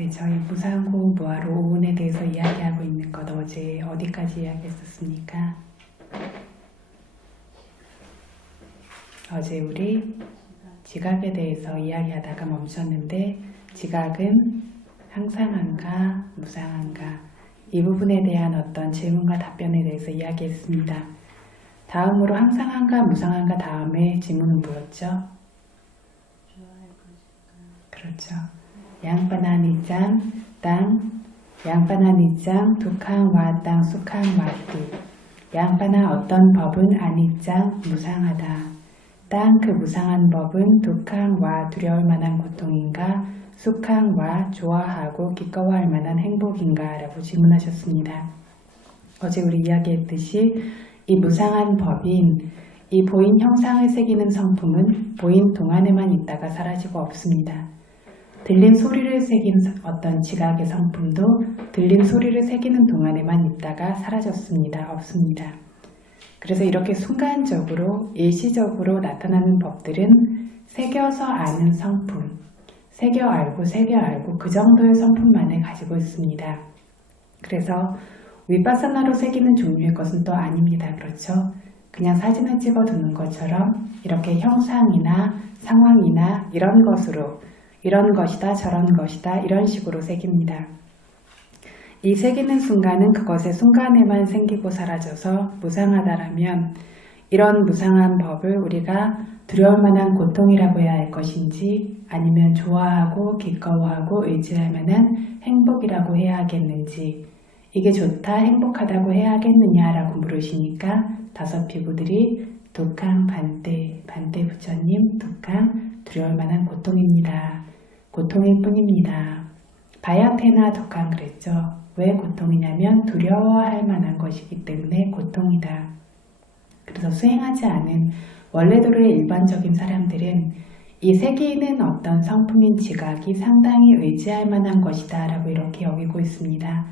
네, 저희 무상고 무아로 오운에 대해서 이야기하고 있는 것 어제 어디까지 이야기했었습니까? 어제 우리 지각에 대해서 이야기하다가 멈췄는데 지각은 항상한가 무상한가 이 부분에 대한 어떤 질문과 답변에 대해서 이야기했습니다. 다음으로 항상한가 무상한가 다음에 질문은 뭐였죠? 그렇죠. 양빠나니짱 땅 양빠나니짱 두캉와 땅 수캉와띠 양빠나 어떤 법은 아니짱 무상하다. 땅 그 무상한 법은 두캉와 두려울 만한 고통인가 수캉와 좋아하고 기꺼워할 만한 행복인가 라고 질문하셨습니다. 어제 우리 이야기했듯이 이 무상한 법인 이 보인 형상을 새기는 성품은 보인 동안에만 있다가 사라지고 없습니다. 들린 소리를 새긴 어떤 지각의 성품도 들린 소리를 새기는 동안에만 있다가 사라졌습니다. 없습니다. 그래서 이렇게 순간적으로 일시적으로 나타나는 법들은 새겨서 아는 성품, 새겨 알고 그 정도의 성품만을 가지고 있습니다. 그래서 위파사나로 새기는 종류의 것은 또 아닙니다. 그렇죠? 그냥 사진을 찍어 두는 것처럼 이렇게 형상이나 상황이나 이런 것으로 이런 것이다 저런 것이다 이런 식으로 새깁니다. 이 새기는 순간은 그것의 순간에만 생기고 사라져서 무상하다라면 이런 무상한 법을 우리가 두려울 만한 고통이라고 해야 할 것인지 아니면 좋아하고 기꺼워하고 의지할 만한 행복이라고 해야 하겠는지 이게 좋다 행복하다고 해야 하겠느냐라고 물으시니까 다섯 피부들이 독항 반대 부처님 독항 두려울 만한 고통입니다. 고통일 뿐입니다. 바야테나 독항 그랬죠. 왜 고통이냐면 두려워할 만한 것이기 때문에 고통이다. 그래서 수행하지 않은 원래대로의 일반적인 사람들은 이 세계에는 어떤 성품인 지각이 상당히 의지할 만한 것이다 라고 이렇게 여기고 있습니다.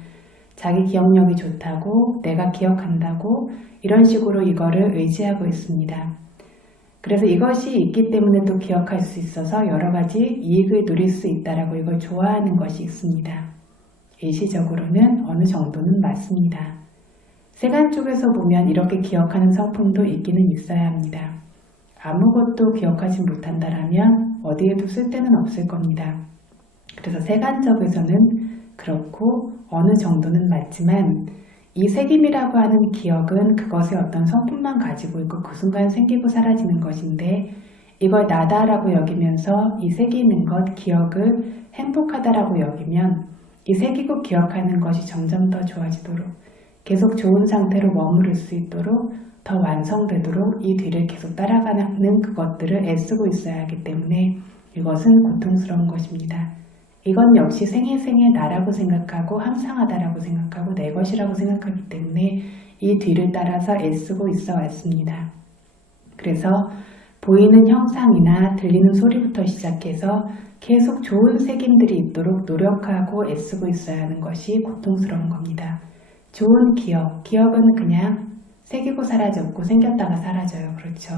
자기 기억력이 좋다고 내가 기억한다고 이런 식으로 이거를 의지하고 있습니다. 그래서 이것이 있기 때문에 또 기억할 수 있어서 여러 가지 이익을 누릴 수 있다라고 이걸 좋아하는 것이 있습니다. 일시적으로는 어느 정도는 맞습니다. 세간 쪽에서 보면 이렇게 기억하는 성품도 있기는 있어야 합니다. 아무것도 기억하지 못한다라면 어디에도 쓸데는 없을 겁니다. 그래서 세간적에서는 그렇고 어느 정도는 맞지만 이 새김이라고 하는 기억은 그것의 어떤 성품만 가지고 있고 그 순간 생기고 사라지는 것인데 이걸 나다라고 여기면서 이 새기는 것, 기억을 행복하다라고 여기면 이 새기고 기억하는 것이 점점 더 좋아지도록 계속 좋은 상태로 머무를 수 있도록 더 완성되도록 이 뒤를 계속 따라가는 그것들을 애쓰고 있어야 하기 때문에 이것은 고통스러운 것입니다. 이건 역시 생애 나라고 생각하고 항상하다라고 생각하고 내 것이라고 생각하기 때문에 이 뒤를 따라서 애쓰고 있어 왔습니다. 그래서 보이는 형상이나 들리는 소리부터 시작해서 계속 좋은 새김들이 있도록 노력하고 애쓰고 있어야 하는 것이 고통스러운 겁니다. 좋은 기억은 그냥 새기고 사라졌고 생겼다가 사라져요. 그렇죠?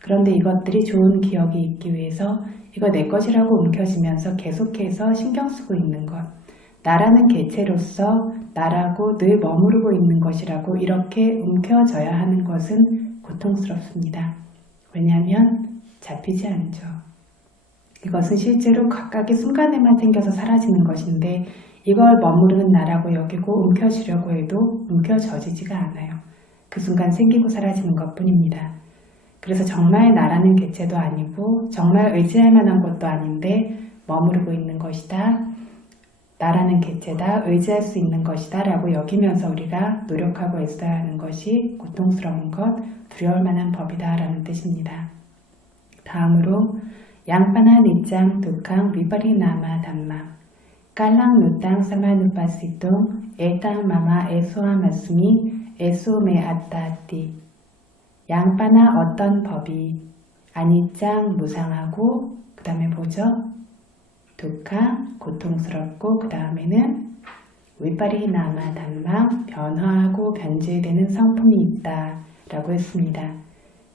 그런데 이것들이 좋은 기억이 있기 위해서 이거 내 것이라고 움켜쥐면서 계속해서 신경 쓰고 있는 것, 나라는 개체로서 나라고 늘 머무르고 있는 것이라고 이렇게 움켜져야 하는 것은 고통스럽습니다. 왜냐하면 잡히지 않죠. 이것은 실제로 각각의 순간에만 생겨서 사라지는 것인데 이걸 머무르는 나라고 여기고 움켜쥐려고 해도 움켜져지지가 않아요. 그 순간 생기고 사라지는 것뿐입니다. 그래서 정말 나라는 개체도 아니고 정말 의지할 만한 것도 아닌데 머무르고 있는 것이다. 나라는 개체다. 의지할 수 있는 것이다 라고 여기면서 우리가 노력하고 애써야 하는 것이 고통스러운 것, 두려울 만한 법이다 라는 뜻입니다. 다음으로 양빠나 니짱 두캉 위바리나마 담마 깔랑 누땅 사마누파시동 에땅 마마 에소아마스미 에소메 아따띠 양빠나 어떤 법이 아니짱 무상하고 그 다음에 뭐죠? 두캉 고통스럽고 그 다음에는 위파리나마 담마 변화하고 변질되는 성품이 있다 라고 했습니다.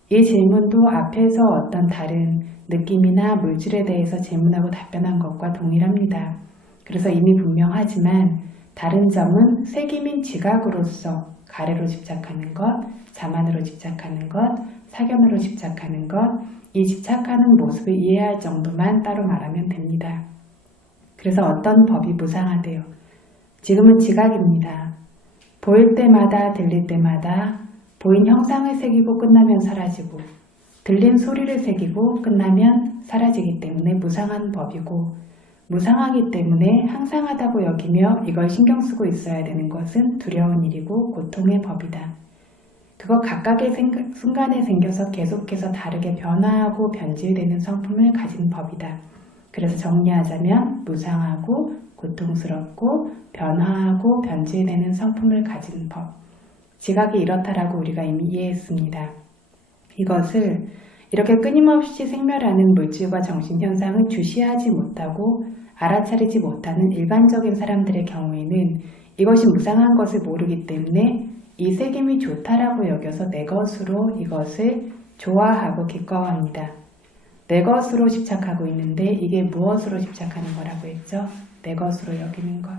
이 질문도 앞에서 어떤 다른 느낌이나 물질에 대해서 질문하고 답변한 것과 동일합니다. 그래서 이미 분명하지만 다른 점은 색임인 지각으로서 가래로 집착하는 것, 자만으로 집착하는 것, 사견으로 집착하는 것, 이 집착하는 모습을 이해할 정도만 따로 말하면 됩니다. 그래서 어떤 법이 무상하대요. 지금은 지각입니다. 보일 때마다 들릴 때마다 보인 형상을 새기고 끝나면 사라지고 들린 소리를 새기고 끝나면 사라지기 때문에 무상한 법이고 무상하기 때문에 항상하다고 여기며 이걸 신경 쓰고 있어야 되는 것은 두려운 일이고 고통의 법이다. 그거 각각의 순간에 생겨서 계속해서 다르게 변화하고 변질되는 성품을 가진 법이다. 그래서 정리하자면 무상하고 고통스럽고 변화하고 변질되는 성품을 가진 법. 지각이 이렇다라고 우리가 이미 이해했습니다. 이것을 이렇게 끊임없이 생멸하는 물질과 정신현상을 주시하지 못하고 알아차리지 못하는 일반적인 사람들의 경우에는 이것이 무상한 것을 모르기 때문에 이 새김이 좋다라고 여겨서 내 것으로 이것을 좋아하고 기꺼워합니다. 내 것으로 집착하고 있는데 이게 무엇으로 집착하는 거라고 했죠? 내 것으로 여기는 것.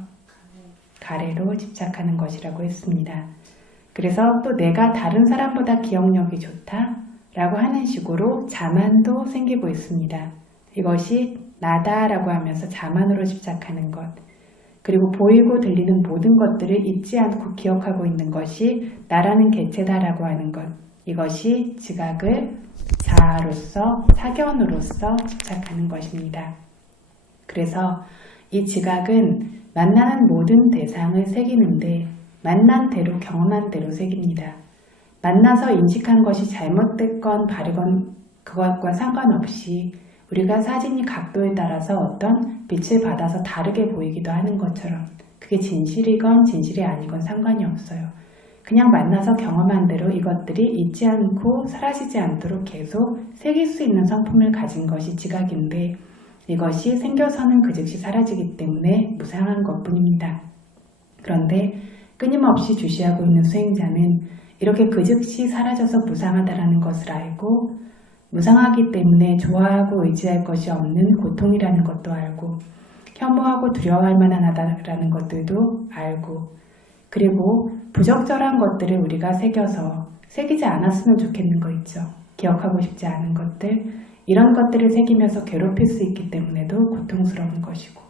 가래로 집착하는 것이라고 했습니다. 그래서 또 내가 다른 사람보다 기억력이 좋다라고 하는 식으로 자만도 생기고 있습니다. 이것이 나다라고 하면서 자만으로 집착하는 것. 그리고 보이고 들리는 모든 것들을 잊지 않고 기억하고 있는 것이 나라는 개체다라고 하는 것. 이것이 지각을 자아로서, 사견으로서 집착하는 것입니다. 그래서 이 지각은 만나는 모든 대상을 새기는데 만난 대로 경험한 대로 새깁니다. 만나서 인식한 것이 잘못됐건 바르건 그것과 상관없이 우리가 사진이 각도에 따라서 어떤 빛을 받아서 다르게 보이기도 하는 것처럼 그게 진실이건 진실이 아니건 상관이 없어요. 그냥 만나서 경험한 대로 이것들이 잊지 않고 사라지지 않도록 계속 새길 수 있는 성품을 가진 것이 지각인데 이것이 생겨서는 그 즉시 사라지기 때문에 무상한 것뿐입니다. 그런데 끊임없이 주시하고 있는 수행자는 이렇게 그 즉시 사라져서 무상하다라는 것을 알고 무상하기 때문에 좋아하고 의지할 것이 없는 고통이라는 것도 알고 혐오하고 두려워할 만하다라는 것들도 알고 그리고 부적절한 것들을 우리가 새기지 않았으면 좋겠는 거 있죠. 기억하고 싶지 않은 것들, 이런 것들을 새기면서 괴롭힐 수 있기 때문에도 고통스러운 것이고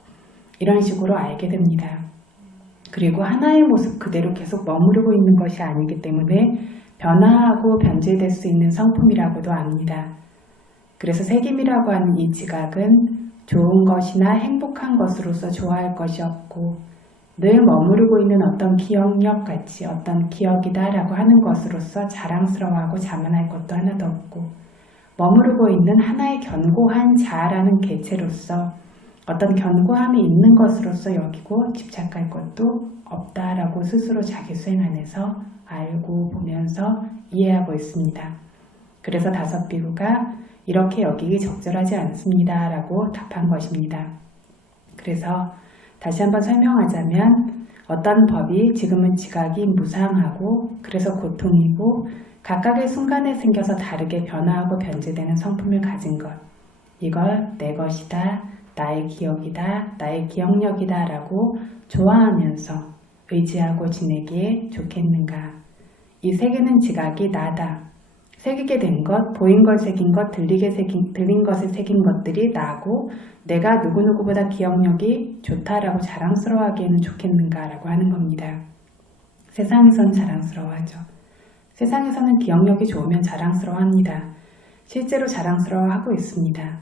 이런 식으로 알게 됩니다. 그리고 하나의 모습 그대로 계속 머무르고 있는 것이 아니기 때문에 변화하고 변질될 수 있는 성품이라고도 압니다. 그래서 새김이라고 하는 이 지각은 좋은 것이나 행복한 것으로서 좋아할 것이 없고 늘 머무르고 있는 어떤 기억력 같이 어떤 기억이다 라고 하는 것으로서 자랑스러워하고 자만할 것도 하나도 없고 머무르고 있는 하나의 견고한 자아라는 개체로서 어떤 견고함이 있는 것으로서 여기고 집착할 것도 없다라고 스스로 자기 수행 안에서 알고 보면서 이해하고 있습니다. 그래서 다섯 비구가 이렇게 여기기 적절하지 않습니다 라고 답한 것입니다. 그래서 다시 한번 설명하자면 어떤 법이 지금은 지각이 무상하고 그래서 고통이고 각각의 순간에 생겨서 다르게 변화하고 변질되는 성품을 가진 것, 이걸 내 것이다, 나의 기억이다, 나의 기억력이다 라고 좋아하면서 의지하고 지내기에 좋겠는가. 이 새기는 지각이 나다. 새기게 된 것, 보인 걸 새긴 것, 들린 것을 새긴 것들이 나고 내가 누구누구보다 기억력이 좋다라고 자랑스러워하기에는 좋겠는가 라고 하는 겁니다. 세상에선 자랑스러워하죠. 세상에서는 기억력이 좋으면 자랑스러워합니다. 실제로 자랑스러워하고 있습니다.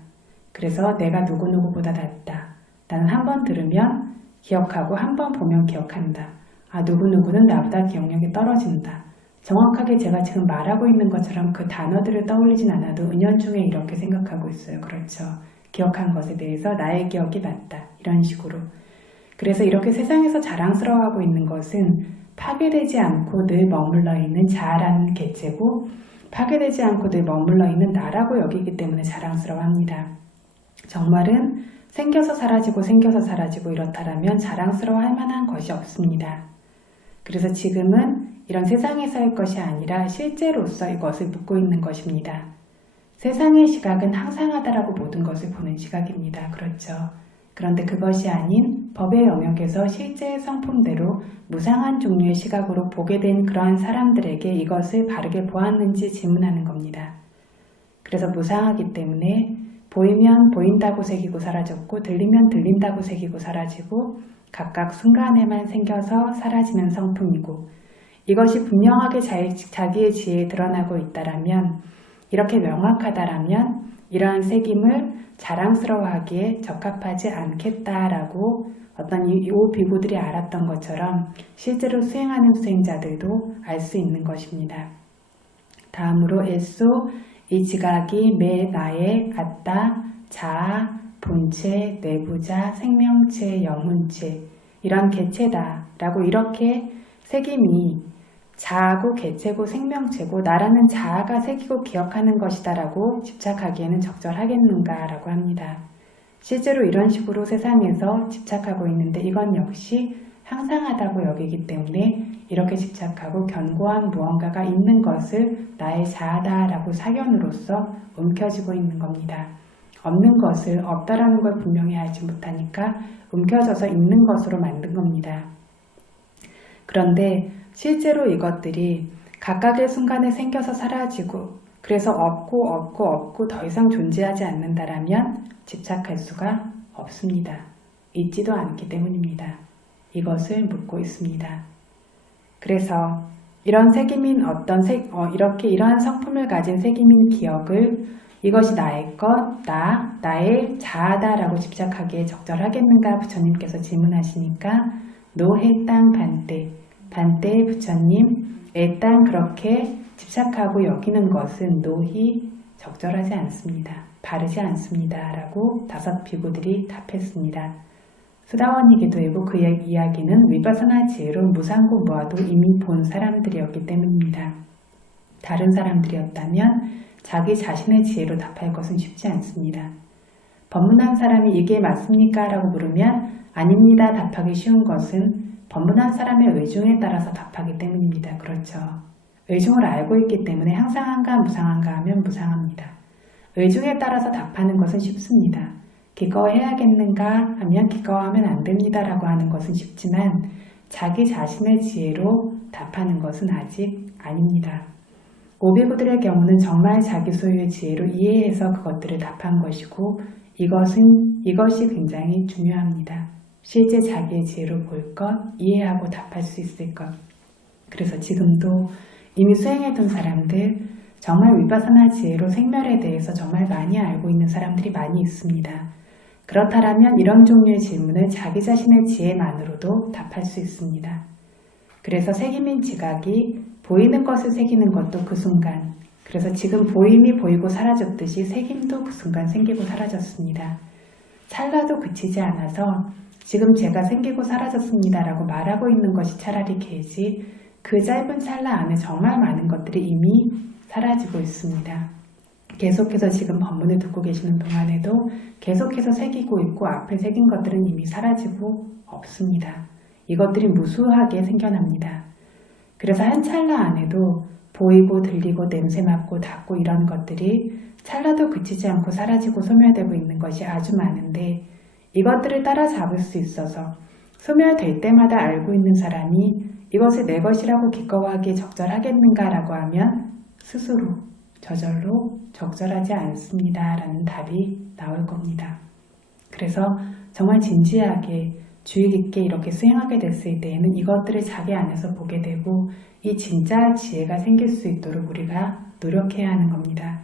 그래서 내가 누구누구보다 낫다. 나는 한 번 들으면 기억하고 한 번 보면 기억한다. 아, 누구누구는 나보다 기억력이 떨어진다. 정확하게 제가 지금 말하고 있는 것처럼 그 단어들을 떠올리진 않아도 은연중에 이렇게 생각하고 있어요. 그렇죠. 기억한 것에 대해서 나의 기억이 맞다. 이런 식으로. 그래서 이렇게 세상에서 자랑스러워하고 있는 것은 파괴되지 않고 늘 머물러 있는 자아라는 개체고 파괴되지 않고 늘 머물러 있는 나라고 여기기 때문에 자랑스러워합니다. 정말은 생겨서 사라지고 이렇다라면 자랑스러워할 만한 것이 없습니다. 그래서 지금은 이런 세상에서의 것이 아니라 실제로서 이것을 묻고 있는 것입니다. 세상의 시각은 항상하다라고 모든 것을 보는 시각입니다. 그렇죠. 그런데 그것이 아닌 법의 영역에서 실제의 성품대로 무상한 종류의 시각으로 보게 된 그러한 사람들에게 이것을 바르게 보았는지 질문하는 겁니다. 그래서 무상하기 때문에 보이면 보인다고 새기고 사라졌고 들리면 들린다고 새기고 사라지고 각각 순간에만 생겨서 사라지는 성품이고 이것이 분명하게 자기의 지혜에 드러나고 있다라면 이렇게 명확하다라면 이러한 새김을 자랑스러워하기에 적합하지 않겠다라고 어떤 이 비구들이 알았던 것처럼 실제로 수행하는 수행자들도 알 수 있는 것입니다. 다음으로 에소 이 지각이 매 나의 아따, 자아, 본체, 내부자, 생명체, 영혼체 이런 개체다 라고 이렇게 새김이 자아고 개체고 생명체고 나라는 자아가 새기고 기억하는 것이다 라고 집착하기에는 적절하겠는가 라고 합니다. 실제로 이런 식으로 세상에서 집착하고 있는데 이건 역시 항상하다고 여기기 때문에 이렇게 집착하고 견고한 무언가가 있는 것을 나의 자아다 라고 사견으로서 움켜쥐고 있는 겁니다. 없는 것을 없다라는 걸 분명히 알지 못하니까 움켜져서 있는 것으로 만든 겁니다. 그런데 실제로 이것들이 각각의 순간에 생겨서 사라지고 그래서 없고 더 이상 존재하지 않는다라면 집착할 수가 없습니다. 있지도 않기 때문입니다. 이것을 묻고 있습니다. 그래서 이런 새김인 이러한 성품을 가진 새김인 기억을 이것이 나의 것, 나의 자아다라고 집착하기에 적절하겠는가 부처님께서 질문하시니까 노해 땅 반대 부처님 애땅 그렇게 집착하고 여기는 것은 노히 적절하지 않습니다. 바르지 않습니다. 라고 다섯 비구들이 답했습니다. 수다원이 기도이고 그의 이야기는 위파사나 지혜로 무상고 무아도 이미 본 사람들이었기 때문입니다. 다른 사람들이었다면 자기 자신의 지혜로 답할 것은 쉽지 않습니다. 법문한 사람이 이게 맞습니까? 라고 물으면 아닙니다. 답하기 쉬운 것은 법문한 사람의 의중에 따라서 답하기 때문입니다. 그렇죠. 의중을 알고 있기 때문에 항상한가 무상한가 하면 무상합니다. 의중에 따라서 답하는 것은 쉽습니다. 기꺼워해야겠는가 하면 기꺼워하면 안 됩니다 라고 하는 것은 쉽지만 자기 자신의 지혜로 답하는 것은 아직 아닙니다. 오비구들의 경우는 정말 자기 소유의 지혜로 이해해서 그것들을 답한 것이고 이것이 굉장히 중요합니다. 실제 자기의 지혜로 볼 것, 이해하고 답할 수 있을 것. 그래서 지금도 이미 수행해둔 사람들, 정말 위파사나 지혜로 생멸에 대해서 정말 많이 알고 있는 사람들이 많이 있습니다. 그렇다면 이런 종류의 질문을 자기 자신의 지혜만으로도 답할 수 있습니다. 그래서 새김인 지각이 보이는 것을 새기는 것도 그 순간, 그래서 지금 보임이 보이고 사라졌듯이 새김도 그 순간 생기고 사라졌습니다. 찰나도 그치지 않아서 지금 제가 생기고 사라졌습니다 라고 말하고 있는 것이 차라리 개지 그 짧은 찰나 안에 정말 많은 것들이 이미 사라지고 있습니다. 계속해서 지금 법문을 듣고 계시는 동안에도 계속해서 새기고 있고 앞에 새긴 것들은 이미 사라지고 없습니다. 이것들이 무수하게 생겨납니다. 그래서 한 찰나 안에도 보이고 들리고 냄새 맡고 닿고 이런 것들이 찰나도 그치지 않고 사라지고 소멸되고 있는 것이 아주 많은데 이것들을 따라잡을 수 있어서 소멸될 때마다 알고 있는 사람이 이것을 내 것이라고 기꺼워하기에 적절하겠는가라고 하면 스스로 저절로 적절하지 않습니다 라는 답이 나올 겁니다. 그래서 정말 진지하게 주의 깊게 이렇게 수행하게 됐을 때에는 이것들을 자기 안에서 보게 되고 이 진짜 지혜가 생길 수 있도록 우리가 노력해야 하는 겁니다.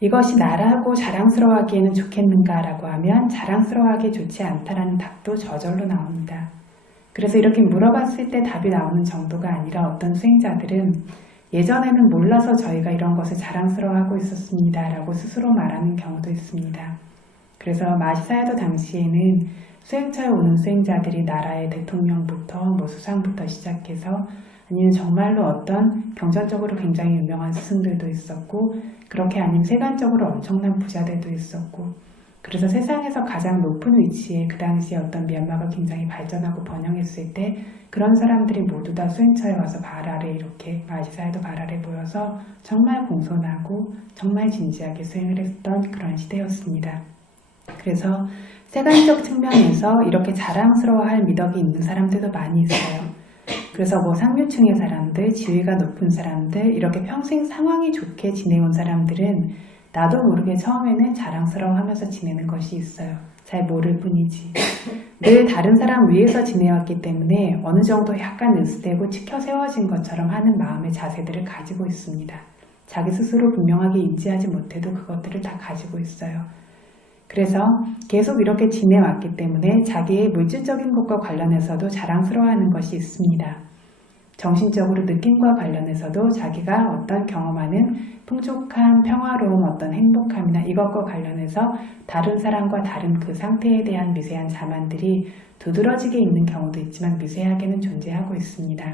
이것이 나라고 자랑스러워하기에는 좋겠는가 라고 하면 자랑스러워하기 좋지 않다라는 답도 저절로 나옵니다. 그래서 이렇게 물어봤을 때 답이 나오는 정도가 아니라 어떤 수행자들은 예전에는 몰라서 저희가 이런 것을 자랑스러워하고 있었습니다 라고 스스로 말하는 경우도 있습니다. 그래서 마시사야도 당시에는 수행처에 오는 수행자들이 나라의 대통령부터 수상부터 시작해서 아니면 정말로 어떤 경전적으로 굉장히 유명한 스승들도 있었고 그렇게 아니면 세간적으로 엄청난 부자들도 있었고 그래서 세상에서 가장 높은 위치에 그 당시에 어떤 미얀마가 굉장히 발전하고 번영했을 때 그런 사람들이 모두 다 수행처에 와서 발 아래 이렇게 마시사야도 발 아래 모여서 정말 공손하고 정말 진지하게 수행을 했던 그런 시대였습니다. 그래서 세간적 측면에서 이렇게 자랑스러워할 미덕이 있는 사람들도 많이 있어요. 그래서 뭐 상류층의 사람들, 지위가 높은 사람들, 이렇게 평생 상황이 좋게 지내온 사람들은 나도 모르게 처음에는 자랑스러워하면서 지내는 것이 있어요. 잘 모를 뿐이지. 늘 다른 사람 위에서 지내왔기 때문에 어느 정도 약간 으스대고 치켜 세워진 것처럼 하는 마음의 자세들을 가지고 있습니다. 자기 스스로 분명하게 인지하지 못해도 그것들을 다 가지고 있어요. 그래서 계속 이렇게 지내왔기 때문에 자기의 물질적인 것과 관련해서도 자랑스러워하는 것이 있습니다. 정신적으로 느낌과 관련해서도 자기가 어떤 경험하는 풍족함, 평화로움, 어떤 행복함이나 이것과 관련해서 다른 사람과 다른 그 상태에 대한 미세한 자만들이 두드러지게 있는 경우도 있지만 미세하게는 존재하고 있습니다.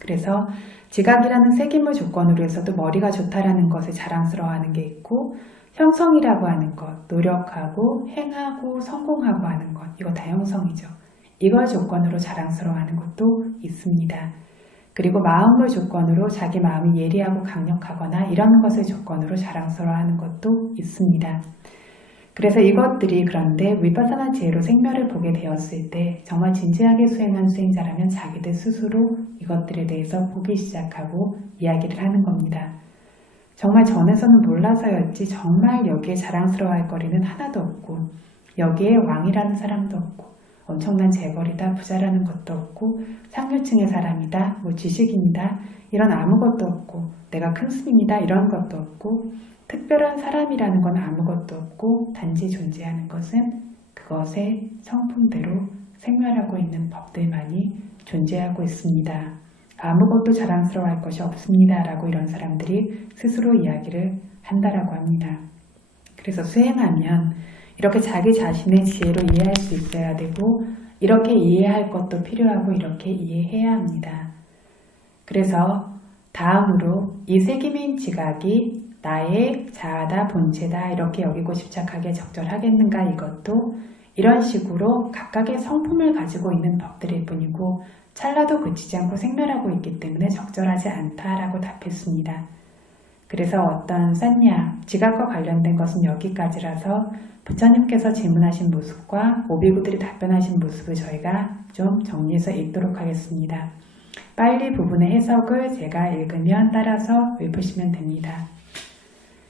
그래서 지각이라는 세기물 조건으로 해서도 머리가 좋다라는 것을 자랑스러워하는 게 있고, 형성이라고 하는 것, 노력하고 행하고 성공하고 하는 것, 이거 다 형성이죠. 이걸 조건으로 자랑스러워하는 것도 있습니다. 그리고 마음을 조건으로 자기 마음이 예리하고 강력하거나 이런 것을 조건으로 자랑스러워하는 것도 있습니다. 그래서 이것들이 그런데 위파사나 지혜로 생멸을 보게 되었을 때 정말 진지하게 수행한 수행자라면 자기들 스스로 이것들에 대해서 보기 시작하고 이야기를 하는 겁니다. 정말 전에서는 몰라서였지 정말 여기에 자랑스러워할 거리는 하나도 없고, 여기에 왕이라는 사람도 없고, 엄청난 재벌이다, 부자라는 것도 없고, 상류층의 사람이다, 뭐 지식인이다, 이런 아무것도 없고, 내가 큰 스님이다, 이런 것도 없고, 특별한 사람이라는 건 아무것도 없고, 단지 존재하는 것은 그것의 성품대로 생멸하고 있는 법들만이 존재하고 있습니다. 아무것도 자랑스러워할 것이 없습니다 라고 이런 사람들이 스스로 이야기를 한다라고 합니다. 그래서 수행하면 이렇게 자기 자신의 지혜로 이해할 수 있어야 되고, 이렇게 이해할 것도 필요하고 이렇게 이해해야 합니다. 그래서 다음으로 이 세기민 지각이 나의 자아다, 본체다 이렇게 여기고 집착하기에 적절하겠는가, 이것도 이런 식으로 각각의 성품을 가지고 있는 법들일 뿐이고 찰나도 그치지 않고 생멸하고 있기 때문에 적절하지 않다라고 답했습니다. 그래서 어떤 싼냐, 지각과 관련된 것은 여기까지라서 부처님께서 질문하신 모습과 오비구들이 답변하신 모습을 저희가 좀 정리해서 읽도록 하겠습니다. 빨리 부분의 해석을 제가 읽으면 따라서 읊으시면 됩니다.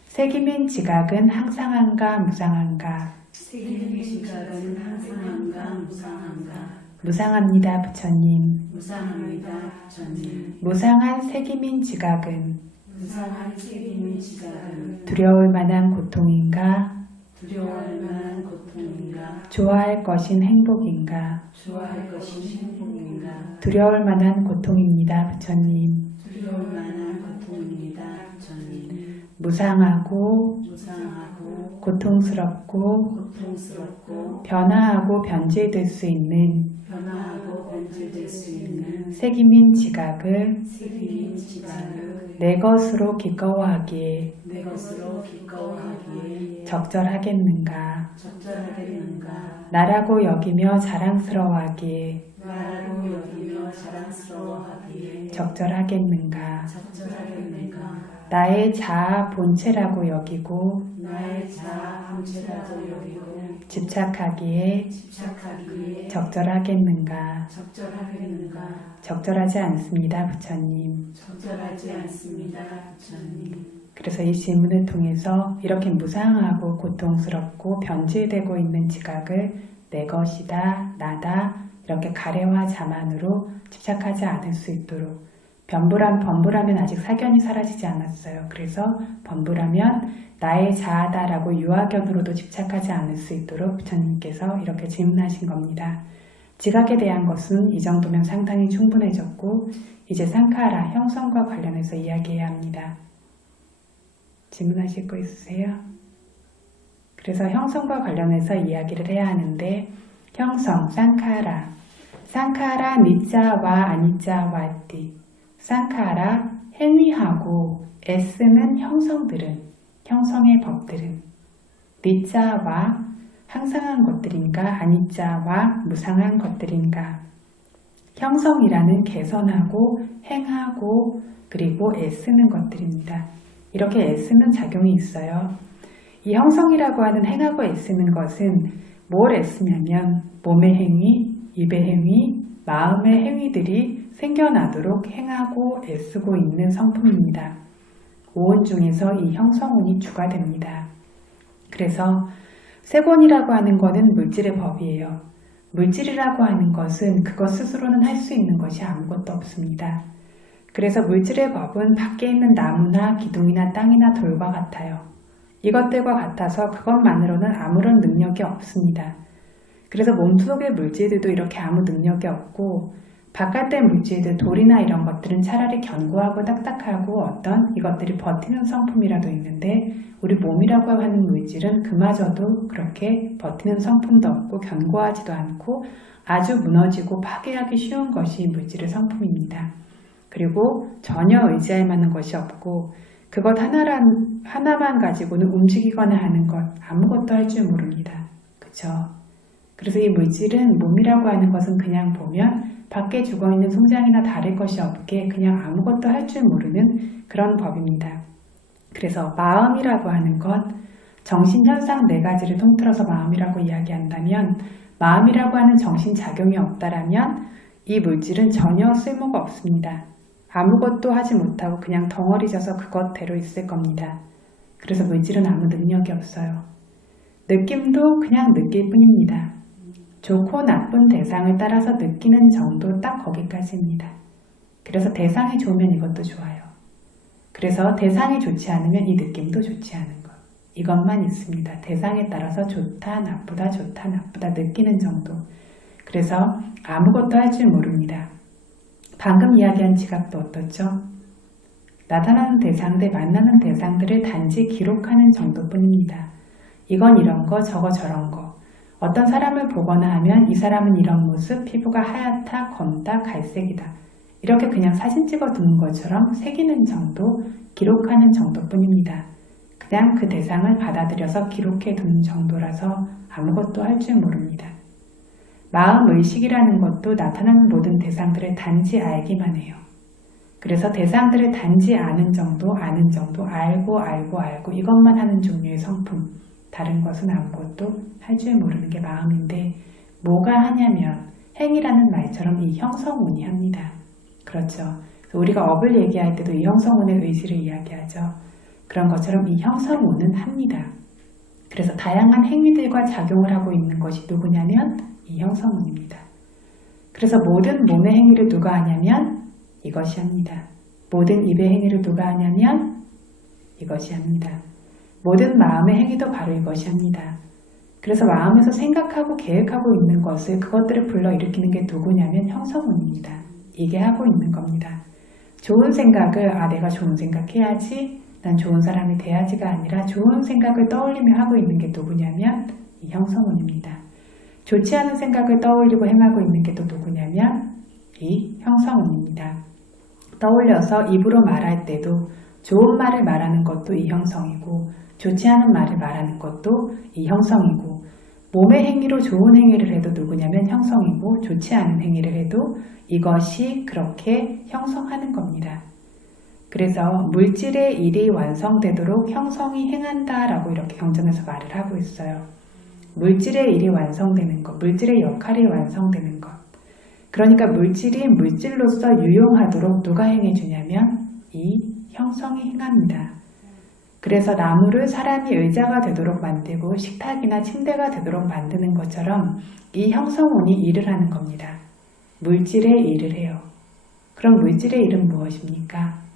세기민 지각은 항상한가 무상한가? 세기민 지각은 항상한가 무상한가? 무상합니다, 부처님. 무상합니다, 부처님. 무상한 세기민 지각은 무상한 세기민 지각은 두려울 만한 고통인가? 두려워할 만한 고통인가? 좋아할 것인 행복인가? 좋아할 것인 행복인가? 두려울 만한 고통입니다, 부처님. 두려울 만한 고통입니다, 부처님. 무상하고 무상하고 고통스럽고 고통스럽고 변화하고 변질될 수 있는 변화하고 변질될 수 있는 세기민 지각을 세기민 지각을 내 것으로 기꺼워하기에 내 것으로 기꺼워하기에 적절하겠는가? 적절하겠는가? 나라고 여기며 자랑스러워하기에 나라고 여기며 자랑스러워하기에 적절하겠는가? 적절하겠는가? 나의 자아 본체라고 여기고 나의 자아 본체라고 여기고 집착하기에 집착하기에 적절하겠는가? 적절하겠는가? 적절하지 않습니다, 부처님. 적절하지 않습니다, 부처님. 그래서 이 질문을 통해서 이렇게 무상하고 고통스럽고 변질되고 있는 지각을 내 것이다, 나다 이렇게 가래와 자만으로 집착하지 않을 수 있도록, 범부라면 아직 사견이 사라지지 않았어요. 그래서 범부라면 나의 자아다라고 유아견으로도 집착하지 않을 수 있도록 부처님께서 이렇게 질문하신 겁니다. 지각에 대한 것은 이 정도면 상당히 충분해졌고 이제 상카라, 형성과 관련해서 이야기해야 합니다. 질문하실 거 있으세요? 그래서 형성과 관련해서 이야기를 해야 하는데, 형성, 상카라 니자와 아니자와띠. 상카라, 행위하고 애쓰는 형성의 법들은 니자와 항상한 것들인가, 아니자와 무상한 것들인가. 형성이라는 개선하고 행하고 그리고 애쓰는 것들입니다. 이렇게 애쓰는 작용이 있어요. 이 형성이라고 하는 행하고 애쓰는 것은 뭘 애쓰냐면 몸의 행위, 입의 행위, 마음의 행위들이 생겨나도록 행하고 애쓰고 있는 성품입니다. 오온 중에서 이 형성운이 주가 됩니다. 그래서 세곤이라고 하는 것은 물질의 법이에요. 물질이라고 하는 것은 그것 스스로는 할 수 있는 것이 아무것도 없습니다. 그래서 물질의 법은 밖에 있는 나무나 기둥이나 땅이나 돌과 같아요. 이것들과 같아서 그것만으로는 아무런 능력이 없습니다. 그래서 몸속의 물질들도 이렇게 아무 능력이 없고 바깥의 물질들, 돌이나 이런 것들은 차라리 견고하고 딱딱하고 어떤 이것들이 버티는 성품이라도 있는데 우리 몸이라고 하는 물질은 그마저도 그렇게 버티는 성품도 없고 견고하지도 않고 아주 무너지고 파괴하기 쉬운 것이 물질의 성품입니다. 그리고 전혀 의지할 만한 것이 없고 그것 하나만 가지고는 움직이거나 하는 것 아무것도 할 줄 모릅니다. 그쵸? 그래서 이 물질은 몸이라고 하는 것은 그냥 보면 밖에 죽어있는 송장이나 다를 것이 없게 그냥 아무것도 할 줄 모르는 그런 법입니다. 그래서 마음이라고 하는 것, 정신현상 4가지를 통틀어서 마음이라고 이야기한다면 마음이라고 하는 정신작용이 없다라면 이 물질은 전혀 쓸모가 없습니다. 아무것도 하지 못하고 그냥 덩어리져서 그것대로 있을 겁니다. 그래서 물질은 아무 능력이 없어요. 느낌도 그냥 느낄 뿐입니다. 좋고 나쁜 대상을 따라서 느끼는 정도 딱 거기까지입니다. 그래서 대상이 좋으면 이것도 좋아요. 그래서 대상이 좋지 않으면 이 느낌도 좋지 않은 것. 이것만 있습니다. 대상에 따라서 좋다, 나쁘다, 좋다, 나쁘다 느끼는 정도. 그래서 아무것도 할 줄 모릅니다. 방금 이야기한 지각도 어떻죠? 나타나는 대상들, 만나는 대상들을 단지 기록하는 정도뿐입니다. 이건 이런 거, 저거 저런 거. 어떤 사람을 보거나 하면 이 사람은 이런 모습, 피부가 하얗다, 검다, 갈색이다. 이렇게 그냥 사진 찍어 두는 것처럼 새기는 정도, 기록하는 정도뿐입니다. 그냥 그 대상을 받아들여서 기록해 두는 정도라서 아무것도 할 줄 모릅니다. 마음의식이라는 것도 나타나는 모든 대상들을 단지 알기만 해요. 그래서 대상들을 단지 아는 정도, 알고 이것만 하는 종류의 성품. 다른 것은 아무것도 할 줄 모르는 게 마음인데 뭐가 하냐면 행이라는 말처럼 이 형성운이 합니다. 그렇죠. 우리가 업을 얘기할 때도 이 형성운의 의지를 이야기하죠. 그런 것처럼 이 형성운은 합니다. 그래서 다양한 행위들과 작용을 하고 있는 것이 누구냐면 이 형성운입니다. 그래서 모든 몸의 행위를 누가 하냐면 이것이 합니다. 모든 입의 행위를 누가 하냐면 이것이 합니다. 모든 마음의 행위도 바로 이것이 합니다. 그래서 마음에서 생각하고 계획하고 있는 것을 그것들을 불러일으키는 게 누구냐면 형성운입니다. 이게 하고 있는 겁니다. 좋은 생각을 내가 좋은 생각해야지, 난 좋은 사람이 돼야지가 아니라 좋은 생각을 떠올리며 하고 있는 게 누구냐면 이 형성운입니다. 좋지 않은 생각을 떠올리고 행하고 있는 게 또 누구냐면 이 형성운입니다. 떠올려서 입으로 말할 때도 좋은 말을 말하는 것도 이 형성이고 좋지 않은 말을 말하는 것도 이 형성이고 몸의 행위로 좋은 행위를 해도 누구냐면 형성이고 좋지 않은 행위를 해도 이것이 그렇게 형성하는 겁니다. 그래서 물질의 일이 완성되도록 형성이 행한다 라고 이렇게 경전에서 말을 하고 있어요. 물질의 일이 완성되는 것, 물질의 역할이 완성되는 것. 그러니까 물질이 물질로서 유용하도록 누가 행해주냐면 이 형성이 행합니다. 그래서 나무를 사람이 의자가 되도록 만들고 식탁이나 침대가 되도록 만드는 것처럼 이 형성운이 일을 하는 겁니다. 물질의 일을 해요. 그럼 물질의 일은 무엇입니까?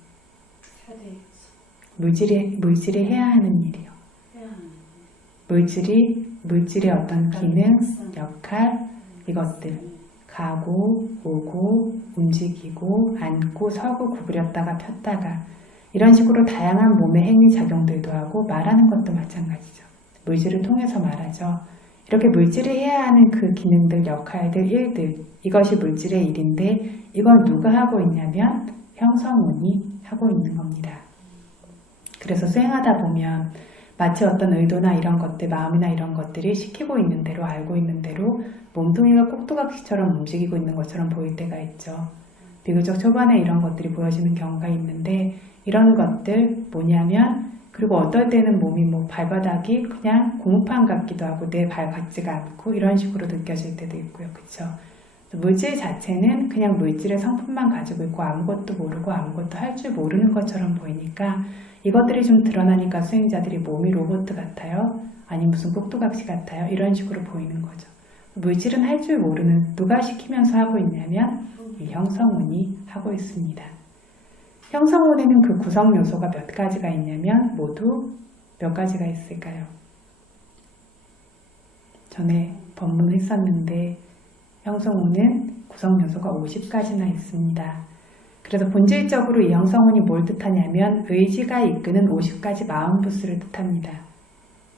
물질이 해야 하는 일이요. 물질의 어떤 기능, 역할, 이것들 가고, 오고, 움직이고, 앉고, 서고, 구부렸다가 폈다가 이런 식으로 다양한 몸의 행위 작용들도 하고 말하는 것도 마찬가지죠. 물질을 통해서 말하죠. 이렇게 물질이 해야 하는 그 기능들, 역할들, 일들 이것이 물질의 일인데 이걸 누가 하고 있냐면 형성운이 하고 있는 겁니다. 그래서 수행하다 보면 마치 어떤 의도나 이런 것들, 마음이나 이런 것들이 시키고 있는 대로 알고 있는 대로 몸뚱이가 꼭두각시처럼 움직이고 있는 것처럼 보일 때가 있죠. 비교적 초반에 이런 것들이 보여지는 경우가 있는데 이런 것들 뭐냐면 그 그리고 어떨 때는 몸이 뭐 발바닥이 그냥 고무판 같기도 하고 내 발 같지가 않고 이런 식으로 느껴질 때도 있고요. 그쵸? 물질 자체는 그냥 물질의 성품만 가지고 있고 아무것도 모르고 아무것도 할 줄 모르는 것처럼 보이니까 이것들이 좀 드러나니까 수행자들이 몸이 로봇 같아요? 아니 무슨 꼭두각시 같아요? 이런 식으로 보이는 거죠. 물질은 할 줄 모르는 누가 시키면서 하고 있냐면 이 형성운이 하고 있습니다. 형성운에는 그 구성 요소가 몇 가지가 있냐면 모두 몇 가지가 있을까요? 전에 법문했었는데 형성운은 구성 요소가 50가지나 있습니다. 그래서 본질적으로 이 형성운이 뭘 뜻하냐면 의지가 이끄는 50가지 마음부스를 뜻합니다.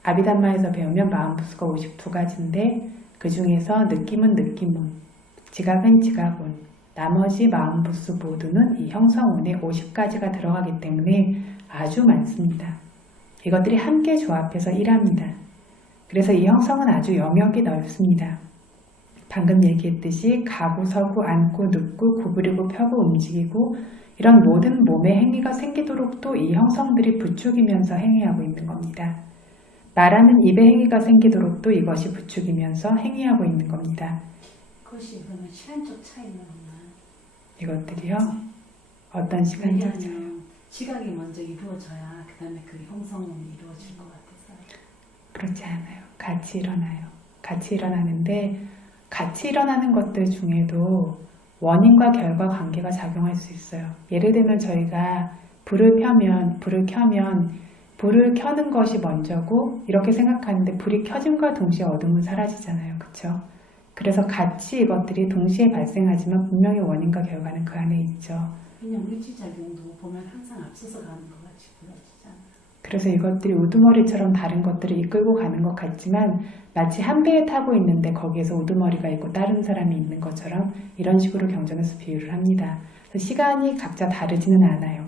아비담마에서 배우면 마음부스가 52가지인데 그 중에서 느낌은 느낌운, 지각은 지각운, 나머지 마음부스 모두는 이 형성운에 50가지가 들어가기 때문에 아주 많습니다. 이것들이 함께 조합해서 일합니다. 그래서 이 형성은 아주 영역이 넓습니다. 방금 얘기했듯이 가고 서고 앉고 눕고 구부리고 펴고 움직이고 이런 모든 몸의 행위가 생기도록 또 이 형성들이 부추기면서 행위하고 있는 겁니다. 말하는 입의 행위가 생기도록 또 이것이 부추기면서 행위하고 있는 겁니다. 그것이 그러면 시간적 차이는 없나요? 이것들이요? 어떤 시간적 차이? 왜냐하면 지각이 먼저 이루어져야 그 다음에 그 형성은 이루어질 것 같아서. 그렇지 않아요. 같이 일어나요. 같이 일어나는데 같이 일어나는 것들 중에도 원인과 결과 관계가 작용할 수 있어요. 예를 들면 저희가 불을 켜면 불을 켜는 것이 먼저고 이렇게 생각하는데 불이 켜짐과 동시에 어둠은 사라지잖아요. 그렇죠? 그래서 같이 이것들이 동시에 발생하지만 분명히 원인과 결과는 그 안에 있죠. 그냥 의지작용도 보면 항상 앞서서 가는 것 같이 보여지잖아요. 그래서 이것들이 우두머리처럼 다른 것들을 이끌고 가는 것 같지만 마치 한 배에 타고 있는데 거기에서 우두머리가 있고 다른 사람이 있는 것처럼 이런 식으로 경전에서 비유를 합니다. 그래서 시간이 각자 다르지는 않아요.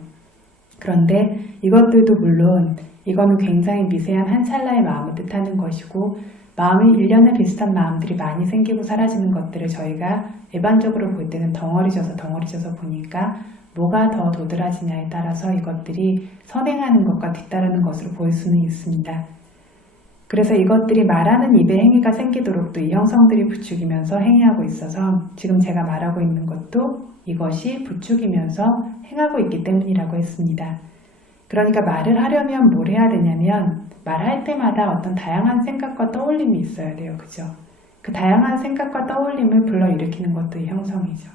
그런데 이것들도 물론 이거는 굉장히 미세한 한 찰나의 마음을 뜻하는 것이고 마음이 일련의 비슷한 마음들이 많이 생기고 사라지는 것들을 저희가 일반적으로 볼 때는 덩어리져서 보니까 뭐가 더 도드라지냐에 따라서 이것들이 선행하는 것과 뒤따르는 것으로 보일 수는 있습니다. 그래서 이것들이 말하는 입의 행위가 생기도록 또 이 형성들이 부추기면서 행위하고 있어서 지금 제가 말하고 있는 것도 이것이 부추기면서 행하고 있기 때문이라고 했습니다. 그러니까 말을 하려면 뭘 해야 되냐면 말할 때마다 어떤 다양한 생각과 떠올림이 있어야 돼요. 그죠? 그 다양한 생각과 떠올림을 불러일으키는 것도 이 형성이죠.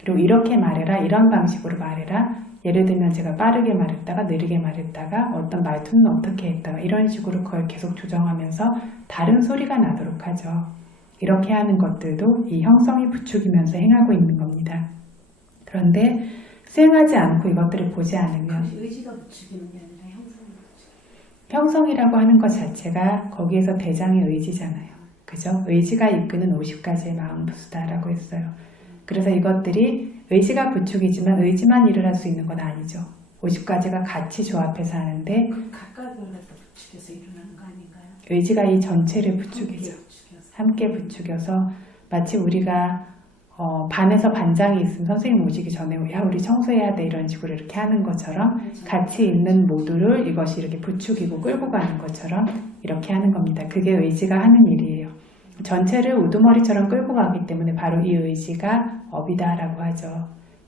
그리고 이렇게 말해라, 이런 방식으로 말해라. 예를 들면 제가 빠르게 말했다가 느리게 말했다가 어떤 말투는 어떻게 했다가 이런 식으로 그걸 계속 조정하면서 다른 소리가 나도록 하죠. 이렇게 하는 것들도 이 형성이 부추기면서 행하고 있는 겁니다. 그런데 수행하지 않고 이것들을 보지 않으면 의지가 부추기는 게 아니라 형성이 부추기는. 형성이라고 하는 것 자체가 거기에서 대장의 의지잖아요. 그죠? 의지가 이끄는 50가지의 마음부스다라고 했어요. 그래서 이것들이 의지가 부축이지만 의지만 일을 할 수 있는 건 아니죠. 50가지가 같이 조합해서 하는데 그 각각을 갖다 부추겨서 일어나는 거 아닌가요? 의지가 이 전체를 부추기죠. 함께 부추겨서 마치 우리가 반에서 반장이 있으면 선생님 오시기 전에 야 우리 청소해야 돼 이런 식으로 이렇게 하는 것처럼 같이 있는 모두를 이것이 이렇게 부추기고 끌고 가는 것처럼 이렇게 하는 겁니다. 그게 의지가 하는 일이에요. 전체를 우두머리처럼 끌고 가기 때문에 바로 이 의지가 업이다라고 하죠.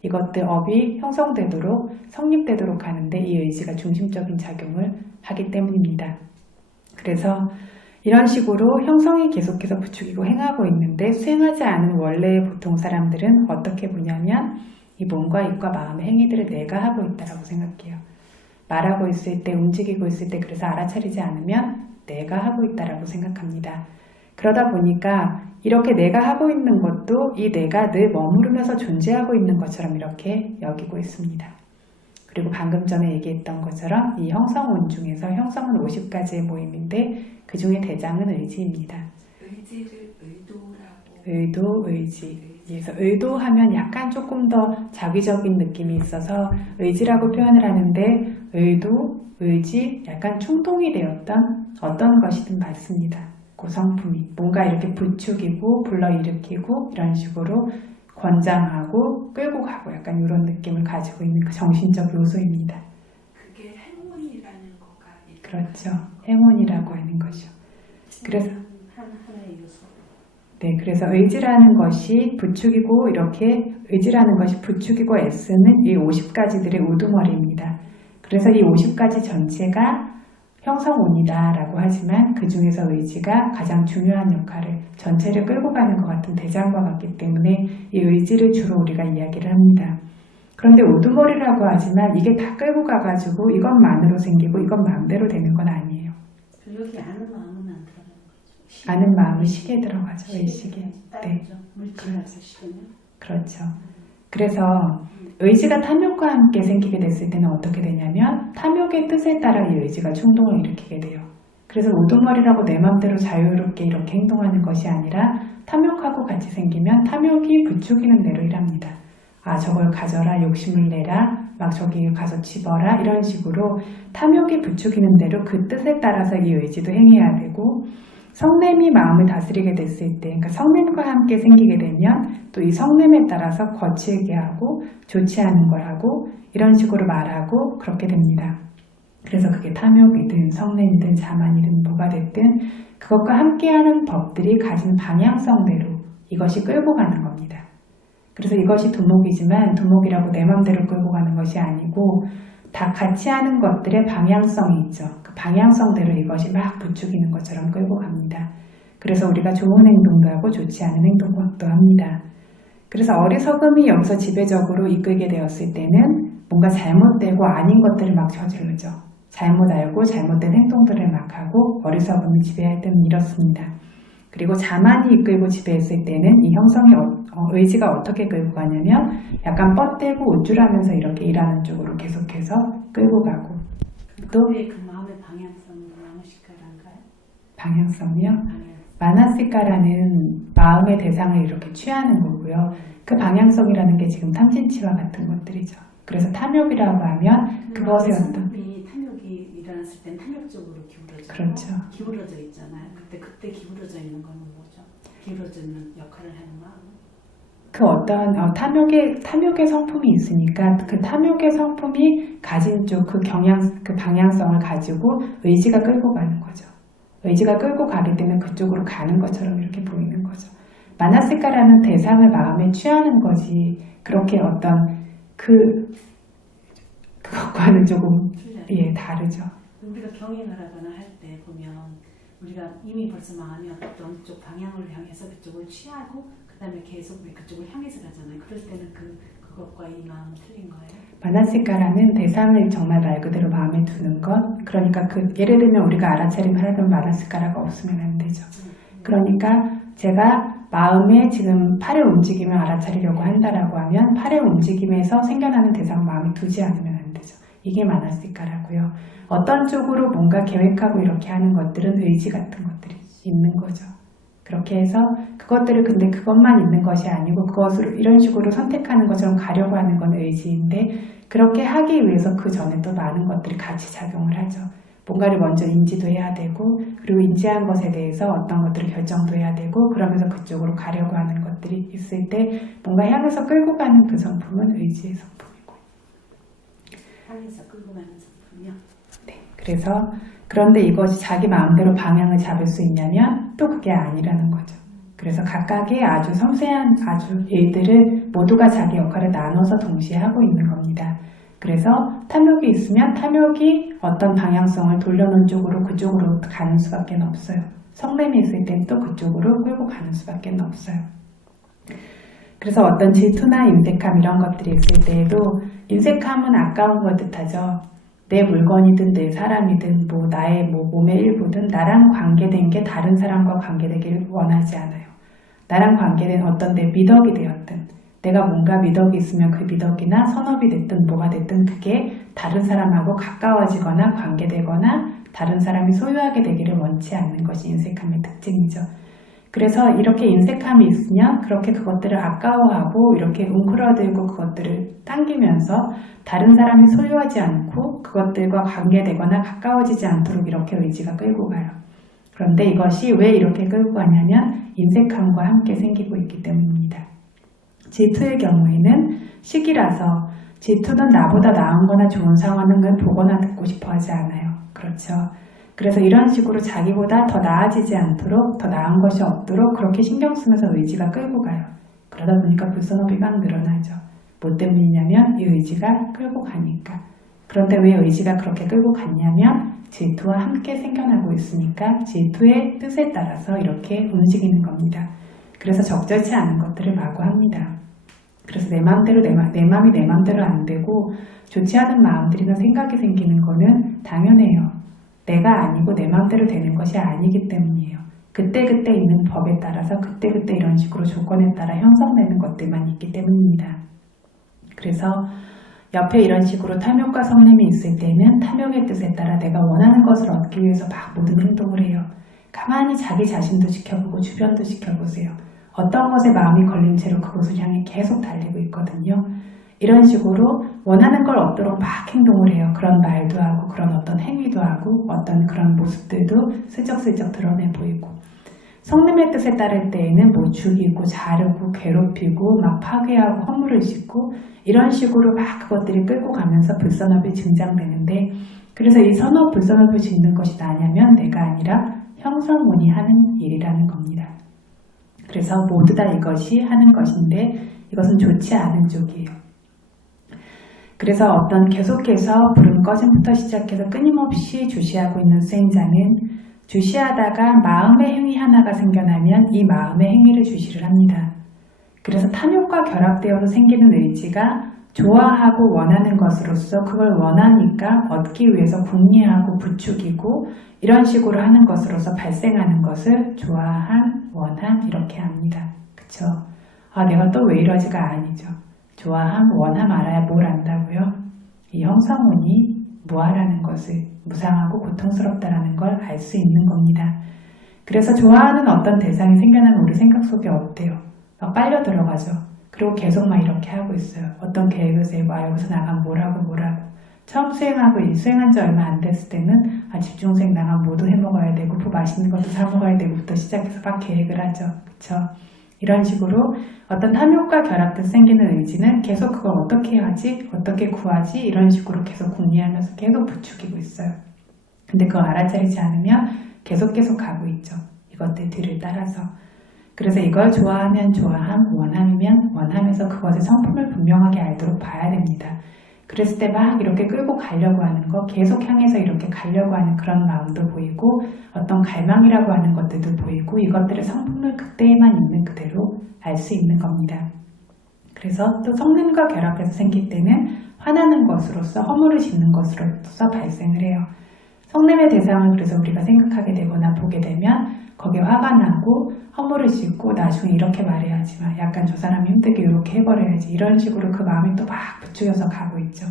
이것들 업이 형성되도록 성립되도록 하는데 이 의지가 중심적인 작용을 하기 때문입니다. 그래서 이런 식으로 형성이 계속해서 부추기고 행하고 있는데 수행하지 않은 원래의 보통 사람들은 어떻게 보냐면 이 몸과 입과 마음의 행위들을 내가 하고 있다라고 생각해요. 말하고 있을 때 움직이고 있을 때 그래서 알아차리지 않으면 내가 하고 있다라고 생각합니다. 그러다 보니까 이렇게 내가 하고 있는 것도 이 내가 늘 머무르면서 존재하고 있는 것처럼 이렇게 여기고 있습니다. 그리고 방금 전에 얘기했던 것처럼 이 형성운 중에서 형성은 50가지의 모임인데 그 중에 대장은 의지입니다. 의지를 의도라고. 의도, 의지. 그래서 의도하면 약간 조금 더 자기적인 느낌이 있어서 의지라고 표현을 하는데 의도, 의지, 약간 충동이 되었던 어떤 것이든 맞습니다. 그 성품이 뭔가 이렇게 부추기고 불러일으키고 이런 식으로 권장하고 끌고 가고 약간 이런 느낌을 가지고 있는 그 정신적 요소입니다. 그게 행운이라는 거가 이렇게 그렇죠. 행운이라고 하는 거죠. 그래서 하나의 요소. 네, 그래서 의지라는 것이 부축이고 이렇게 의지라는 것이 부축이고 S는 이 50가지들의 우두머리입니다. 그래서 이 50가지 전체가 형성운이다라고 하지만 그 중에서 의지가 가장 중요한 역할을 전체를 끌고 가는 것 같은 대장과 같기 때문에 이 의지를 주로 우리가 이야기를 합니다. 그런데 우두머리라고 하지만 이게 다 끌고 가가지고 이것만으로 생기고 이것 마음대로 되는 건 아니에요. 여기 아는 마음은 안 들어가는 거죠. 아는 마음은 식에 들어가죠. 의식에. 네. 물질하고 식은요. 그렇죠. 그래서 의지가 탐욕과 함께 생기게 됐을 때는 어떻게 되냐면 탐욕의 뜻에 따라 이 의지가 충동을 일으키게 돼요. 그래서 우두머리라고 내 맘대로 자유롭게 이렇게 행동하는 것이 아니라 탐욕하고 같이 생기면 탐욕이 부추기는 대로 일합니다. 아, 저걸 가져라, 욕심을 내라, 막 저기 가서 집어라 이런 식으로 탐욕이 부추기는 대로 그 뜻에 따라서 이 의지도 행해야 되고 성냄이 마음을 다스리게 됐을 때, 그러니까 성냄과 함께 생기게 되면 또 이 성냄에 따라서 거칠게 하고 좋지 않은 걸 하고 이런 식으로 말하고 그렇게 됩니다. 그래서 그게 탐욕이든 성냄이든 자만이든 뭐가 됐든 그것과 함께하는 법들이 가진 방향성대로 이것이 끌고 가는 겁니다. 그래서 이것이 두목이지만 두목이라고 내 맘대로 끌고 가는 것이 아니고 다 같이 하는 것들의 방향성이 있죠. 그 방향성대로 이것이 막 부추기는 것처럼 끌고 갑니다. 그래서 우리가 좋은 행동도 하고 좋지 않은 행동도 합니다. 그래서 어리석음이 여기서 지배적으로 이끌게 되었을 때는 뭔가 잘못되고 아닌 것들을 막 저지르죠. 잘못 알고 잘못된 행동들을 막 하고 어리석음이 지배할 때는 이렇습니다. 그리고 자만이 이끌고 지배했을 때는 이 형성이 의지가 어떻게 끌고 가냐면 약간 뻗대고 우쭐하면서 이렇게 일하는 쪽으로 계속해서 끌고 가고 또 그 마음의 방향성은 마나시카란가요? 방향성이요? 마나시카라는 마음의 대상을 이렇게 취하는 거고요. 그 방향성이라는 게 지금 탐진치와 같은 것들이죠. 그래서 탐욕이라고 하면 그것의 어떤 탐욕이 일어났을 땐 탐욕적으로 기울어져. 그렇죠. 기울어져 있잖아요. 그때 기울어져 있는 거는 뭐죠? 기울어져 있는 역할을 하는 마음. 그 어떤 탐욕의 성품이 있으니까 그 탐욕의 성품이 가진 쪽 그 방향성을 가지고 의지가 끌고 가는 거죠. 의지가 끌고 가기 때문에 그쪽으로 가는 것처럼 이렇게 보이는 거죠. 마나시카라는 대상을 마음에 취하는 것이 그렇게 어떤 그것과는 조금 다르죠. 우리가 경행을 하거나 할 때 보면 우리가 이미 벌써 마음이 어떤 쪽 방향을 향해서 그쪽을 취하고 그 다음에 계속 그쪽을 향해서 가잖아요. 그럴 때는 그것과 이 마음은 틀린 거예요. 마나시카라는 대상을 정말 말 그대로 마음에 두는 것. 그러니까 예를 들면 우리가 알아차림을 하려면 마나시카라가 없으면 안 되죠. 그러니까 제가 마음에 지금 팔의 움직임을 알아차리려고 한다라고 하면 팔의 움직임에서 생겨나는 대상 마음에 두지 않으면 안 되죠. 이게 마나시카라고요. 어떤 쪽으로 뭔가 계획하고 이렇게 하는 것들은 의지 같은 것들이 있는 거죠. 그렇게 해서 그것들을 근데 그것만 있는 것이 아니고 그것을 이런 식으로 선택하는 것처럼 가려고 하는 건 의지인데 그렇게 하기 위해서 그 전에 또 많은 것들이 같이 작용을 하죠. 뭔가를 먼저 인지도 해야 되고 그리고 인지한 것에 대해서 어떤 것들을 결정도 해야 되고 그러면서 그쪽으로 가려고 하는 것들이 있을 때 뭔가 향해서 끌고 가는 그 성품은 의지의 성품이고 향해서 끌고 가는 성품이요? 네, 그래서 그런데 이것이 자기 마음대로 방향을 잡을 수 있냐면 또 그게 아니라는 거죠. 그래서 각각의 아주 섬세한 일들을 모두가 자기 역할을 나눠서 동시에 하고 있는 겁니다. 그래서 탐욕이 있으면 탐욕이 어떤 방향성을 돌려놓은 쪽으로 그쪽으로 가는 수밖에 없어요. 성냄이 있을 땐 또 그쪽으로 끌고 가는 수밖에 없어요. 그래서 어떤 질투나 인색함 이런 것들이 있을 때에도 인색함은 아까운 걸 뜻하죠. 내 물건이든 내 사람이든 나의 몸의 일부든 나랑 관계된 게 다른 사람과 관계되기를 원하지 않아요. 나랑 관계된 어떤 내 미덕이 되었든 내가 뭔가 미덕이 있으면 그 미덕이나 선업이 됐든 뭐가 됐든 그게 다른 사람하고 가까워지거나 관계되거나 다른 사람이 소유하게 되기를 원치 않는 것이 인색함의 특징이죠. 그래서 이렇게 인색함이 있으면 그렇게 그것들을 아까워하고 이렇게 웅크러들고 그것들을 당기면서 다른 사람이 소유하지 않고 그것들과 관계되거나 가까워지지 않도록 이렇게 의지가 끌고 가요. 그런데 이것이 왜 이렇게 끌고 가냐면 인색함과 함께 생기고 있기 때문입니다. 질투의 경우에는 식이라서 질투는 나보다 나은 거나 좋은 상황을 보거나 듣고 싶어 하지 않아요. 그렇죠. 그래서 이런 식으로 자기보다 더 나아지지 않도록, 더 나은 것이 없도록 그렇게 신경 쓰면서 의지가 끌고 가요. 그러다 보니까 불선업이 막 늘어나죠. 뭐 때문이냐면 이 의지가 끌고 가니까. 그런데 왜 의지가 그렇게 끌고 갔냐면 질투와 함께 생겨나고 있으니까 질투의 뜻에 따라서 이렇게 움직이는 겁니다. 그래서 적절치 않은 것들을 마구합니다. 그래서 내 마음이 내 마음대로 안 되고 좋지 않은 마음들이나 생각이 생기는 거는 당연해요. 내가 아니고 내 마음대로 되는 것이 아니기 때문이에요. 그때그때 있는 법에 따라서 그때그때 이런 식으로 조건에 따라 형성되는 것들만 있기 때문입니다. 그래서 옆에 이런 식으로 탐욕과 성냄이 있을 때는 탐욕의 뜻에 따라 내가 원하는 것을 얻기 위해서 막 모든 행동을 해요. 가만히 자기 자신도 지켜보고 주변도 지켜보세요. 어떤 것에 마음이 걸린 채로 그곳을 향해 계속 달리고 있거든요. 이런 식으로 원하는 걸 얻도록 막 행동을 해요. 그런 말도 하고 그런 어떤 행위도 하고 어떤 그런 모습들도 슬쩍슬쩍 드러내 보이고 성냄의 뜻에 따를 때에는 뭐 죽이고 자르고 괴롭히고 막 파괴하고 허물을 짓고 이런 식으로 막 그것들이 끌고 가면서 불선업이 증장되는데 그래서 이 선업 불선업을 짓는 것이 나냐면 내가 아니라 형성운이 하는 일이라는 겁니다. 그래서 모두 다 이것이 하는 것인데 이것은 좋지 않은 쪽이에요. 그래서 어떤 계속해서 불은 꺼짐부터 시작해서 끊임없이 주시하고 있는 수행자는 주시하다가 마음의 행위 하나가 생겨나면 이 마음의 행위를 주시를 합니다. 그래서 탐욕과 결합되어서 생기는 의지가 좋아하고 원하는 것으로서 그걸 원하니까 얻기 위해서 궁리하고 부추기고 이런 식으로 하는 것으로서 발생하는 것을 좋아함, 원함 이렇게 합니다. 그쵸? 아, 내가 또 왜 이러지가 아니죠. 좋아함, 원함 알아야 뭘 안다고요? 이 형성운이 무아라는 것을 무상하고 고통스럽다라는 걸 알 수 있는 겁니다. 그래서 좋아하는 어떤 대상이 생겨나면 우리 생각 속에 어때요? 막 빨려 들어가죠. 그리고 계속 막 이렇게 하고 있어요. 어떤 계획을 세고 여기서 나가면 뭐라고 처음 수행한 지 얼마 안 됐을 때는 집중수행 나가면 뭐도 해먹어야 되고 뭐 맛있는 것도 사 먹어야 되고부터 시작해서 막 계획을 하죠. 그쵸? 이런 식으로 어떤 탐욕과 결합돼서 생기는 의지는 계속 그걸 어떻게 하지? 어떻게 구하지? 이런 식으로 계속 궁리하면서 계속 부추기고 있어요. 근데 그거 알아차리지 않으면 계속 가고 있죠. 이것들 뒤를 따라서. 그래서 이걸 좋아하면 좋아함, 원함이면 원함에서 그것의 성품을 분명하게 알도록 봐야 됩니다. 그랬을 때 막 이렇게 끌고 가려고 하는 거, 계속 향해서 이렇게 가려고 하는 그런 마음도 보이고 어떤 갈망이라고 하는 것들도 보이고 이것들의 성품을 그때에만 있는 그대로 알 수 있는 겁니다. 그래서 또 성냄과 결합해서 생길 때는 화나는 것으로서 허물을 짓는 것으로서 발생을 해요. 성냄의 대상을 그래서 우리가 생각하게 되거나 보게 되면 거기에 화가 나고 허물을 짓고 나중에 이렇게 말해야지만 약간 저 사람이 힘들게 이렇게 해버려야지 이런 식으로 그 마음이 또 막 부추겨서 가고 있죠.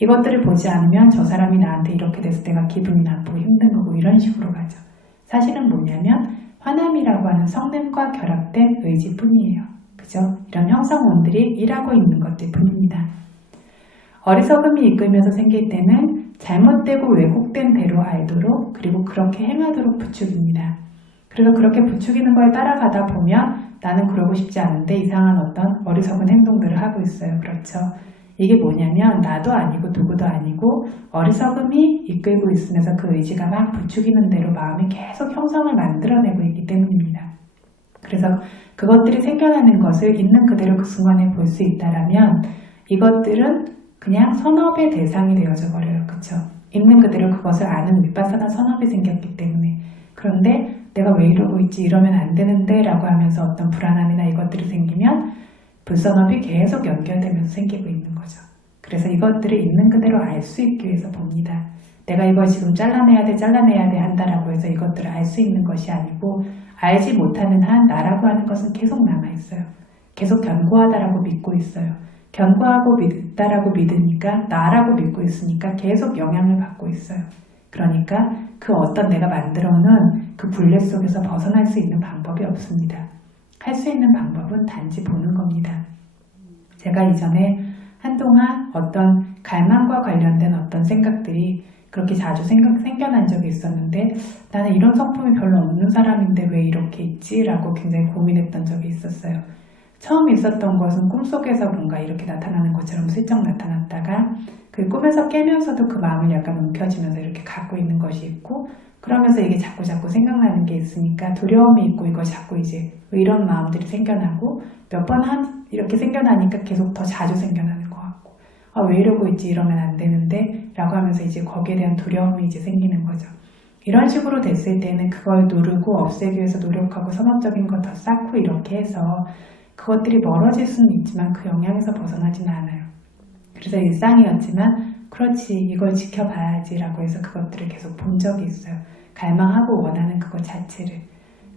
이것들을 보지 않으면 저 사람이 나한테 이렇게 됐을 때가 기분이 나쁘고 힘든 거고 이런 식으로 가죠. 사실은 뭐냐면 화남이라고 하는 성냄과 결합된 의지뿐이에요. 그죠? 이런 형성운들이 일하고 있는 것들 뿐입니다. 어리석음이 이끌면서 생길 때는 잘못되고 왜곡된 대로 알도록 그리고 그렇게 행하도록 부추깁니다. 그래서 그렇게 부추기는 거에 따라가다 보면 나는 그러고 싶지 않은데 이상한 어떤 어리석은 행동들을 하고 있어요. 그렇죠? 이게 뭐냐면 나도 아니고 누구도 아니고 어리석음이 이끌고 있으면서 그 의지가 막 부추기는 대로 마음이 계속 형성을 만들어내고 있기 때문입니다. 그래서 그것들이 생겨나는 것을 있는 그대로 그 순간에 볼 수 있다라면 이것들은 그냥 선업의 대상이 되어져 버려요. 그쵸? 있는 그대로 그것을 아는 윗바사나 선업이 생겼기 때문에. 그런데 내가 왜 이러고 있지? 이러면 안 되는데 라고 하면서 어떤 불안함이나 이것들이 생기면 불선업이 계속 연결되면서 생기고 있는 거죠. 그래서 이것들을 있는 그대로 알 수 있기 위해서 봅니다. 내가 이걸 지금 잘라내야 돼 한다라고 해서 이것들을 알 수 있는 것이 아니고 알지 못하는 한 나라고 하는 것은 계속 남아있어요. 계속 견고하다라고 믿고 있어요. 견고하고 믿다라고 믿으니까 나라고 믿고 있으니까 계속 영향을 받고 있어요. 그러니까 그 어떤 내가 만들어놓은 그 굴레 속에서 벗어날 수 있는 방법이 없습니다. 할 수 있는 방법은 단지 보는 겁니다. 제가 이전에 한동안 어떤 갈망과 관련된 어떤 생각들이 그렇게 자주 생겨난 적이 있었는데 나는 이런 성품이 별로 없는 사람인데 왜 이렇게 있지? 라고 굉장히 고민했던 적이 있었어요. 처음 있었던 것은 꿈속에서 뭔가 이렇게 나타나는 것처럼 슬쩍 나타났다가 그 꿈에서 깨면서도 그 마음을 약간 움켜쥐면서 이렇게 갖고 있는 것이 있고, 그러면서 이게 자꾸 생각나는 게 있으니까 두려움이 있고, 이거 자꾸 이제 이런 마음들이 생겨나고, 몇 번 이렇게 생겨나니까 계속 더 자주 생겨나는 것 같고, 왜 이러고 있지, 이러면 안 되는데 라고 하면서 이제 거기에 대한 두려움이 이제 생기는 거죠. 이런 식으로 됐을 때는 그걸 누르고 없애기 위해서 노력하고 선업적인 거 더 쌓고 이렇게 해서 그것들이 멀어질 수는 있지만 그 영향에서 벗어나지는 않아요. 그래서 일상이었지만 그렇지, 이걸 지켜봐야지 라고 해서 그것들을 계속 본 적이 있어요. 갈망하고 원하는 그것 자체를.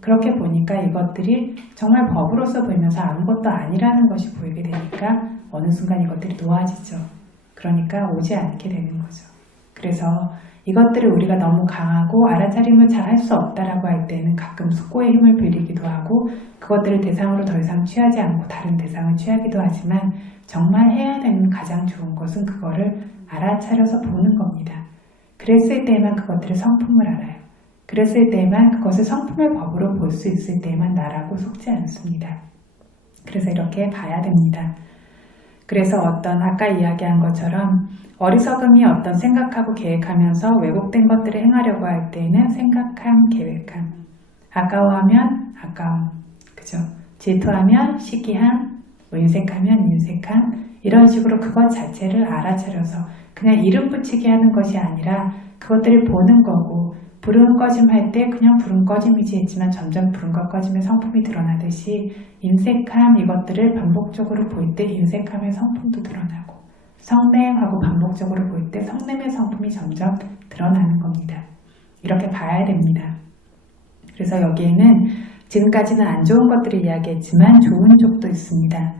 그렇게 보니까 이것들이 정말 법으로서 보이면서 아무것도 아니라는 것이 보이게 되니까 어느 순간 이것들이 놓아지죠. 그러니까 오지 않게 되는 거죠. 그래서 이것들을 우리가 너무 강하고 알아차림을 잘 할 수 없다라고 할 때는 가끔 숙고의 힘을 빌리기도 하고, 그것들을 대상으로 더 이상 취하지 않고 다른 대상을 취하기도 하지만, 정말 해야 되는 가장 좋은 것은 그거를 알아차려서 보는 겁니다. 그랬을 때만 그것들의 성품을 알아요. 그랬을 때만 그것을 성품의 법으로 볼 수 있을 때만 나라고 속지 않습니다. 그래서 이렇게 봐야 됩니다. 그래서 아까 이야기한 것처럼 어리석음이 어떤 생각하고 계획하면서 왜곡된 것들을 행하려고 할 때는 생각함, 계획함, 아까워하면 아까움, 그죠? 질투하면 시기함, 인색하면 인색함, 이런 식으로 그것 자체를 알아차려서 그냥 이름 붙이기 하는 것이 아니라 그것들을 보는 거고, 불은 꺼짐 할 때 그냥 불은 꺼짐이지 했지만 점점 불은과 꺼짐의 성품이 드러나듯이 인색함, 이것들을 반복적으로 볼 때 인색함의 성품도 드러나고, 성냄하고 반복적으로 볼 때 성냄의 성품이 점점 드러나는 겁니다. 이렇게 봐야 됩니다. 그래서 여기에는 지금까지는 안 좋은 것들을 이야기했지만 좋은 쪽도 있습니다.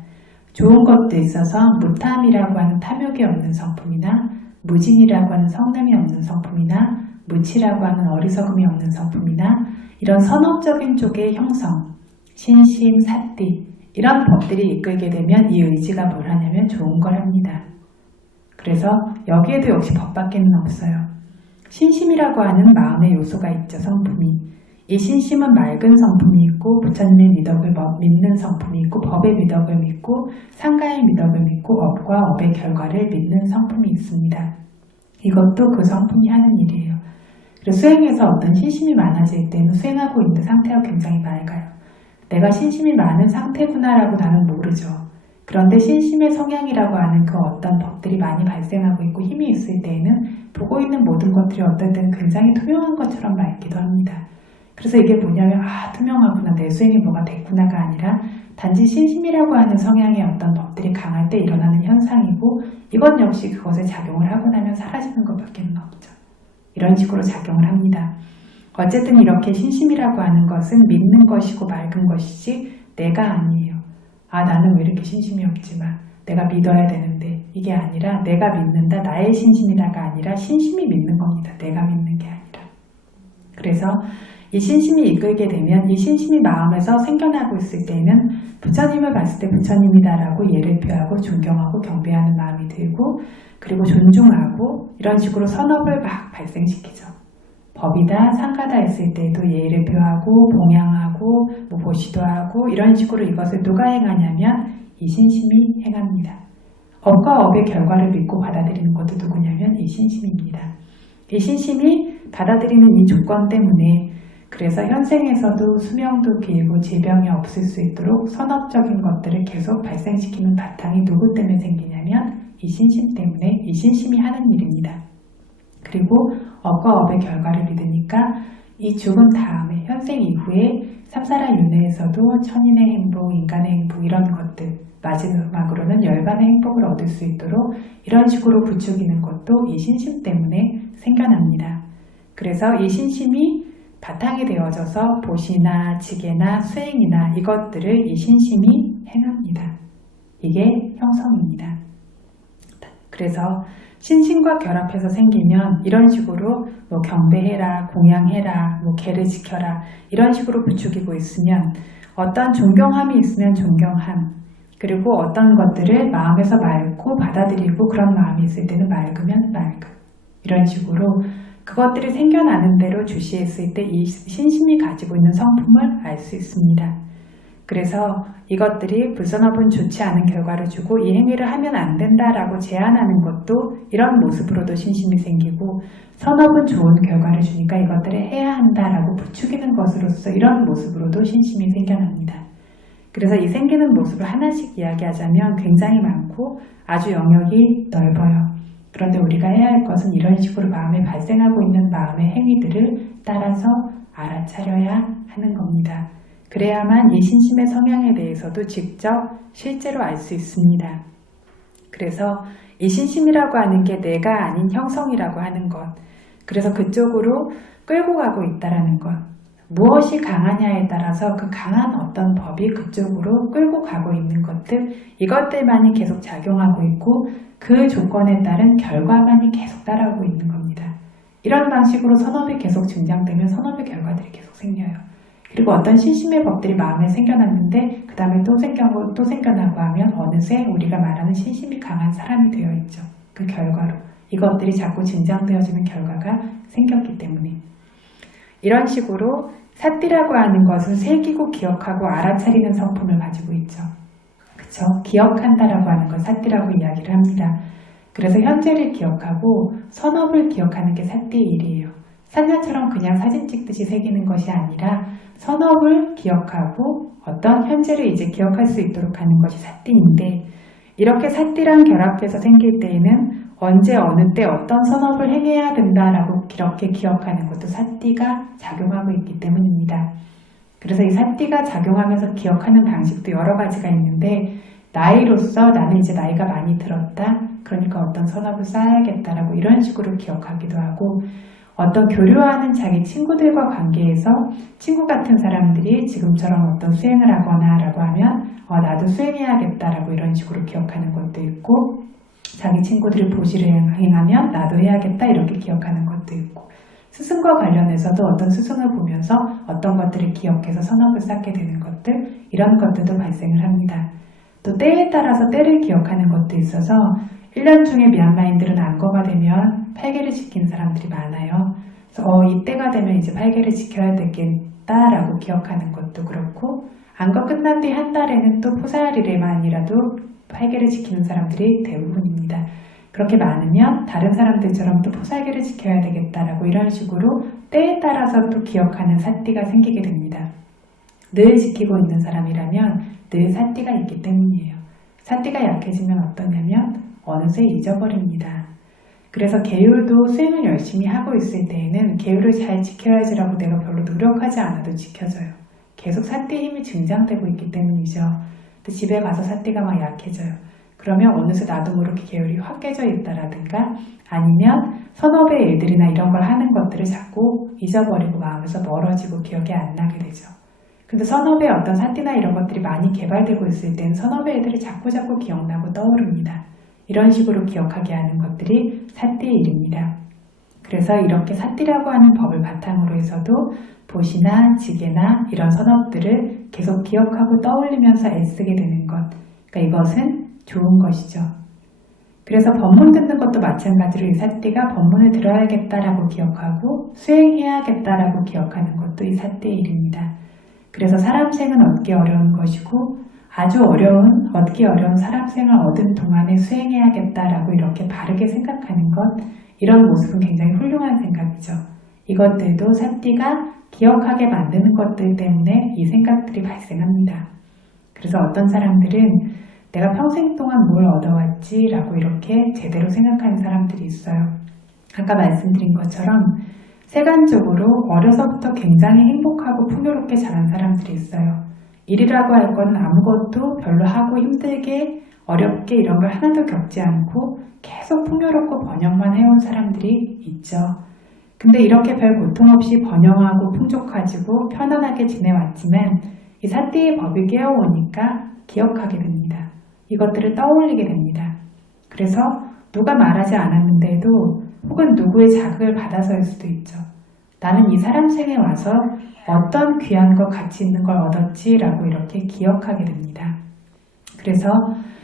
좋은 것도 있어서 무탐이라고 하는 탐욕이 없는 성품이나 무진이라고 하는 성냄이 없는 성품이나 무치라고 하는 어리석음이 없는 성품이나 이런 선업적인 쪽의 형성, 신심, 사띠, 이런 법들이 이끌게 되면 이 의지가 뭘 하냐면 좋은 걸 합니다. 그래서 여기에도 역시 법밖에는 없어요. 신심이라고 하는 마음의 요소가 있죠, 성품이. 이 신심은 맑은 성품이 있고, 부처님의 미덕을 믿는 성품이 있고, 법의 미덕을 믿고, 상가의 미덕을 믿고, 업과 업의 결과를 믿는 성품이 있습니다. 이것도 그 성품이 하는 일이에요. 그래서 수행에서 어떤 신심이 많아질 때는 수행하고 있는 상태가 굉장히 맑아요. 내가 신심이 많은 상태구나라고 나는 모르죠. 그런데 신심의 성향이라고 하는 그 어떤 법들이 많이 발생하고 있고 힘이 있을 때에는 보고 있는 모든 것들이 어떨 때는 굉장히 투명한 것처럼 맑기도 합니다. 그래서 이게 뭐냐면 투명하구나, 내 수행이 뭐가 됐구나가 아니라 단지 신심이라고 하는 성향의 어떤 법들이 강할 때 일어나는 현상이고, 이것 역시 그것에 작용을 하고 나면 사라지는 것밖에 없죠. 이런 식으로 작용을 합니다. 어쨌든 이렇게 신심이라고 하는 것은 믿는 것이고 맑은 것이지 내가 아니에요. 나는 왜 이렇게 신심이 없지만 내가 믿어야 되는데, 이게 아니라 내가 믿는다, 나의 신심이다가 아니라 신심이 믿는 겁니다. 내가 믿는 게 아니라. 그래서 이 신심이 이끌게 되면 이 신심이 마음에서 생겨나고 있을 때는 부처님을 봤을 때 부처님이다라고 예를 표하고 존경하고 경배하는 마음이 들고, 그리고 존중하고 이런 식으로 선업을 막 발생시키죠. 법이다, 상가다 했을 때도 예를 표하고 봉양하고 보시도 하고 이런 식으로 이것을 누가 행하냐면 이 신심이 행합니다. 업과 업의 결과를 믿고 받아들이는 것도 누구냐면 이 신심입니다. 이 신심이 받아들이는 이 조건 때문에 그래서 현생에서도 수명도 길고 질병이 없을 수 있도록 선업적인 것들을 계속 발생시키는 바탕이 누구 때문에 생기냐면 이 신심 때문에, 이 신심이 하는 일입니다. 그리고 업과 업의 결과를 믿으니까 이 죽은 다음에 현생 이후에 삼사라 윤회에서도 천인의 행복, 인간의 행복 이런 것들, 마지막으로는 열반의 행복을 얻을 수 있도록 이런 식으로 부추기는 것도 이 신심 때문에 생겨납니다. 그래서 이 신심이 바탕이 되어져서 보시나 지게나 수행이나 이것들을 이 신심이 행합니다. 이게 형성입니다. 그래서 신심과 결합해서 생기면 이런 식으로 경배해라, 공양해라, 개를 지켜라 이런 식으로 부추기고 있으면 어떤 존경함이 있으면 존경함, 그리고 어떤 것들을 마음에서 맑고 받아들이고 그런 마음이 있을 때는 맑으면 맑음, 이런 식으로 그것들이 생겨나는 대로 주시했을 때 이 신심이 가지고 있는 성품을 알 수 있습니다. 그래서 이것들이 불선업은 좋지 않은 결과를 주고 이 행위를 하면 안 된다라고 제안하는 것도 이런 모습으로도 신심이 생기고, 선업은 좋은 결과를 주니까 이것들을 해야 한다라고 부추기는 것으로서 이런 모습으로도 신심이 생겨납니다. 그래서 이 생기는 모습을 하나씩 이야기하자면 굉장히 많고 아주 영역이 넓어요. 그런데 우리가 해야 할 것은 이런 식으로 마음에 발생하고 있는 마음의 행위들을 따라서 알아차려야 하는 겁니다. 그래야만 이 신심의 성향에 대해서도 직접 실제로 알 수 있습니다. 그래서 이 신심이라고 하는 게 내가 아닌 형성이라고 하는 것, 그래서 그쪽으로 끌고 가고 있다라는 것, 무엇이 강하냐에 따라서 그 강한 어떤 법이 그쪽으로 끌고 가고 있는 것들, 이것들만이 계속 작용하고 있고 그 조건에 따른 결과만이 계속 따라오고 있는 겁니다. 이런 방식으로 선업이 계속 증장되면 선업의 결과들이 계속 생겨요. 그리고 어떤 신심의 법들이 마음에 생겨났는데 그 다음에 또 생겨나고 하면 어느새 우리가 말하는 신심이 강한 사람이 되어 있죠. 그 결과로 이것들이 자꾸 증장되어지는 결과가 생겼기 때문에. 이런 식으로 사띠라고 하는 것은 새기고 기억하고 알아차리는 성품을 가지고 있죠. 그쵸? 기억한다라고 하는 걸 사띠라고 이야기를 합니다. 그래서 현재를 기억하고 선업을 기억하는 게 사띠의 일이에요. 사냐처럼 그냥 사진 찍듯이 새기는 것이 아니라 선업을 기억하고 어떤 현재를 이제 기억할 수 있도록 하는 것이 사띠인데, 이렇게 사띠랑 결합해서 생길 때에는 언제 어느 때 어떤 선업을 행해야 된다라고 이렇게 기억하는 것도 사띠가 작용하고 있기 때문입니다. 그래서 이 사띠가 작용하면서 기억하는 방식도 여러 가지가 있는데, 나이로서 나는 이제 나이가 많이 들었다, 그러니까 어떤 선업을 쌓아야겠다라고 이런 식으로 기억하기도 하고, 어떤 교류하는 자기 친구들과 관계에서 친구 같은 사람들이 지금처럼 어떤 수행을 하거나 라고 하면 나도 수행해야겠다라고 이런 식으로 기억하는 것도 있고, 자기 친구들이 보시를 행하면 나도 해야겠다 이렇게 기억하는 것도 있고, 스승과 관련해서도 어떤 스승을 보면서 어떤 것들을 기억해서 선업을 쌓게 되는 것들, 이런 것들도 발생을 합니다. 또 때에 따라서 때를 기억하는 것도 있어서 1년 중에 미얀마인들은 안거가 되면 8개를 지키는 사람들이 많아요. 그래서 이때가 되면 이제 8개를 지켜야 되겠다라고 기억하는 것도 그렇고, 안거 끝난 뒤 한 달에는 또 포사리레만이라도 8개를 지키는 사람들이 대부분입니다. 그렇게 많으면 다른 사람들처럼 또 포사개를 지켜야 되겠다라고 이런 식으로 때에 따라서 또 기억하는 사띠가 생기게 됩니다. 늘 지키고 있는 사람이라면 늘 사띠가 있기 때문이에요. 사띠가 약해지면 어떠냐면 어느새 잊어버립니다. 그래서 계율도 수행을 열심히 하고 있을 때에는 계율을 잘 지켜야지라고 내가 별로 노력하지 않아도 지켜져요. 계속 사띠의 힘이 증장되고 있기 때문이죠. 근데 집에 가서 사띠가 막 약해져요. 그러면 어느새 나도 모르게 계율이 확 깨져 있다라든가, 아니면 선업의 일들이나 이런 걸 하는 것들을 자꾸 잊어버리고 마음에서 멀어지고 기억이 안 나게 되죠. 근데 선업의 어떤 사띠나 이런 것들이 많이 개발되고 있을 땐 선업의 일들이 자꾸자꾸 기억나고 떠오릅니다. 이런 식으로 기억하게 하는 것들이 사띠의 일입니다. 그래서 이렇게 사띠라고 하는 법을 바탕으로 해서도 보시나 지게나 이런 선업들을 계속 기억하고 떠올리면서 애쓰게 되는 것, 그러니까 이것은 좋은 것이죠. 그래서 법문 듣는 것도 마찬가지로 이 사띠가 법문을 들어야겠다라고 기억하고 수행해야겠다라고 기억하는 것도 이 사띠의 일입니다. 그래서 사람생은 얻기 어려운 것이고, 아주 얻기 어려운 사람생을 얻은 동안에 수행해야겠다라고 이렇게 바르게 생각하는 것, 이런 모습은 굉장히 훌륭한 생각이죠. 이것들도 사띠가 기억하게 만드는 것들 때문에 이 생각들이 발생합니다. 그래서 어떤 사람들은 내가 평생 동안 뭘 얻어왔지 라고 이렇게 제대로 생각하는 사람들이 있어요. 아까 말씀드린 것처럼 세간적으로 어려서부터 굉장히 행복하고 풍요롭게 자란 사람들이 있어요. 일이라고 할 건 아무것도 별로 하고 힘들게 어렵게 이런 걸 하나도 겪지 않고 계속 풍요롭고 번영만 해온 사람들이 있죠. 근데 이렇게 별 고통 없이 번영하고 풍족하지고 편안하게 지내왔지만 이 사띠의 법이 깨어오니까 기억하게 됩니다. 이것들을 떠올리게 됩니다. 그래서 누가 말하지 않았는데도 혹은 누구의 자극을 받아서일 수도 있죠. 나는 이 사람 생에 와서 어떤 귀한 것, 가치 있는 걸 얻었지라고 이렇게 기억하게 됩니다. 그래서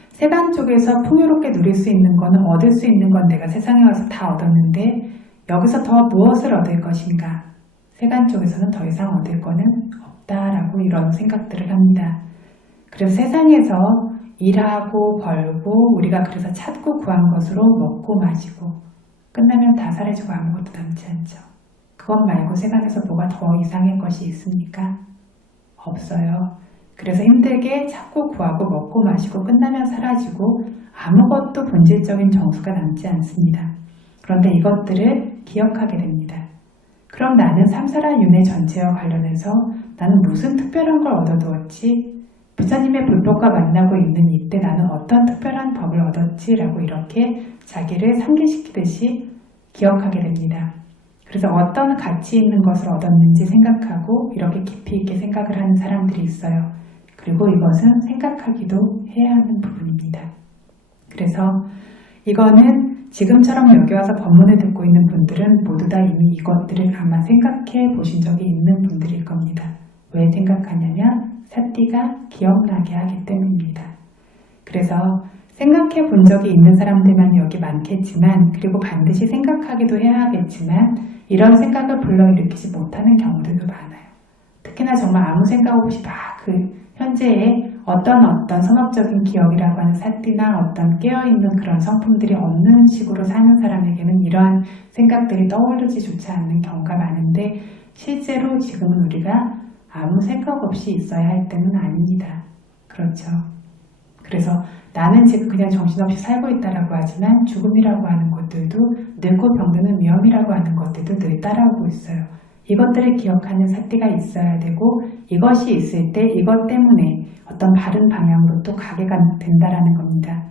세간 쪽에서 풍요롭게 누릴 수 있는 거는, 얻을 수 있는 건 내가 세상에 와서 다 얻었는데 여기서 더 무엇을 얻을 것인가? 세간 쪽에서는 더 이상 얻을 거는 없다라고 이런 생각들을 합니다. 그래서 세상에서 일하고 벌고 우리가 그래서 찾고 구한 것으로 먹고 마시고 끝나면 다 사라지고 아무것도 남지 않죠. 그것 말고 세상에서 뭐가 더 이상의 것이 있습니까? 없어요. 그래서 힘들게 찾고 구하고 먹고 마시고 끝나면 사라지고 아무것도 본질적인 정수가 남지 않습니다. 그런데 이것들을 기억하게 됩니다. 그럼 나는 삼사라 윤회 전체와 관련해서 나는 무슨 특별한 걸 얻어두었지? 부처님의 불법과 만나고 있는 이때 나는 어떤 특별한 법을 얻었지? 라고 이렇게 자기를 상기시키듯이 기억하게 됩니다. 그래서 어떤 가치 있는 것을 얻었는지 생각하고 이렇게 깊이 있게 생각을 하는 사람들이 있어요. 그리고 이것은 생각하기도 해야 하는 부분입니다. 그래서 이거는 지금처럼 여기 와서 법문을 듣고 있는 분들은 모두 다 이미 이것들을 아마 생각해 보신 적이 있는 분들일 겁니다. 왜 생각하냐면 사띠가 기억나게 하기 때문입니다. 그래서 생각해 본 적이 있는 사람들만 여기 많겠지만 그리고 반드시 생각하기도 해야 하겠지만 이런 생각을 불러일으키지 못하는 경우들도 많아요. 특히나 정말 아무 생각 없이 막 그 현재의 어떤 선업적인 기억이라고 하는 사띠나 어떤 깨어있는 그런 성품들이 없는 식으로 사는 사람에게는 이러한 생각들이 떠오르지조차 않는 경우가 많은데 실제로 지금은 우리가 아무 생각 없이 있어야 할 때는 아닙니다. 그렇죠. 그래서 나는 지금 그냥 정신없이 살고 있다라고 하지만 죽음이라고 하는 것들도 늙고 병드는 위험이라고 하는 것들도 늘 따라오고 있어요. 이것들을 기억하는 사띠가 있어야 되고 이것이 있을 때 이것 때문에 어떤 바른 방향으로 또 가게 된다라는 겁니다.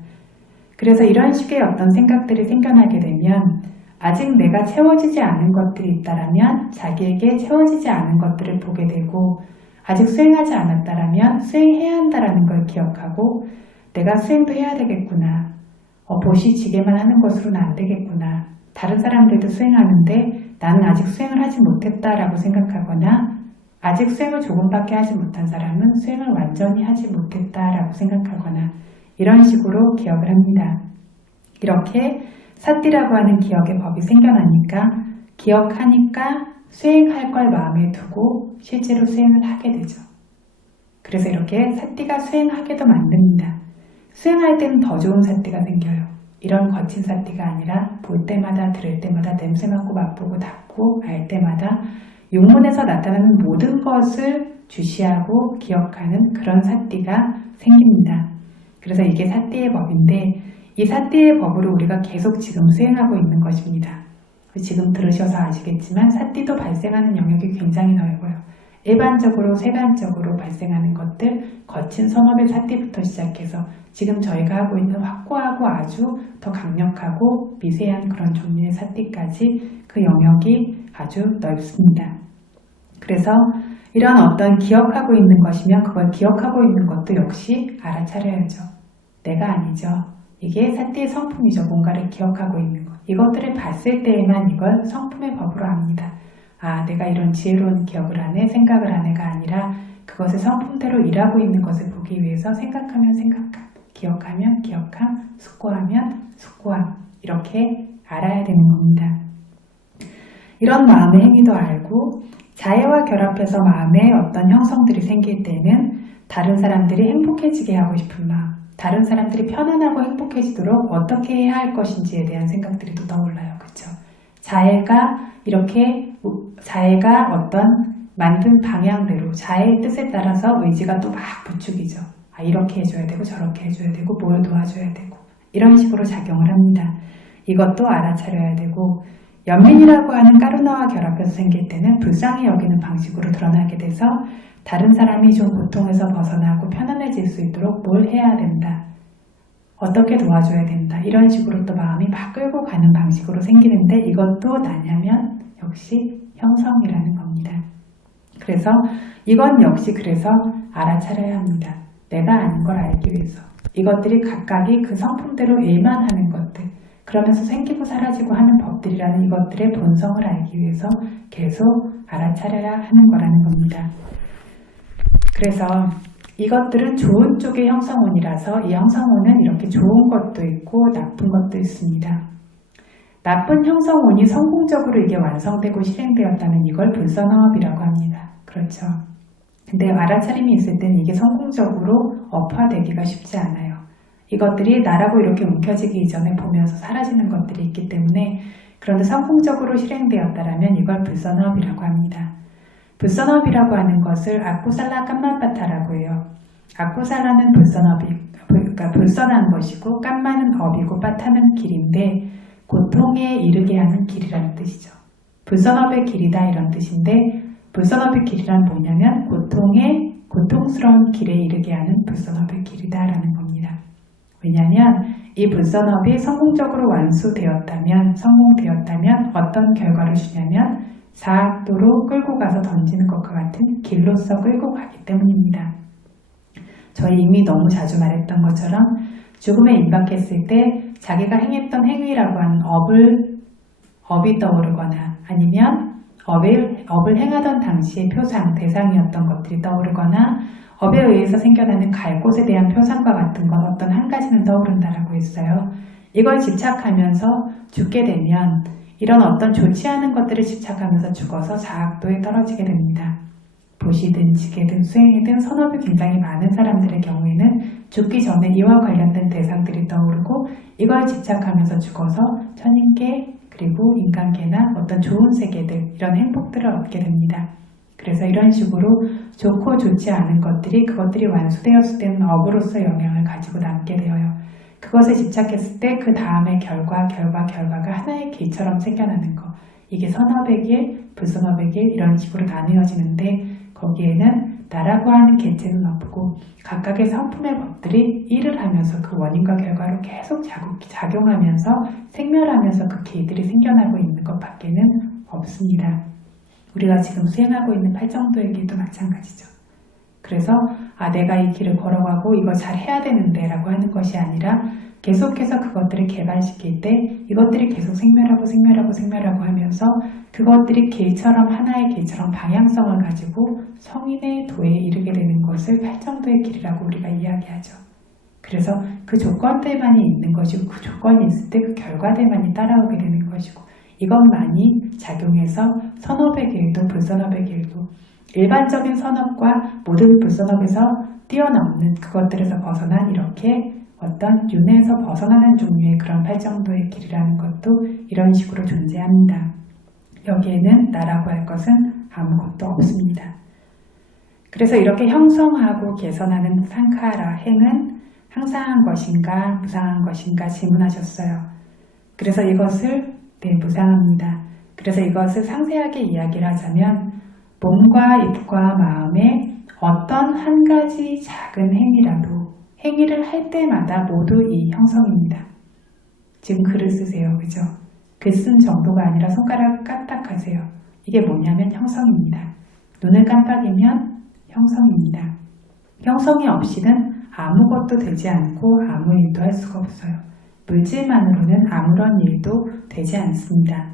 그래서 이런 식의 어떤 생각들이 생겨나게 되면 아직 내가 채워지지 않은 것들이 있다라면 자기에게 채워지지 않은 것들을 보게 되고 아직 수행하지 않았다라면 수행해야 한다라는 걸 기억하고 내가 수행도 해야 되겠구나. 보시지게만 하는 것으로는 안 되겠구나. 다른 사람들도 수행하는데 나는 아직 수행을 하지 못했다라고 생각하거나 아직 수행을 조금밖에 하지 못한 사람은 수행을 완전히 하지 못했다라고 생각하거나 이런 식으로 기억을 합니다. 이렇게 사띠라고 하는 기억의 법이 생겨나니까 기억하니까 수행할 걸 마음에 두고 실제로 수행을 하게 되죠. 그래서 이렇게 사띠가 수행하게도 만듭니다. 수행할 때는 더 좋은 사띠가 생겨요. 이런 거친 사띠가 아니라 볼 때마다 들을 때마다 냄새 맡고 맛보고 닿고 알 때마다 육문에서 나타나는 모든 것을 주시하고 기억하는 그런 사띠가 생깁니다. 그래서 이게 사띠의 법인데 이 사띠의 법으로 우리가 계속 지금 수행하고 있는 것입니다. 지금 들으셔서 아시겠지만 사띠도 발생하는 영역이 굉장히 넓어요. 일반적으로 세간적으로 발생하는 것들, 거친 선업의 사띠부터 시작해서 지금 저희가 하고 있는 확고하고 아주 더 강력하고 미세한 그런 종류의 사띠까지 그 영역이 아주 넓습니다. 그래서 이런 어떤 기억하고 있는 것이면 그걸 기억하고 있는 것도 역시 알아차려야죠. 내가 아니죠. 이게 사띠의 성품이죠. 뭔가를 기억하고 있는 것. 이것들을 봤을 때에만 이걸 성품의 법으로 압니다. 아, 내가 이런 지혜로운 기억을 하네, 생각을 하네가 아니라 그것을 성품대로 일하고 있는 것을 보기 위해서 생각하면 생각함, 기억하면 기억함, 숙고하면 숙고함 이렇게 알아야 되는 겁니다. 이런 마음의 행위도 알고 자애와 결합해서 마음에 어떤 형성들이 생길 때는 다른 사람들이 행복해지게 하고 싶은 마음, 다른 사람들이 편안하고 행복해지도록 어떻게 해야 할 것인지에 대한 생각들이 또 떠올라요. 그렇죠? 자애가 어떤 만든 방향대로 자애의 뜻에 따라서 의지가 또 막 부추기죠. 아, 이렇게 해줘야 되고 저렇게 해줘야 되고 뭘 도와줘야 되고 이런 식으로 작용을 합니다. 이것도 알아차려야 되고 연민이라고 하는 까르나와 결합해서 생길 때는 불쌍히 여기는 방식으로 드러나게 돼서 다른 사람이 좀 고통에서 벗어나고 편안해질 수 있도록 뭘 해야 된다. 어떻게 도와줘야 된다. 이런 식으로 또 마음이 막 끌고 가는 방식으로 생기는데 이것도 나냐면 역시 형성이라는 겁니다. 그래서 이건 역시 그래서 알아차려야 합니다. 내가 아닌 걸 알기 위해서. 이것들이 각각이 그 성품대로 일만 하는 것들, 그러면서 생기고 사라지고 하는 법들이라는 이것들의 본성을 알기 위해서 계속 알아차려야 하는 거라는 겁니다. 그래서 이것들은 좋은 쪽의 형성운이라서 이 형성운은 이렇게 좋은 것도 있고 나쁜 것도 있습니다. 나쁜 형성운이 성공적으로 이게 완성되고 실행되었다면 이걸 불선업이라고 합니다. 그렇죠. 근데 알아차림이 있을 때는 이게 성공적으로 업화되기가 쉽지 않아요. 이것들이 나라고 이렇게 움켜쥐기 이전에 보면서 사라지는 것들이 있기 때문에, 그런데 성공적으로 실행되었다라면 이걸 불선업이라고 합니다. 불선업이라고 하는 것을 아쿠살라 깜마빠타라고 해요. 아쿠살라는 그러니까 불선한 것이고, 깜마는 업이고, 빠타는 길인데 고통에 이르게 하는 길이라는 뜻이죠. 불선업의 길이다 이런 뜻인데, 불선업의 길이란 뭐냐면 고통스러운 길에 이르게 하는 불선업의 길이다라는 겁니다. 왜냐하면 이 불선업이 성공적으로 성공되었다면 어떤 결과를 주냐면 사악도로 끌고 가서 던지는 것과 같은 길로서 끌고 가기 때문입니다. 저희 이미 너무 자주 말했던 것처럼 죽음에 임박했을 때 자기가 행했던 행위라고 하는 업이 떠오르거나, 아니면 업을 행하던 당시의 대상이었던 것들이 떠오르거나, 업에 의해서 생겨나는 갈 곳에 대한 표상과 같은 건 어떤 한 가지는 떠오른다라고 했어요. 이걸 집착하면서 죽게 되면 이런 어떤 좋지 않은 것들을 집착하면서 죽어서 사악도에 떨어지게 됩니다. 보시든 지게든 수행이든 선업이 굉장히 많은 사람들의 경우에는 죽기 전에 이와 관련된 대상들이 떠오르고, 이걸 집착하면서 죽어서 천인계 그리고 인간계나 어떤 좋은 세계들, 이런 행복들을 얻게 됩니다. 그래서 이런 식으로 좋고 좋지 않은 그것들이 완수되었을 때는 업으로서 영향을 가지고 남게 되어요. 그것에 집착했을 때 그 다음에 결과가 하나의 길처럼 생겨나는 거. 이게 선업의 길, 불선업의 길, 이런 식으로 나누어지는데, 거기에는 나라고 하는 개체는 없고 각각의 성품의 법들이 일을 하면서 그 원인과 결과로 계속 작용하면서 생멸하면서 그 길들이 생겨나고 있는 것밖에는 없습니다. 우리가 지금 수행하고 있는 팔정도의 길도 마찬가지죠. 그래서 내가 이 길을 걸어가고 이걸 잘 해야 되는데 라고 하는 것이 아니라, 계속해서 그것들을 개발시킬 때 이것들이 계속 생멸하고 하면서 그것들이 하나의 길처럼 방향성을 가지고 성인의 도에 이르게 되는 것을 팔정도의 길이라고 우리가 이야기하죠. 그래서 그 조건들만이 있는 것이고, 그 조건이 있을 때 그 결과들만이 따라오게 되는 것이고, 이것만이 작용해서 선업의 길도 불선업의 길도, 일반적인 선업과 모든 불선업에서 뛰어넘는 그것들에서 벗어난 이렇게 어떤 윤회에서 벗어나는 종류의 그런 팔정도의 길이라는 것도 이런 식으로 존재합니다. 여기에는 나라고 할 것은 아무것도 없습니다. 그래서 이렇게 형성하고 개선하는 상카라 행은 항상한 것인가 무상한 것인가 질문하셨어요. 그래서 이것을 무상합니다. 그래서 이것을 상세하게 이야기를 하자면, 몸과 입과 마음의 어떤 한 가지 작은 행위를 할 때마다 모두 이 형성입니다. 지금 글을 쓰세요. 그죠? 글 쓴 정도가 아니라 손가락을 까딱하세요. 이게 뭐냐면 형성입니다. 눈을 깜빡이면 형성입니다. 형성이 없이는 아무것도 되지 않고 아무 일도 할 수가 없어요. 물질만으로는 아무런 일도 되지 않습니다.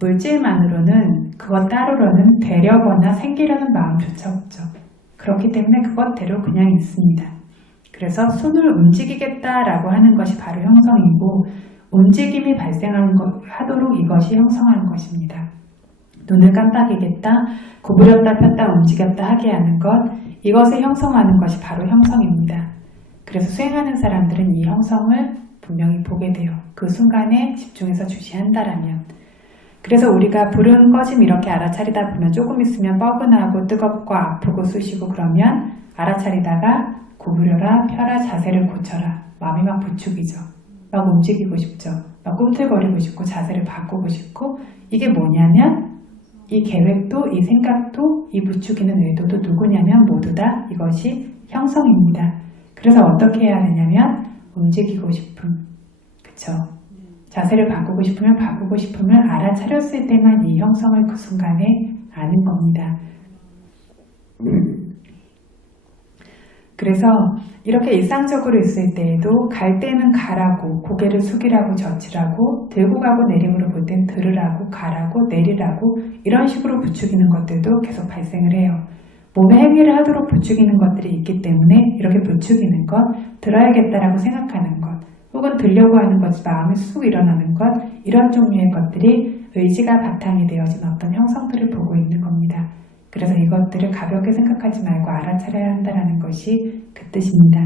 물질만으로는 그것 따르려는 되려거나 생기려는 마음조차 없죠. 그렇기 때문에 그것대로 그냥 있습니다. 그래서 손을 움직이겠다라고 하는 것이 바로 형성이고, 움직임이 하도록 이것이 형성하는 것입니다. 눈을 깜빡이겠다, 구부렸다 폈다 움직였다 하게 하는 것, 이것을 형성하는 것이 바로 형성입니다. 그래서 수행하는 사람들은 이 형성을 분명히 보게 돼요. 그 순간에 집중해서 주시한다라면. 그래서 우리가 불은 꺼짐 이렇게 알아차리다 보면 조금 있으면 뻐근하고 뜨겁고 아프고 쑤시고, 그러면 알아차리다가 구부려라, 펴라, 자세를 고쳐라. 마음이 막 부축이죠. 막 움직이고 싶죠. 막 꿈틀거리고 싶고 자세를 바꾸고 싶고, 이게 뭐냐면 이 계획도 이 생각도 이 부추기는 의도도 누구냐면 모두 다 이것이 형성입니다. 그래서 어떻게 해야 되냐면 움직이고 싶음, 그쵸? 자세를 바꾸고 싶으면 알아차렸을 때만 이 형성을 그 순간에 아는 겁니다. 그래서 이렇게 일상적으로 있을 때에도 갈 때는 가라고, 고개를 숙이라고 젖히라고, 들고 가고 내림으로 볼 땐 들으라고, 가라고, 내리라고, 이런 식으로 부추기는 것들도 계속 발생을 해요. 몸의 행위를 하도록 부추기는 것들이 있기 때문에 이렇게 부추기는 것, 들어야겠다라고 생각하는 것, 혹은 들려고 하는 것이 마음이 쑥 일어나는 것, 이런 종류의 것들이 의지가 바탕이 되어진 어떤 형성들을 보고 있는 겁니다. 그래서 이것들을 가볍게 생각하지 말고 알아차려야 한다는 것이 그 뜻입니다.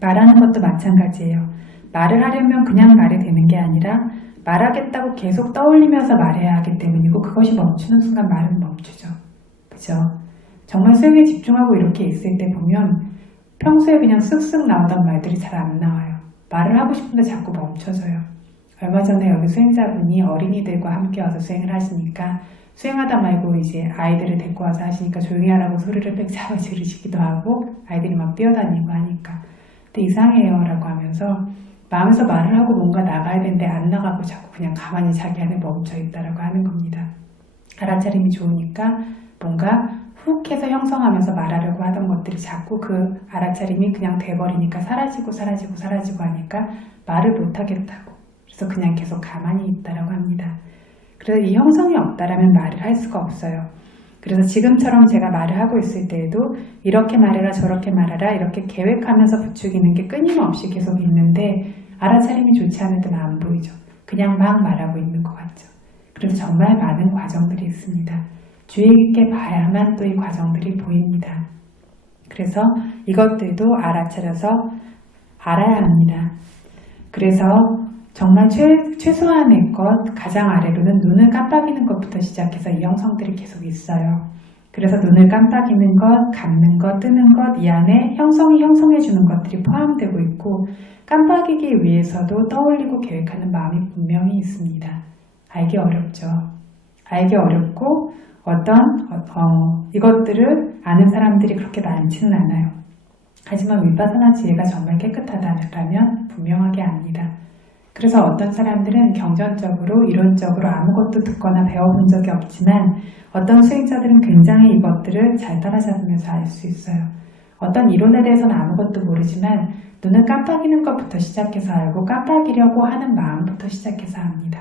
말하는 것도 마찬가지예요. 말을 하려면 그냥 말이 되는 게 아니라 말하겠다고 계속 떠올리면서 말해야 하기 때문이고 그것이 멈추는 순간 말은 멈추죠. 그죠? 정말 수행에 집중하고 이렇게 있을 때 보면 평소에 그냥 쓱쓱 나오던 말들이 잘 안 나와요. 말을 하고 싶은데 자꾸 멈춰져요. 얼마 전에 여기 수행자분이 어린이들과 함께 와서 수행을 하시니까 수행하다 말고 이제 아이들을 데리고 와서 하시니까 조용히 하라고 소리를 빽차게 지르시기도 하고 아이들이 막 뛰어다니고 하니까 근데 이상해요 라고 하면서 마음에서 말을 하고 뭔가 나가야 되는데 안 나가고 자꾸 그냥 가만히 자기 안에 멈춰 있다라고 하는 겁니다. 알아차림이 좋으니까 뭔가 훅 해서 형성하면서 말하려고 하던 것들이 자꾸 그 알아차림이 그냥 돼버리니까 사라지고 하니까 말을 못하겠다고 그래서 그냥 계속 가만히 있다라고 합니다. 그래서 이 형성이 없다라면 말을 할 수가 없어요. 그래서 지금처럼 제가 말을 하고 있을 때에도 이렇게 말해라 저렇게 말해라 이렇게 계획하면서 부추기는 게 끊임없이 계속 있는데 알아차림이 좋지 않을 때는 안 보이죠. 그냥 막 말하고 있는 것 같죠. 그래서 정말 많은 과정들이 있습니다. 주의 깊게 봐야만 또 이 과정들이 보입니다. 그래서 이것들도 알아차려서 알아야 합니다. 그래서 정말 최소한의 것, 가장 아래로는 눈을 깜빡이는 것부터 시작해서 이 형성들이 계속 있어요. 그래서 눈을 깜빡이는 것, 감는 것, 뜨는 것, 이 안에 형성이 형성해주는 것들이 포함되고 있고 깜빡이기 위해서도 떠올리고 계획하는 마음이 분명히 있습니다. 알기 어렵죠. 알기 어렵고 이것들을 아는 사람들이 그렇게 많지는 않아요. 하지만 위파사나 지혜가 정말 깨끗하다면 분명하게 압니다. 그래서 어떤 사람들은 경전적으로 이론적으로 아무것도 듣거나 배워본 적이 없지만 어떤 수행자들은 굉장히 이것들을 잘 따라잡으면서 알 수 있어요. 어떤 이론에 대해서는 아무것도 모르지만 눈을 깜빡이는 것부터 시작해서 알고 깜빡이려고 하는 마음부터 시작해서 압니다.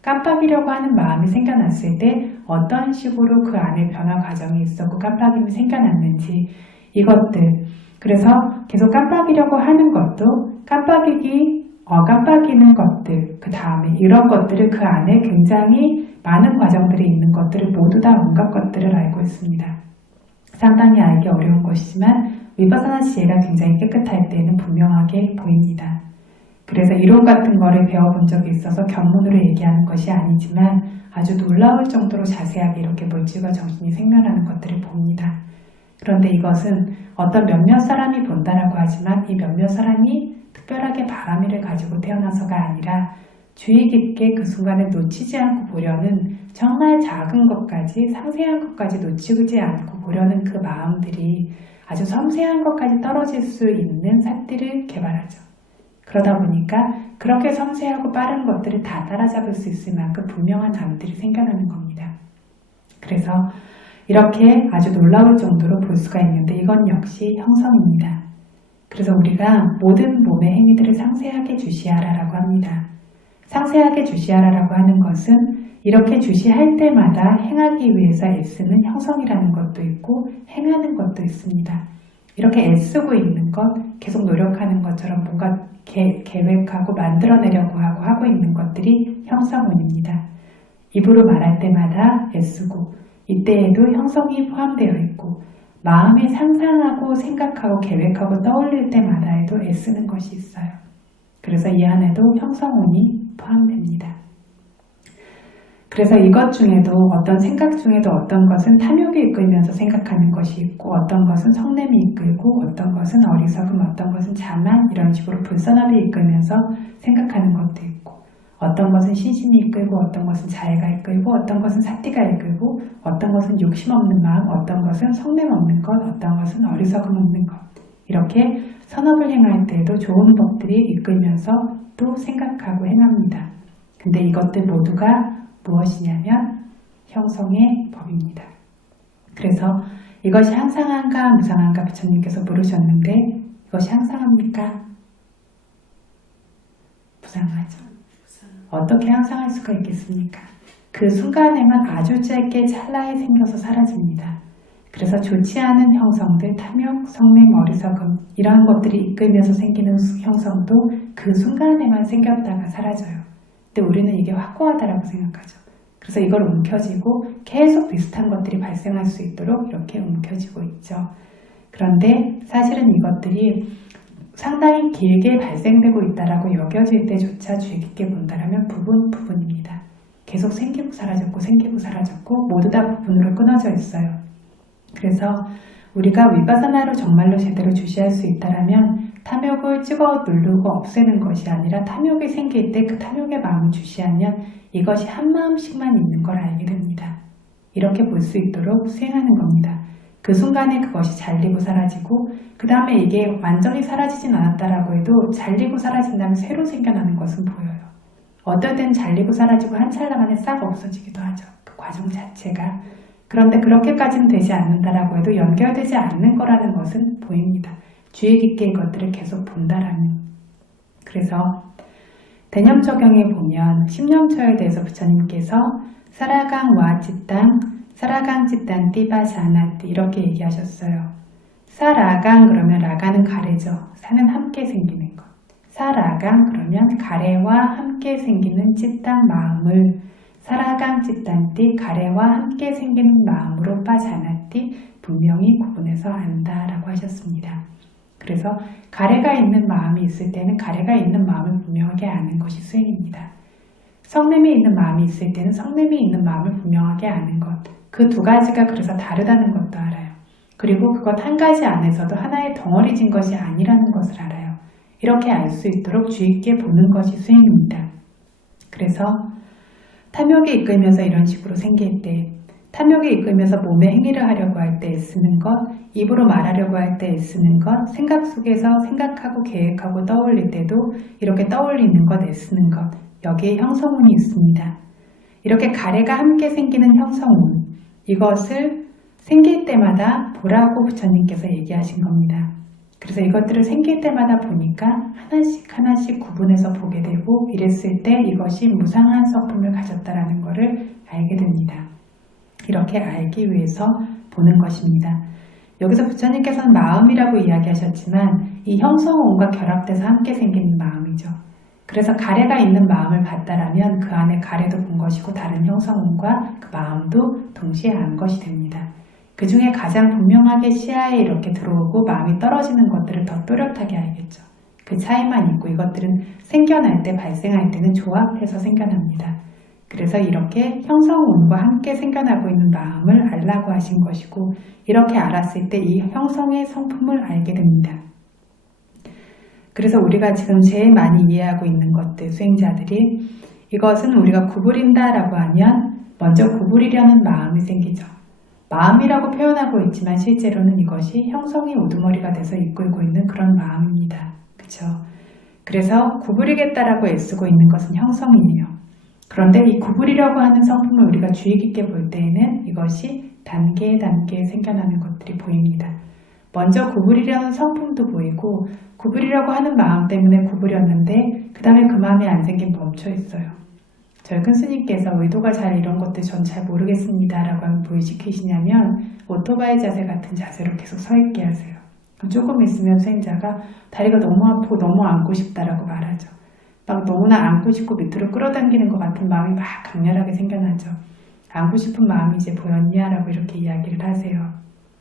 깜빡이려고 하는 마음이 생겨났을 때 어떤 식으로 그 안에 변화 과정이 있었고 깜빡임이 생겨났는지 이것들 그래서 계속 깜빡이려고 하는 것도 깜빡이는 것들, 그 다음에 이런 것들을 그 안에 굉장히 많은 과정들이 있는 것들을 모두 다 온갖 것들을 알고 있습니다. 상당히 알기 어려운 것이지만 위파사나 지혜가 굉장히 깨끗할 때는 분명하게 보입니다. 그래서 이론 같은 거를 배워본 적이 있어서 견문으로 얘기하는 것이 아니지만 아주 놀라울 정도로 자세하게 이렇게 물질과 정신이 생멸하는 것들을 봅니다. 그런데 이것은 어떤 몇몇 사람이 본다라고 하지만 이 몇몇 사람이 특별하게 바람이를 가지고 태어나서가 아니라 주의 깊게 그 순간을 놓치지 않고 보려는 정말 작은 것까지 상세한 것까지 놓치지 않고 보려는 그 마음들이 아주 섬세한 것까지 떨어질 수 있는 삿띠를 개발하죠. 그러다 보니까 그렇게 섬세하고 빠른 것들을 다 따라잡을 수 있을 만큼 분명한 암들이 생겨나는 겁니다. 그래서 이렇게 아주 놀라울 정도로 볼 수가 있는데 이건 역시 형성입니다. 그래서 우리가 모든 몸의 행위들을 상세하게 주시하라라고 합니다. 상세하게 주시하라라고 하는 것은 이렇게 주시할 때마다 행하기 위해서 애쓰는 형성이라는 것도 있고 행하는 것도 있습니다. 이렇게 애쓰고 있는 것, 계속 노력하는 것처럼 뭔가 계획하고 만들어내려고 하고 있는 것들이 형성운입니다. 입으로 말할 때마다 애쓰고 이때에도 형성이 포함되어 있고 마음에 상상하고 생각하고 계획하고 떠올릴 때마다에도 애쓰는 것이 있어요. 그래서 이 안에도 형성운이 포함됩니다. 그래서 이것 중에도 어떤 생각 중에도 어떤 것은 탐욕이 이끌면서 생각하는 것이 있고 어떤 것은 성냄이 이끌고 어떤 것은 어리석음, 어떤 것은 자만 이런 식으로 불선함이 이끌면서 생각하는 것도 있고 어떤 것은 신심이 이끌고 어떤 것은 자애가 이끌고 어떤 것은 사띠가 이끌고 어떤 것은 욕심 없는 마음, 어떤 것은 성냄 없는 것, 어떤 것은 어리석음 없는 것 이렇게 선업을 행할 때도 좋은 법들이 이끌면서 또 생각하고 행합니다. 근데 이것들 모두가 무엇이냐면 형성의 법입니다. 그래서 이것이 항상한가 무상한가 부처님께서 물으셨는데 이것이 항상합니까? 무상하죠. 어떻게 항상할 수가 있겠습니까? 그 순간에만 아주 짧게 찰나에 생겨서 사라집니다. 그래서 좋지 않은 형성들, 탐욕, 성냄, 어리석음 이러한 것들이 이끌면서 생기는 형성도 그 순간에만 생겼다가 사라져요. 근데 우리는 이게 확고하다라고 생각하죠. 그래서 이걸 움켜쥐고 계속 비슷한 것들이 발생할 수 있도록 이렇게 움켜쥐고 있죠. 그런데 사실은 이것들이 상당히 길게 발생되고 있다라고 여겨질 때조차 주의 깊게 본다라면 부분입니다. 계속 생기고 사라졌고 생기고 사라졌고 모두 다 부분으로 끊어져 있어요. 그래서 우리가 위파사나로 정말로 제대로 주시할 수 있다라면 탐욕을 찍어 누르고 없애는 것이 아니라 탐욕이 생길 때 그 탐욕의 마음을 주시하면 이것이 한 마음씩만 있는 걸 알게 됩니다. 이렇게 볼 수 있도록 수행하는 겁니다. 그 순간에 그것이 잘리고 사라지고 그 다음에 이게 완전히 사라지진 않았다라고 해도 잘리고 사라진 다음에 새로 생겨나는 것은 보여요. 어떨 땐 잘리고 사라지고 한 찰나 만에 싹 없어지기도 하죠. 그 과정 자체가. 그런데 그렇게까지는 되지 않는다라고 해도 연결되지 않는 거라는 것은 보입니다. 주의 깊게 이것들을 계속 본다라면. 그래서 대념적용에 보면 십념처에 대해서 부처님께서 사라강 와치땅, 사라강 치땅 띠바샤나띠 이렇게 얘기하셨어요. 사라강 그러면 라가는 가래죠. 사는 함께 생기는 것. 사라강 그러면 가래와 함께 생기는 치땅 마음을 사라강 치땅띠 가래와 함께 생기는 마음으로 빠샤나띠 분명히 구분해서 안다라고 하셨습니다. 그래서 가래가 있는 마음이 있을 때는 가래가 있는 마음을 분명하게 아는 것이 수행입니다. 성냄이 있는 마음이 있을 때는 성냄이 있는 마음을 분명하게 아는 것. 그 두 가지가 그래서 다르다는 것도 알아요. 그리고 그것 한 가지 안에서도 하나의 덩어리진 것이 아니라는 것을 알아요. 이렇게 알 수 있도록 주의 있게 보는 것이 수행입니다. 그래서 탐욕이 이끌면서 이런 식으로 생길 때 탐욕이 이끌면서 몸의 행위를 하려고 할 때 애쓰는 것, 입으로 말하려고 할 때 애쓰는 것, 생각 속에서 생각하고 계획하고 떠올릴 때도 이렇게 떠올리는 것, 애쓰는 것, 여기에 형성운이 있습니다. 이렇게 가래가 함께 생기는 형성운, 이것을 생길 때마다 보라고 부처님께서 얘기하신 겁니다. 그래서 이것들을 생길 때마다 보니까 하나씩 하나씩 구분해서 보게 되고 이랬을 때 이것이 무상한 성품을 가졌다라는 것을 알게 됩니다. 이렇게 알기 위해서 보는 것입니다. 여기서 부처님께서는 마음이라고 이야기하셨지만 이 형성운과 결합돼서 함께 생기는 마음이죠. 그래서 가래가 있는 마음을 봤다라면 그 안에 가래도 본 것이고 다른 형성운과 그 마음도 동시에 안 것이 됩니다. 그 중에 가장 분명하게 시야에 이렇게 들어오고 마음이 떨어지는 것들을 더 또렷하게 알겠죠. 그 차이만 있고 이것들은 생겨날 때 발생할 때는 조합해서 생겨납니다. 그래서 이렇게 형성운과 함께 생겨나고 있는 마음을 알라고 하신 것이고 이렇게 알았을 때 이 형성의 성품을 알게 됩니다. 그래서 우리가 지금 제일 많이 이해하고 있는 것들, 수행자들이 이것은 우리가 구부린다라고 하면 먼저 구부리려는 마음이 생기죠. 마음이라고 표현하고 있지만 실제로는 이것이 형성이 우두머리가 돼서 이끌고 있는 그런 마음입니다. 그렇죠? 그래서 구부리겠다라고 애쓰고 있는 것은 형성이에요. 그런데 이 구부리려고 하는 성품을 우리가 주의 깊게 볼 때에는 이것이 단계에 생겨나는 것들이 보입니다. 먼저 구부리려는 성품도 보이고 구부리려고 하는 마음 때문에 구부렸는데 그 다음에 그 마음이 안 생긴 멈춰 있어요. 저희 큰 스님께서 의도가 잘 이런 것들 전 잘 모르겠습니다 라고 하면 뭘 시키시냐면 오토바이 자세 같은 자세로 계속 서 있게 하세요. 그럼 조금 있으면 수행자가 다리가 너무 아프고 너무 앉고 싶다라고 말하죠. 막 너무나 앉고 싶고 밑으로 끌어당기는 것 같은 마음이 막 강렬하게 생겨나죠. 앉고 싶은 마음이 이제 보였냐 라고 이렇게 이야기를 하세요.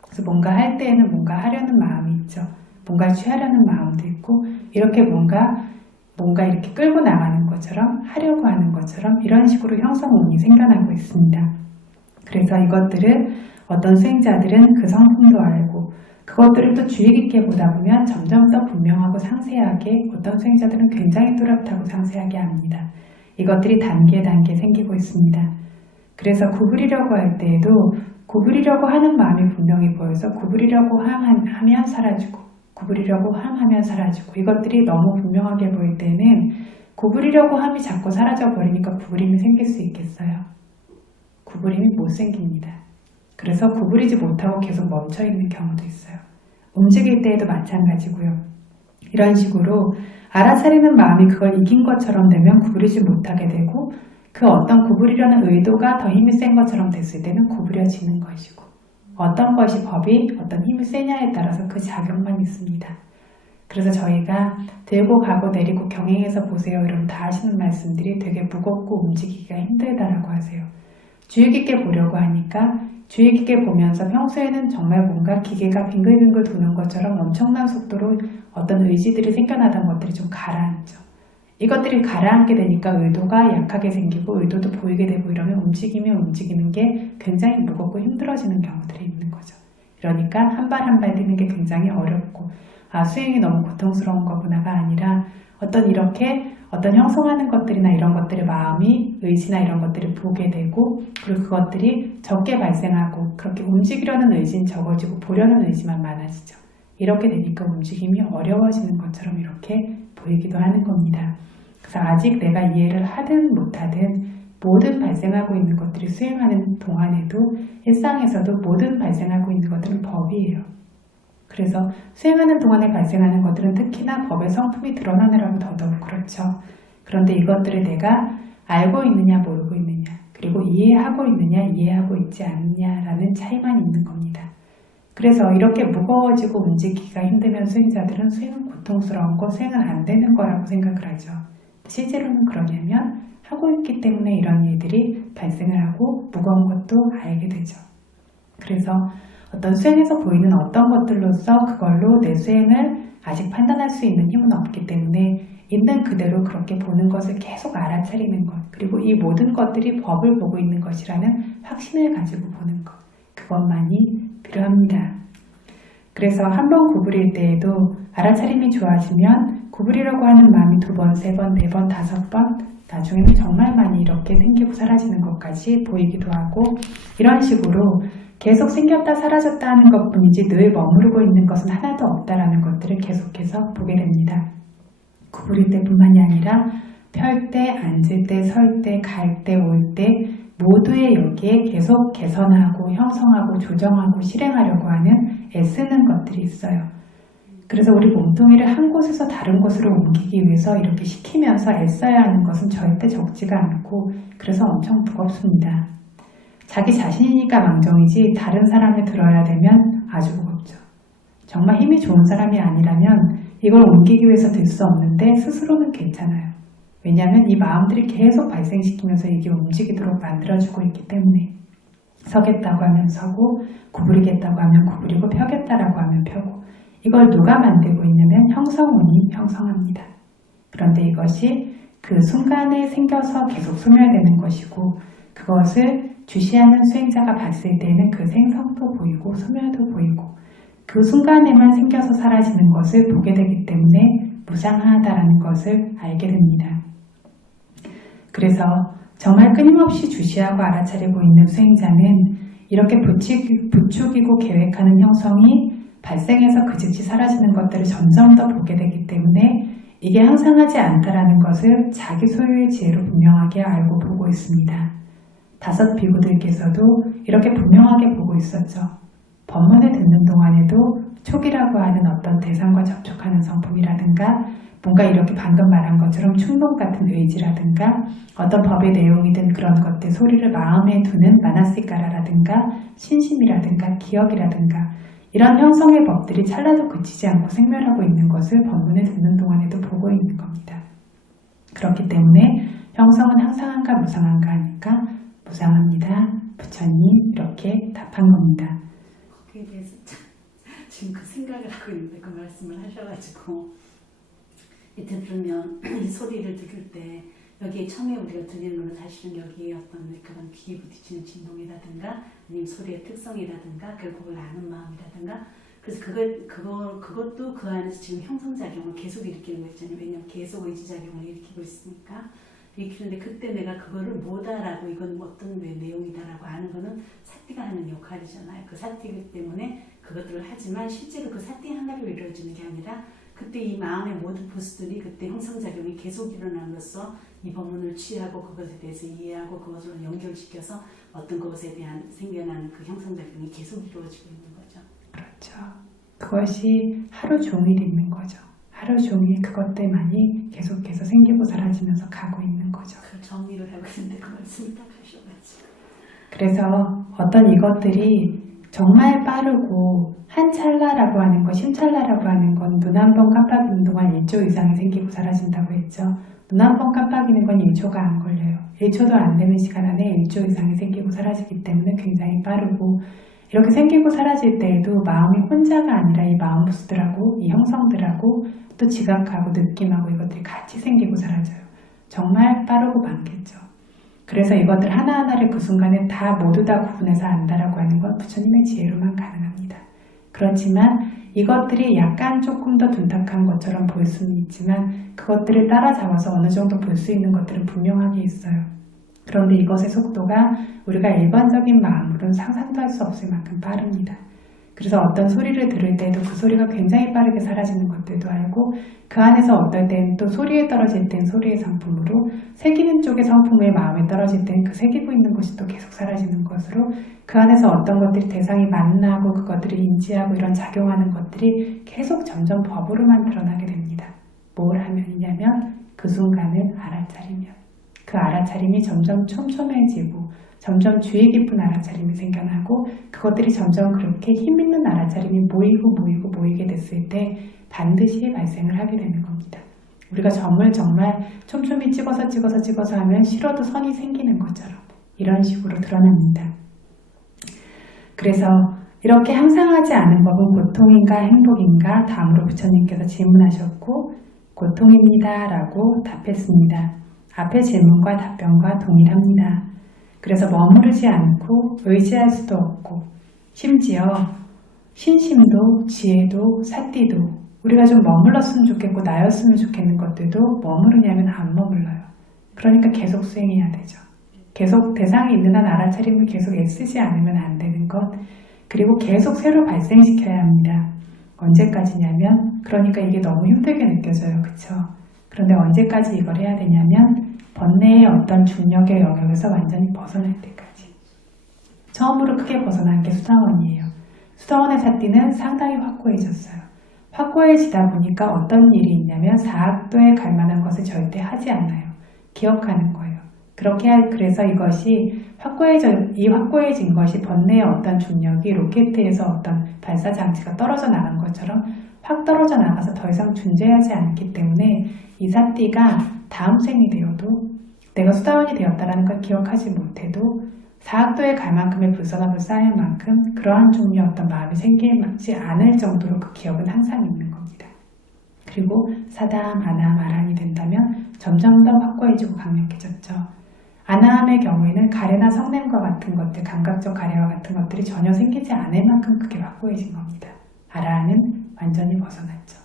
그래서 뭔가 할 때에는 뭔가 하려는 마음이 있죠. 뭔가 취하려는 마음도 있고 이렇게 뭔가 이렇게 끌고 나가는 것처럼 하려고 하는 것처럼 이런 식으로 형성운이 생겨나고 있습니다. 그래서 이것들을 어떤 수행자들은 그 성품도 알고 그것들을 또 주의 깊게 보다 보면 점점 더 분명하고 상세하게 어떤 수행자들은 굉장히 뚜렷하고 상세하게 합니다. 이것들이 단계 생기고 있습니다. 그래서 구부리려고 할 때에도 구부리려고 하는 마음이 분명히 보여서 구부리려고 하면 사라지고 구부리려고 하면 사라지고 이것들이 너무 분명하게 보일 때는 구부리려고 함이 자꾸 사라져 버리니까 구부림이 생길 수 있겠어요? 구부림이 못 생깁니다. 그래서 구부리지 못하고 계속 멈춰 있는 경우도 있어요. 움직일 때에도 마찬가지고요. 이런 식으로 알아차리는 마음이 그걸 이긴 것처럼 되면 구부리지 못하게 되고 그 어떤 구부리려는 의도가 더 힘이 센 것처럼 됐을 때는 구부려지는 것이고 어떤 것이 법이 어떤 힘이 세냐에 따라서 그 작용만 있습니다. 그래서 저희가 들고 가고 내리고 경행해서 보세요 이러면 다 하시는 말씀들이 되게 무겁고 움직이기가 힘들다라고 하세요. 주의 깊게 보려고 하니까 주의 깊게 보면서 평소에는 정말 뭔가 기계가 빙글빙글 도는 것처럼 엄청난 속도로 어떤 의지들이 생겨나던 것들이 좀 가라앉죠. 이것들이 가라앉게 되니까 의도가 약하게 생기고 의도도 보이게 되고 이러면 움직이는 게 굉장히 무겁고 힘들어지는 경우들이 있는 거죠. 그러니까 한 발 한 발 뛰는 게 굉장히 어렵고 수행이 너무 고통스러운 거구나가 아니라 어떤 형성하는 것들이나 이런 것들의 마음이 의지나 이런 것들을 보게 되고 그리고 그것들이 적게 발생하고 그렇게 움직이려는 의지는 적어지고 보려는 의지만 많아지죠. 이렇게 되니까 움직임이 어려워지는 것처럼 이렇게 보이기도 하는 겁니다. 그래서 아직 내가 이해를 하든 못하든 모든 발생하고 있는 것들이 수행하는 동안에도 일상에서도 모든 발생하고 있는 것들은 법이에요. 그래서 수행하는 동안에 발생하는 것들은 특히나 법의 성품이 드러나느라고 더더욱 그렇죠. 그런데 이것들을 내가 알고 있느냐 모르고 있느냐 그리고 이해하고 있느냐 이해하고 있지 않느냐라는 차이만 있는 겁니다. 그래서 이렇게 무거워지고 움직이기가 힘들면 수행자들은 수행은 고통스러운 거, 수행은 안 되는 거라고 생각을 하죠. 실제로는 그러냐면 하고 있기 때문에 이런 일들이 발생을 하고 무거운 것도 알게 되죠. 그래서 어떤 수행에서 보이는 어떤 것들로서 그걸로 내 수행을 아직 판단할 수 있는 힘은 없기 때문에 있는 그대로 그렇게 보는 것을 계속 알아차리는 것 그리고 이 모든 것들이 법을 보고 있는 것이라는 확신을 가지고 보는 것 그것만이 필요합니다. 그래서 한 번 구부릴 때에도 알아차림이 좋아지면 구부리려고 하는 마음이 2번, 3번, 4번, 5번 나중에는 정말 많이 이렇게 생기고 사라지는 것까지 보이기도 하고 이런 식으로 계속 생겼다 사라졌다 하는 것뿐이지 늘 머무르고 있는 것은 하나도 없다라는 것들을 계속해서 보게 됩니다. 구부릴 때뿐만이 아니라 펼 때, 앉을 때, 설 때, 갈 때, 올 때 모두의 여기에 계속 개선하고 형성하고 조정하고 실행하려고 하는 애쓰는 것들이 있어요. 그래서 우리 몸뚱이를 한 곳에서 다른 곳으로 옮기기 위해서 이렇게 시키면서 애써야 하는 것은 절대 적지가 않고 그래서 엄청 무겁습니다. 자기 자신이니까 망정이지 다른 사람을 들어야 되면 아주 무겁죠. 정말 힘이 좋은 사람이 아니라면 이걸 옮기기 위해서 들 수 없는데 스스로는 괜찮아요. 왜냐하면 이 마음들이 계속 발생시키면서 이게 움직이도록 만들어주고 있기 때문에 서겠다고 하면 서고 구부리겠다고 하면 구부리고 펴겠다라고 하면 펴고 이걸 누가 만들고 있냐면 형성운이 형성합니다. 그런데 이것이 그 순간에 생겨서 계속 소멸되는 것이고 그것을 주시하는 수행자가 봤을 때는 그 생성도 보이고 소멸도 보이고 그 순간에만 생겨서 사라지는 것을 보게 되기 때문에 무상하다라는 것을 알게 됩니다. 그래서 정말 끊임없이 주시하고 알아차리고 있는 수행자는 이렇게 부추기고 계획하는 형성이 발생해서 그 즉시 사라지는 것들을 점점 더 보게 되기 때문에 이게 항상하지 않다라는 것을 자기 소유의 지혜로 분명하게 알고 보고 있습니다. 5 비구들께서도 이렇게 분명하게 보고 있었죠. 법문을 듣는 동안에도 촉이라고 하는 어떤 대상과 접촉하는 성품이라든가 뭔가 이렇게 방금 말한 것처럼 충동 같은 의지라든가 어떤 법의 내용이든 그런 것들 소리를 마음에 두는 마나시까라라든가 신심이라든가 기억이라든가 이런 형성의 법들이 찰나도 그치지 않고 생멸하고 있는 것을 법문을 듣는 동안에도 보고 있는 겁니다. 그렇기 때문에 형성은 항상한가 무상한가 하니까 무상합니다. 부처님 이렇게 답한 겁니다. 거기에 대해서 지금 그 생각을 하고 있는데 그 말씀을 하셔가지고 이때 들으면 이 소리를 들을 때 여기에 처음에 우리가 들리는 거는 사실은 여기에 어떤 그런 귀에 부딪히는 진동이라든가 아니면 소리의 특성이라든가 그걸 아는 마음이라든가 그래서 그것도 그 안에서 지금 형성작용을 계속 일으키는 거 있잖아요. 왜냐하면 계속 의지작용을 일으키고 있으니까 일으키는데 그때 내가 그거를 못 알아고 이건 어떤 내용이다라고 아는 거는 사띠가 하는 역할이잖아요. 그 사띠 때문에 그것들을 하지만 실제로 그 사띠 하나로 이루어지는 게 아니라 그때 이 마음의 모든 보스들이 그때 형성작용이 계속 일어남으로써 이 법문을 취하고 그것에 대해서 이해하고 그것을 연결시켜서 어떤 것에 대한 생겨나는 그 형성작용이 계속 이루어지고 있는 거죠. 그렇죠. 그것이 하루 종일 있는 거죠. 하루 종일 그것들만이 계속해서 생기고 사라지면서 가고 있는 거죠. 그 정리를 하고 있는데 그 말씀을 딱 하셔가지고. 그래서 어떤 이것들이 정말 빠르고 한 찰나라고 하는 것, 심찰나라고 하는 건 눈 한 번 깜빡이는 동안 1초 이상이 생기고 사라진다고 했죠. 눈 한 번 깜빡이는 건 1초가 안 걸려요. 1초도 안 되는 시간 안에 1초 이상이 생기고 사라지기 때문에 굉장히 빠르고, 이렇게 생기고 사라질 때에도 마음이 혼자가 아니라 이 마음부스들하고 이 형성들하고 또 지각하고 느낌하고 이것들이 같이 생기고 사라져요. 정말 빠르고 많겠죠. 그래서 이것들 하나하나를 그 순간에 다 모두 다 구분해서 안다라고 하는 건 부처님의 지혜로만 가능합니다. 그렇지만 이것들이 약간 조금 더 둔탁한 것처럼 보일 수는 있지만 그것들을 따라잡아서 어느 정도 볼 수 있는 것들은 분명하게 있어요. 그런데 이것의 속도가 우리가 일반적인 마음으로는 상상도 할 수 없을 만큼 빠릅니다. 그래서 어떤 소리를 들을 때에도 그 소리가 굉장히 빠르게 사라지는 것들도 알고, 그 안에서 어떨 땐 또 소리에 떨어질 땐 소리의 성품으로, 새기는 쪽의 성품의 마음에 떨어질 땐 그 새기고 있는 것이 또 계속 사라지는 것으로, 그 안에서 어떤 것들이 대상이 만나고 그것들을 인지하고 이런 작용하는 것들이 계속 점점 법으로만 드러나게 됩니다. 뭘 하면이냐면 그 순간을 알아차리면, 그 알아차림이 점점 촘촘해지고 점점 주의 깊은 알아차림이 생겨나고, 그것들이 점점 그렇게 힘있는 알아차림이 모이게 됐을 때 반드시 발생을 하게 되는 겁니다. 우리가 점을 정말 촘촘히 찍어서 하면 싫어도 선이 생기는 것처럼 이런 식으로 드러납니다. 그래서 이렇게 항상하지 않은 법은 고통인가 행복인가? 다음으로 부처님께서 질문하셨고, 고통입니다 라고 답했습니다. 앞의 질문과 답변과 동일합니다. 그래서 머무르지 않고 의지할 수도 없고, 심지어 신심도 지혜도 사띠도 우리가 좀 머물렀으면 좋겠고 나였으면 좋겠는 것들도 머무르냐면 안 머물러요. 그러니까 계속 수행해야 되죠. 계속 대상이 있는 한 알아차림을 계속 애쓰지 않으면 안 되는 것, 그리고 계속 새로 발생시켜야 합니다. 언제까지냐면, 그러니까 이게 너무 힘들게 느껴져요. 그쵸? 그런데 언제까지 이걸 해야 되냐면 번뇌의 어떤 중력의 영역에서 완전히 벗어날 때까지. 처음으로 크게 벗어난 게 수다원이에요. 수다원의 사띠는 상당히 확고해졌어요. 확고해지다 보니까 어떤 일이 있냐면 사학도에 갈 만한 것을 절대 하지 않아요. 기억하는 거예요. 그래서 이것이 확고해진 것이 번뇌의 어떤 중력이 로켓에서 어떤 발사 장치가 떨어져 나간 것처럼 확 떨어져 나가서 더 이상 존재하지 않기 때문에 이 사띠가 다음 생이 되어도, 내가 수다원이 되었다는 걸 기억하지 못해도 사학도에 갈 만큼의 불선업을 쌓일 만큼 그러한 종류의 어떤 마음이 생기지 않을 정도로 그 기억은 항상 있는 겁니다. 그리고 사담, 아남, 아란이 된다면 점점 더 확고해지고 강력해졌죠. 아나함의 경우에는 가래나 성냄과 같은 것들, 감각적 가래와 같은 것들이 전혀 생기지 않을 만큼 크게 확고해진 겁니다. 아라한은 완전히 벗어났죠.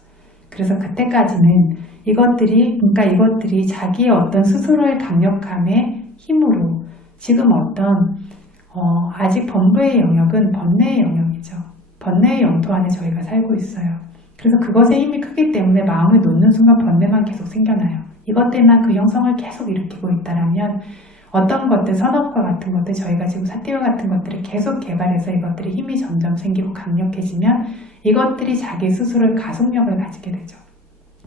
그래서 그때까지는 이것들이 자기의 어떤 스스로의 강력함의 힘으로 지금 아직 범부의 영역은 번뇌의 영역이죠. 번뇌의 영토 안에 저희가 살고 있어요. 그래서 그것의 힘이 크기 때문에 마음을 놓는 순간 번뇌만 계속 생겨나요. 이것들만 그 형성을 계속 일으키고 있다라면 어떤 것들, 선업과 같은 것들, 저희가 지금 사띠와 같은 것들을 계속 개발해서 이것들이 힘이 점점 생기고 강력해지면 이것들이 자기 스스로의 가속력을 가지게 되죠.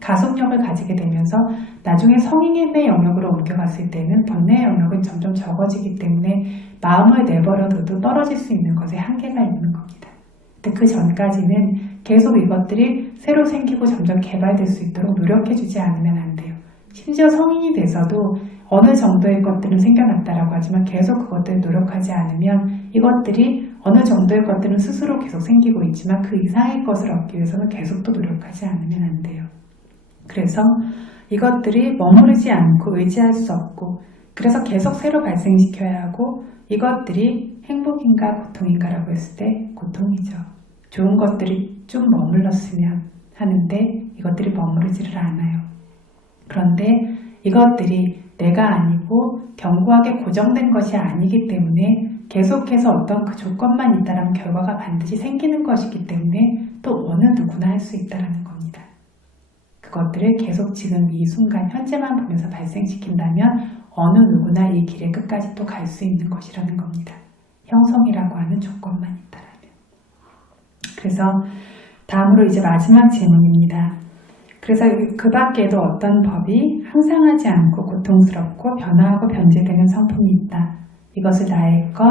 가속력을 가지게 되면서 나중에 성인의 영역으로 옮겨갔을 때는 번뇌의 영역은 점점 적어지기 때문에 마음을 내버려둬도 떨어질 수 있는 것에 한계가 있는 겁니다. 근데 그 전까지는 계속 이것들이 새로 생기고 점점 개발될 수 있도록 노력해주지 않으면 안 돼요. 심지어 성인이 돼서도 어느 정도의 것들은 생겨났다라고 하지만 계속 그것들을 노력하지 않으면 이것들이 어느 정도의 것들은 스스로 계속 생기고 있지만 그 이상의 것을 얻기 위해서는 계속 또 노력하지 않으면 안 돼요. 그래서 이것들이 머무르지 않고 의지할 수 없고, 그래서 계속 새로 발생시켜야 하고, 이것들이 행복인가 고통인가라고 했을 때 고통이죠. 좋은 것들이 좀 머물렀으면 하는데 이것들이 머무르지를 않아요. 그런데 이것들이 내가 아니고 견고하게 고정된 것이 아니기 때문에 계속해서 어떤 그 조건만 있다라면 결과가 반드시 생기는 것이기 때문에 또 어느 누구나 할 수 있다는 겁니다. 그것들을 계속 지금 이 순간 현재만 보면서 발생시킨다면 어느 누구나 이 길의 끝까지 또 갈 수 있는 것이라는 겁니다. 형성이라고 하는 조건만 있다라면. 그래서 다음으로 이제 마지막 질문입니다. 그래서 그 밖에도 어떤 법이 항상하지 않고 고통스럽고 변화하고 변질되는 성품이 있다. 이것을 나의 것,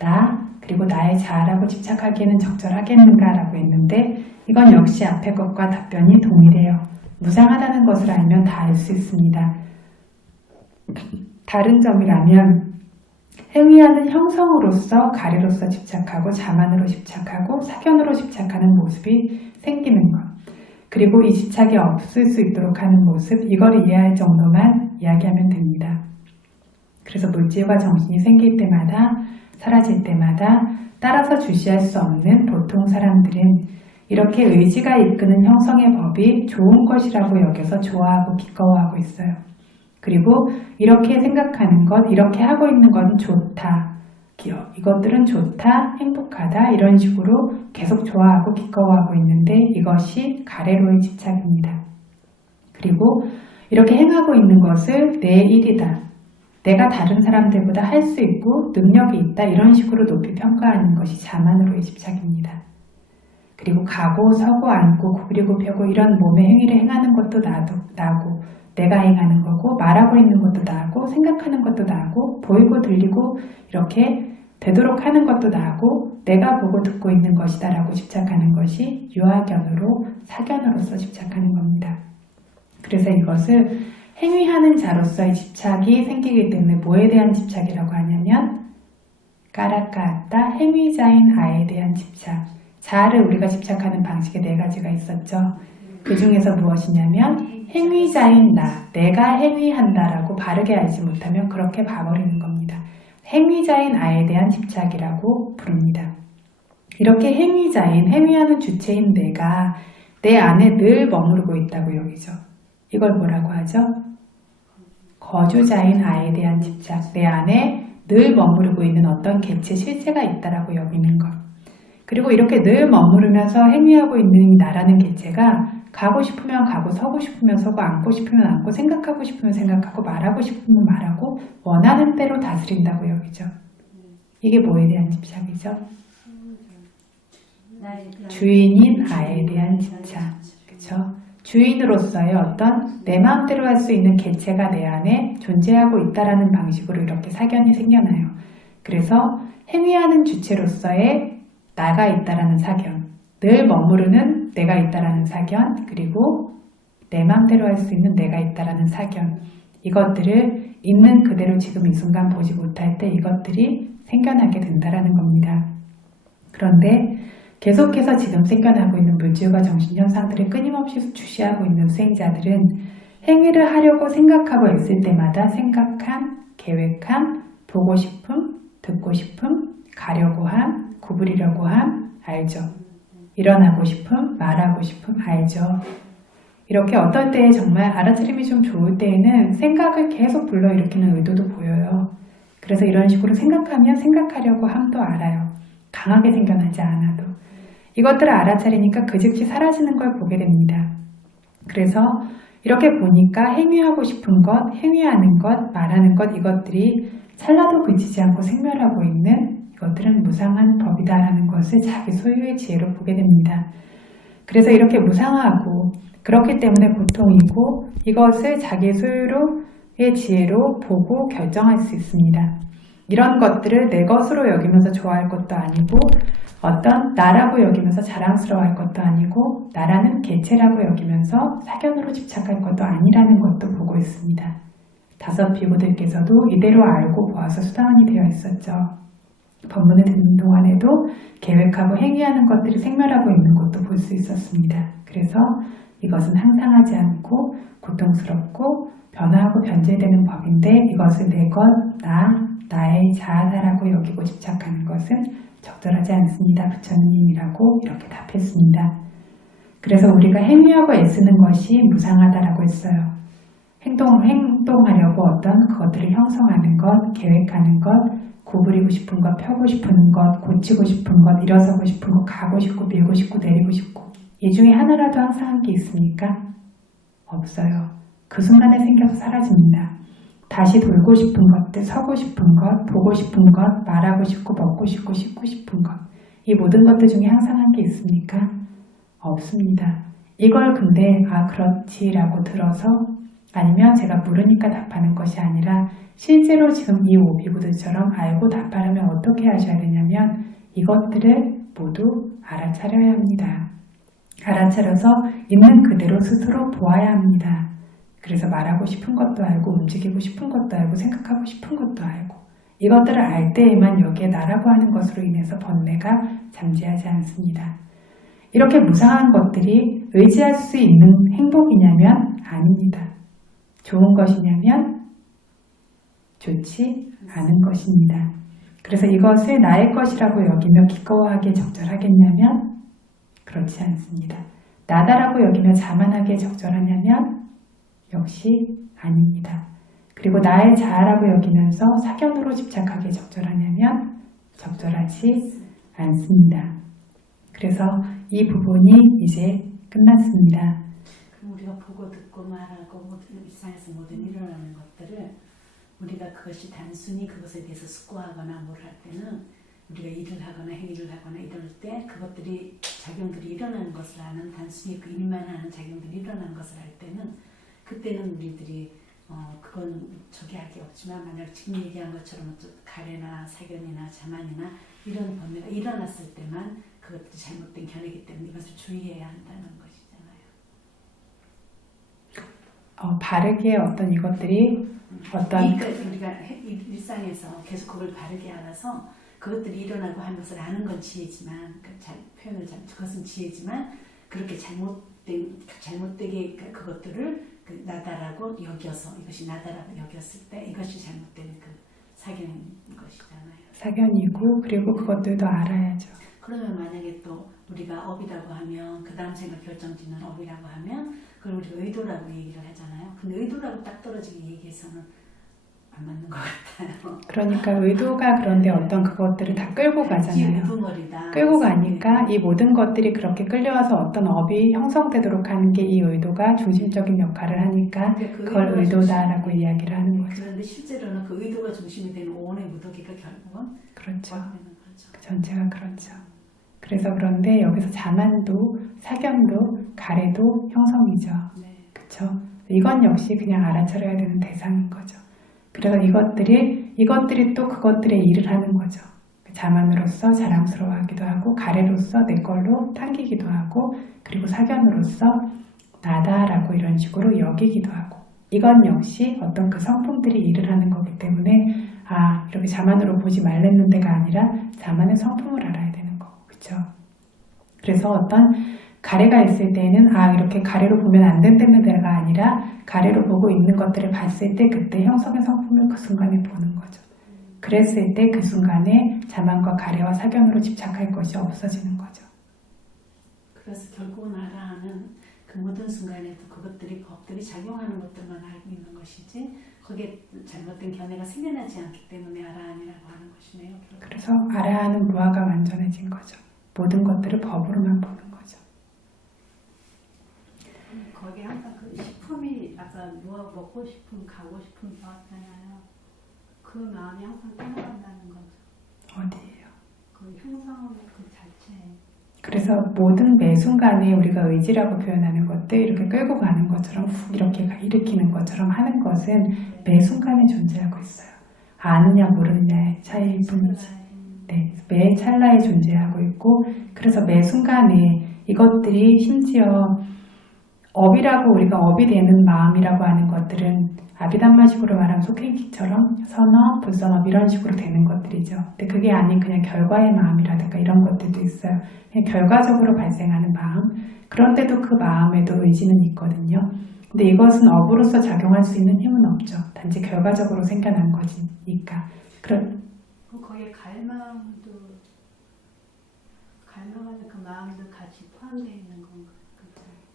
나, 그리고 나의 자아라고 집착하기에는 적절하겠는가라고 했는데 이건 역시 앞의 것과 답변이 동일해요. 무상하다는 것을 알면 다 알 수 있습니다. 다른 점이라면 행위하는 형성으로서 가리로서 집착하고 자만으로 집착하고 사견으로 집착하는 모습이 생기는 것. 그리고 이 집착이 없을 수 있도록 하는 모습, 이걸 이해할 정도만 이야기하면 됩니다. 그래서 물질과 정신이 생길 때마다 사라질 때마다 따라서 주시할 수 없는 보통 사람들은 이렇게 의지가 이끄는 형성의 법이 좋은 것이라고 여겨서 좋아하고 기꺼워하고 있어요. 그리고 이렇게 생각하는 것, 이렇게 하고 있는 건 좋다, 이것들은 좋다, 행복하다 이런 식으로 계속 좋아하고 기꺼워하고 있는데 이것이 가래로의 집착입니다. 그리고 이렇게 행하고 있는 것을 내 일이다, 내가 다른 사람들보다 할 수 있고 능력이 있다 이런 식으로 높이 평가하는 것이 자만으로의 집착입니다. 그리고 가고 서고 앉고 구부리고 펴고 이런 몸의 행위를 행하는 것도 나고 내가 행하는 거고 말하고 있는 것도 나고 생각하는 것도 나고 보이고 들리고 이렇게 되도록 하는 것도 나고 내가 보고 듣고 있는 것이다 라고 집착하는 것이 유아견으로 사견으로서 집착하는 겁니다. 그래서 이것을 행위하는 자로서의 집착이 생기기 때문에 뭐에 대한 집착이라고 하냐면 까라까았다 행위자인 아에 대한 집착. 자아를 우리가 집착하는 방식에 네 가지가 있었죠. 그 중에서 무엇이냐면 행위자인 나, 내가 행위한다라고 바르게 알지 못하면 그렇게 봐버리는 겁니다. 행위자인 아에 대한 집착이라고 부릅니다. 이렇게 행위자인, 행위하는 주체인 내가 내 안에 늘 머무르고 있다고 여기죠. 이걸 뭐라고 하죠? 거주자인 아에 대한 집착, 내 안에 늘 머무르고 있는 어떤 개체, 실체가 있다라고 여기는 것. 그리고 이렇게 늘 머무르면서 행위하고 있는 나라는 개체가 가고 싶으면 가고 서고 싶으면 서고 앉고 싶으면 앉고 생각하고 싶으면 생각하고 말하고 싶으면 말하고 원하는 대로 다스린다고 여기죠. 이게 뭐에 대한 집착이죠? 주인인 아에 대한 집착. 그렇죠? 주인으로서의 어떤 내 마음대로 할 수 있는 개체가 내 안에 존재하고 있다라는 방식으로 이렇게 사견이 생겨나요. 그래서 행위하는 주체로서의 나가 있다라는 사견, 늘 머무르는 내가 있다라는 사견, 그리고 내 마음대로 할 수 있는 내가 있다라는 사견, 이것들을 있는 그대로 지금 이 순간 보지 못할 때 이것들이 생겨나게 된다라는 겁니다. 그런데 계속해서 지금 생겨나고 있는 물질과 정신 현상들을 끊임없이 주시하고 있는 수행자들은 행위를 하려고 생각하고 있을 때마다 생각함, 계획함, 보고 싶음, 듣고 싶음, 가려고 함, 구부리려고 함, 알죠. 일어나고 싶음, 말하고 싶음, 알죠. 이렇게 어떨 때 정말 알아차림이 좀 좋을 때에는 생각을 계속 불러일으키는 의도도 보여요. 그래서 이런 식으로 생각하면 생각하려고 함도 알아요. 강하게 생겨나지 않아도. 이것들을 알아차리니까 그 즉시 사라지는 걸 보게 됩니다. 그래서 이렇게 보니까 행위하고 싶은 것, 행위하는 것, 말하는 것 이것들이 찰나도 그치지 않고 생멸하고 있는 이것들은 무상한 법이다라는 것을 자기 소유의 지혜로 보게 됩니다. 그래서 이렇게 무상하고 그렇기 때문에 고통이고 이것을 자기 소유의 지혜로 보고 결정할 수 있습니다. 이런 것들을 내 것으로 여기면서 좋아할 것도 아니고 어떤 나라고 여기면서 자랑스러워할 것도 아니고 나라는 개체라고 여기면서 사견으로 집착할 것도 아니라는 것도 보고 있습니다. 다섯 비구들께서도 이대로 알고 보아서 수다원이 되어 있었죠. 법문을 듣는 동안에도 계획하고 행위하는 것들이 생멸하고 있는 것도 볼 수 있었습니다. 그래서 이것은 항상하지 않고 고통스럽고 변화하고 변질되는 법인데 이것을 내 것, 나의 자아다라고 여기고 집착하는 것은 적절하지 않습니다. 부처님이라고 이렇게 답했습니다. 그래서 우리가 행위하고 애쓰는 것이 무상하다라고 했어요. 행동하려고 어떤 그것들을 형성하는 것, 계획하는 것, 구부리고 싶은 것, 펴고 싶은 것, 고치고 싶은 것, 일어서고 싶은 것, 가고 싶고 밀고 싶고 내리고 싶고 이 중에 하나라도 항상 한 게 있습니까? 없어요. 그 순간에 생겨서 사라집니다. 다시 돌고 싶은 것들, 서고 싶은 것, 보고 싶은 것, 말하고 싶고 먹고 싶고 씻고 싶은 것 이 모든 것들 중에 항상 한 게 있습니까? 없습니다. 이걸 근데 그렇지 라고 들어서 아니면 제가 물으니까 답하는 것이 아니라 실제로 지금 이 오비구들처럼 알고 답하려면 어떻게 하셔야 되냐면 이것들을 모두 알아차려야 합니다. 알아차려서 있는 그대로 스스로 보아야 합니다. 그래서 말하고 싶은 것도 알고 움직이고 싶은 것도 알고 생각하고 싶은 것도 알고 이것들을 알 때에만 여기에 나라고 하는 것으로 인해서 번뇌가 잠재하지 않습니다. 이렇게 무상한 것들이 의지할 수 있는 행복이냐면 아닙니다. 좋은 것이냐면 좋지 않은 것입니다. 그래서 이것을 나의 것이라고 여기며 기꺼워하기에 적절하겠냐면 그렇지 않습니다. 나다라고 여기며 자만하기에 적절하냐면 역시 아닙니다. 그리고 나의 자아라고 여기면서 사견으로 집착하기에 적절하냐면 적절하지 않습니다. 그래서 이 부분이 이제 끝났습니다. 그럼 우리가 보고 듣고 말하고 모든 일상에서 모든 일어나는 것들을 우리가 그것이 단순히 그것에 대해서 숙고하거나 뭘 할 때는 우리가 일을 하거나 행위를 하거나 이럴 때 그것들이 작용들이 일어나는 것을 아는 단순히 그 일만 하는 작용들이 일어나는 것을 할 때는 그때는 우리들이 그건 저기 할 게 없지만 만약 지금 얘기한 것처럼 가래나 사견이나 자만이나 이런 번뇌가 일어났을 때만 그것들이 잘못된 견해이기 때문에 이것을 주의해야 한다는 것이잖아요. 바르게 어떤 이것들이 우리가 일상에서 계속 그걸 바르게 알아서 그것들이 일어나고 하는 것을 아는 건 지혜지만 그것은 지혜지만 그렇게 잘못되게 그것들을 나다라고 여겨서 이것이 나다라고 여겼을 때 이것이 잘못된 그 사견인 것이잖아요. 사견이고 그리고 그것들도 알아야죠. 그러면 만약에 또 우리가 업이라고 하면 그 다음 생각 결정짓는 업이라고 하면 그걸 우리가 의도라고 얘기를 하잖아요. 근데 의도라고 딱 떨어지게 얘기해서는 안 맞는 것 같아요. 그러니까 의도가 그런데 어떤 그것들을 다 끌고 가잖아요. 끌고 가니까 이 모든 것들이 그렇게 끌려와서 어떤 업이 형성되도록 하는 게 이 의도가 중심적인 역할을 하니까 그걸 의도다라고 이야기를 하는 거죠. 그런데 실제로는 그 의도가 중심이 되는 오온의 무더기가 결국은 그렇죠. 그 전체가 그렇죠. 그래서 그런데 여기서 자만도 사견도 가래도 형성이죠. 네. 그렇죠. 이건 역시 그냥 알아차려야 되는 대상인 거죠. 그래서 이것들이 또 그것들의 일을 하는 거죠. 자만으로서 자랑스러워하기도 하고 가래로서 내 걸로 당기기도 하고 그리고 사견으로서 나다라고 이런 식으로 여기기도 하고 이건 역시 어떤 그 성품들이 일을 하는 거기 때문에 이렇게 자만으로 보지 말랬는데가 아니라 자만의 성품을 알아야 되는 거고 그렇죠. 그래서 어떤 가래가 있을 때는 이렇게 가래로 보면 안 된다는 데가 아니라 가래로 보고 있는 것들을 봤을 때 그때 형성의 성품을 그 순간에 보는 거죠. 그랬을 때 그 순간에 자만과 가래와 사견으로 집착할 것이 없어지는 거죠. 그래서 결국은 알아하는 그 모든 순간에도 법들이 작용하는 것들만 알고 있는 것이지 거기에 잘못된 견해가 생겨나지 않기 때문에 알아하니라고 하는 것이네요. 그래서 알아하는 무아가 완전해진 거죠. 모든 것들을 법으로만 보는 거죠. 거기 항상 그 식품이 아까 먹고 싶음 가고 싶음 나왔잖아요. 그 마음이 항상 떠나간다는 거죠. 어디예요? 그 형상의 그 자체에. 그래서 모든 매 순간에 우리가 의지라고 표현하는 것들 이렇게 끌고 가는 것처럼 훅 이렇게 일으키는 것처럼 하는 것은 매 순간에 존재하고 있어요. 아느냐 모르느냐의 차이일 뿐이지. 네, 매 찰나에 존재하고 있고 그래서 매 순간에 이것들이 심지어 업이라고 우리가 업이 되는 마음이라고 하는 것들은 아비담마식으로 말하면 속행기처럼 선업, 불선업 이런 식으로 되는 것들이죠. 근데 그게 아닌 그냥 결과의 마음이라든가 이런 것들도 있어요. 그냥 결과적으로 발생하는 마음. 그런데도 그 마음에도 의지는 있거든요. 근데 이것은 업으로서 작용할 수 있는 힘은 없죠. 단지 결과적으로 생겨난 거니까. 거기에 갈망하는 그 마음도 같이 포함되어 있는 건가요?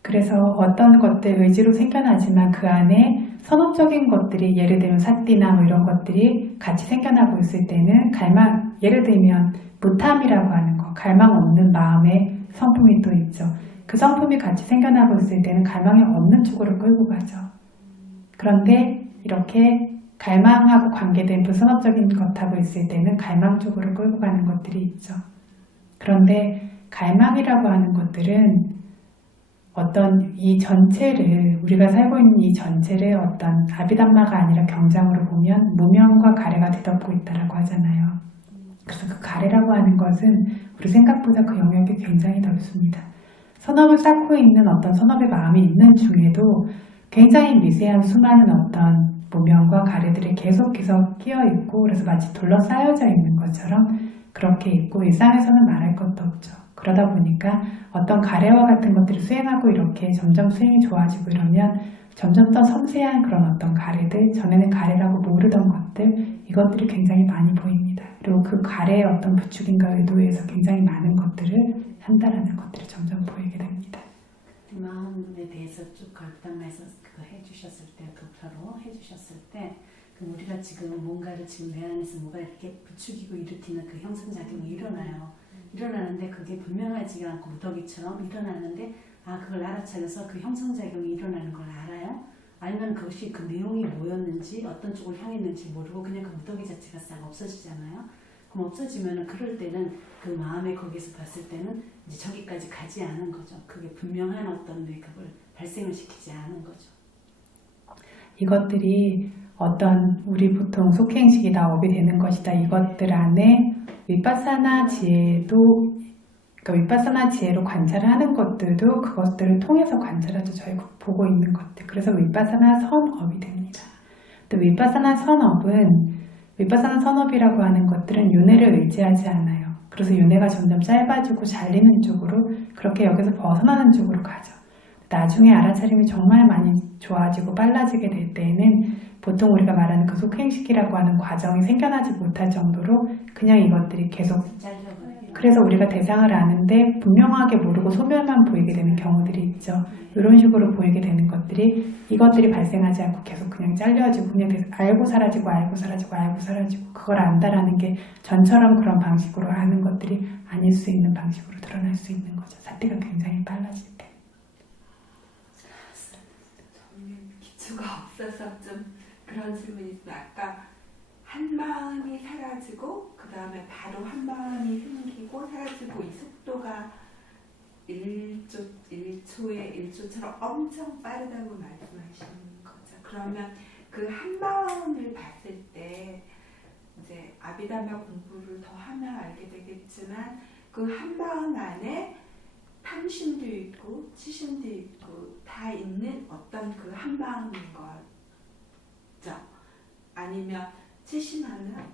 그래서 어떤 것들 의지로 생겨나지만 그 안에 선업적인 것들이 예를 들면 사띠나 뭐 이런 것들이 같이 생겨나고 있을 때는 갈망, 예를 들면 무탐이라고 하는 거, 갈망 없는 마음의 성품이 또 있죠. 그 성품이 같이 생겨나고 있을 때는 갈망이 없는 쪽으로 끌고 가죠. 그런데 이렇게 갈망하고 관계된 불선업적인 것하고 있을 때는 갈망 쪽으로 끌고 가는 것들이 있죠. 그런데 갈망이라고 하는 것들은 어떤 이 전체를 우리가 살고 있는 이 전체를 어떤 아비담마가 아니라 경장으로 보면 무명과 가래가 뒤덮고 있다라고 하잖아요. 그래서 그 가래라고 하는 것은 우리 생각보다 그 영역이 굉장히 넓습니다. 선업을 쌓고 있는 어떤 선업의 마음이 있는 중에도 굉장히 미세한 수많은 어떤 무명과 가래들이 계속해서 끼어 있고 그래서 마치 둘러싸여져 있는 것처럼 그렇게 있고 일상에서는 말할 것도 없죠. 그러다 보니까 어떤 가래와 같은 것들이 수행하고 이렇게 점점 수행이 좋아지고 이러면 점점 더 섬세한 그런 어떤 가래들, 전에는 가래라고 모르던 것들, 이것들이 굉장히 많이 보입니다. 그리고 그 가래의 어떤 부축인가 의도에서 굉장히 많은 것들을 한다라는 것들이 점점 보이게 됩니다. 마음에 대해서 쭉 갈등해서 그거 해주셨을 때, 독서로 해주셨을 때, 그 우리가 지금 뭔가를 지금 내 안에서 뭐가 이렇게 부추기고 일으키는 그 형성작용이 일어나요. 일어나는데 그게 분명하지 않고 무더기처럼 일어나는데 그걸 알아차려서 그 형성작용이 일어나는 걸 알아요? 알면 그것이 그 내용이 뭐였는지 어떤 쪽을 향했는지 모르고 그냥 그 무더기 자체가 싹 없어지잖아요. 그럼 없어지면은 그럴 때는 그 마음에 거기서 봤을 때는 이제 저기까지 가지 않은 거죠. 그게 분명한 어떤 그걸 발생을 시키지 않은 거죠. 이것들이 어떤 우리 보통 속행식이 다 업이 되는 것이다. 이것들 안에 위파사나 지혜도 그러니까 위파사나 지혜로 관찰을 하는 것들도 그것들을 통해서 관찰하죠. 저희가 보고 있는 것들. 그래서 위파사나 선업이 됩니다. 또 위파사나 선업이라고 하는 것들은 윤회를 의지하지 않아요. 그래서 윤회가 점점 짧아지고 잘리는 쪽으로 그렇게 여기서 벗어나는 쪽으로 가죠. 나중에 알아차림이 정말 많이 좋아지고 빨라지게 될 때에는 보통 우리가 말하는 그 속행식이라고 하는 과정이 생겨나지 못할 정도로 그냥 이것들이 계속 그래서 우리가 대상을 아는데 분명하게 모르고 소멸만 보이게 되는 경우들이 있죠. 이런 식으로 보이게 되는 것들이 이것들이 발생하지 않고 계속 그냥 잘려지고 그냥 알고 사라지고 그걸 안다라는 게 전처럼 그런 방식으로 하는 것들이 아닐 수 있는 방식으로 드러날 수 있는 거죠. 사태가 굉장히 빨라질 때. 저는 기초가 없어서 좀 그런 질문이 있어요. 아까 한 마음이 사라지고 그 다음에 바로 한 마음이 생기고 사라지고 이 속도가 1초에 1초처럼 엄청 빠르다고 말씀하시는 거죠. 그러면 그 한 마음을 봤을 때 이제 아비담마 공부를 더 하면 알게 되겠지만 그 한 마음 안에 탐심도 있고 치심도 있고 다 있는 어떤 그 한 마음인 거죠. 아니면 치심 하나,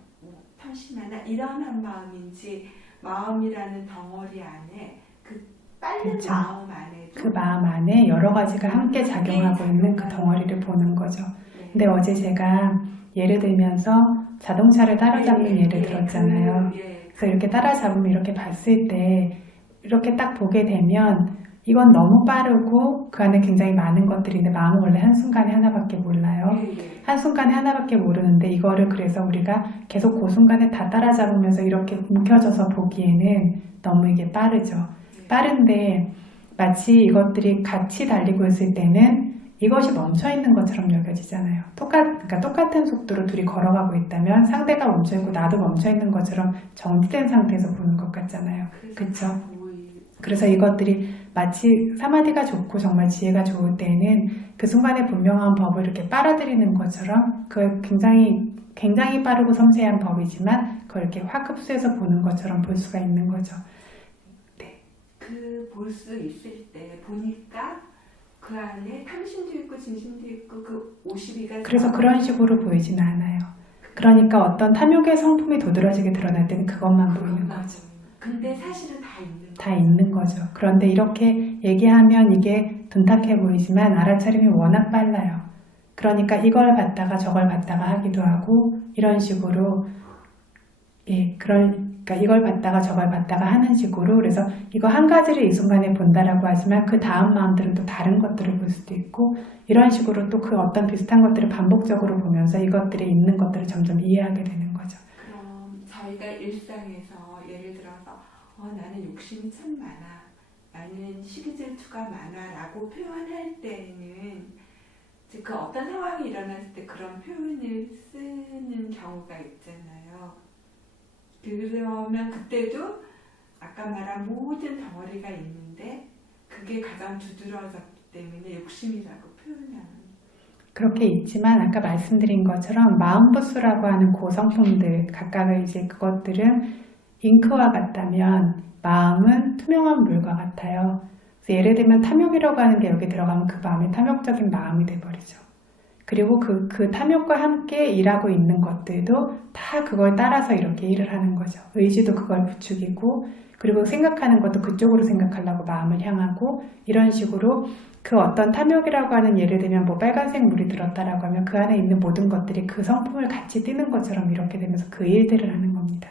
탐심 하나 이런 한 마음인지 마음이라는 덩어리 안에 그 빠른 그렇죠. 마음 안에도 그 마음 안에 여러 가지가 함께 작용하고 있는 그 덩어리를 보는 거죠. 네. 근데 어제 제가 예를 들면서 자동차를 따라잡는 예를 들었잖아요. 그래서 이렇게 따라잡으면 이렇게 봤을 때 이렇게 딱 보게 되면 이건 너무 빠르고 그 안에 굉장히 많은 것들이 있는데 마음은 원래 한순간에 하나밖에 몰라요. 한순간에 하나밖에 모르는데 이거를 그래서 우리가 계속 그 순간에 다 따라잡으면서 이렇게 움켜져서 보기에는 너무 이게 빠르죠. 빠른데 마치 이것들이 같이 달리고 있을 때는 이것이 멈춰있는 것처럼 여겨지잖아요. 그러니까 똑같은 속도로 둘이 걸어가고 있다면 상대가 멈춰있고 나도 멈춰있는 것처럼 정지된 상태에서 보는 것 같잖아요. 그쵸? 그래서 이것들이 마치 사마디가 좋고 정말 지혜가 좋을 때에는 그 순간에 분명한 법을 이렇게 빨아들이는 것처럼 그 굉장히 빠르고 섬세한 법이지만 그걸 이렇게 확 흡수해서 보는 것처럼 볼 수가 있는 거죠. 네. 그 볼 수 있을 때 보니까 그 안에 탐심도 있고 진심도 있고 그 52가지 그래서 그런 식으로 보이지는 않아요. 그러니까 어떤 탐욕의 성품이 도드라지게 드러날 때는 그것만 보이는 거죠. 근데 사실은 다 있는 거죠. 그런데 이렇게 얘기하면 이게 둔탁해 보이지만 알아차림이 워낙 빨라요. 그러니까 이걸 봤다가 저걸 봤다가 하기도 하고 이런 식으로 그러니까 이걸 봤다가 저걸 봤다가 하는 식으로 그래서 이거 한 가지를 이 순간에 본다라고 하지만 그 다음 마음들은 또 다른 것들을 볼 수도 있고 이런 식으로 또 그 어떤 비슷한 것들을 반복적으로 보면서 이것들이 있는 것들을 점점 이해하게 되는 거죠. 그럼 저희가 일상에서 예를 들어서 나는 욕심이 참 많아, 나는 시기질투가 많아 라고 표현할 때는 그 어떤 상황이 일어났을 때 그런 표현을 쓰는 경우가 있잖아요. 그러면 그때도 아까 말한 모든 덩어리가 있는데 그 그게 가장 두드러졌기 때문에 욕심이라고 표현하는. 그렇게 있지만 아까 말씀드린 것처럼 마음부수라고 하는 고성품들 각각의 이제 그것들은 잉크와 같다면 마음은 투명한 물과 같아요. 그래서 예를 들면 탐욕이라고 하는 게 여기 들어가면 그 마음이 탐욕적인 마음이 돼버리죠. 그리고 그 탐욕과 함께 일하고 있는 것들도 다 그걸 따라서 이렇게 일을 하는 거죠. 의지도 그걸 부추기고 그리고 생각하는 것도 그쪽으로 생각하려고 마음을 향하고 이런 식으로 그 어떤 탐욕이라고 하는 예를 들면 뭐 빨간색 물이 들었다라고 하면 그 안에 있는 모든 것들이 그 성품을 같이 띠는 것처럼 이렇게 되면서 그 일들을 하는 겁니다.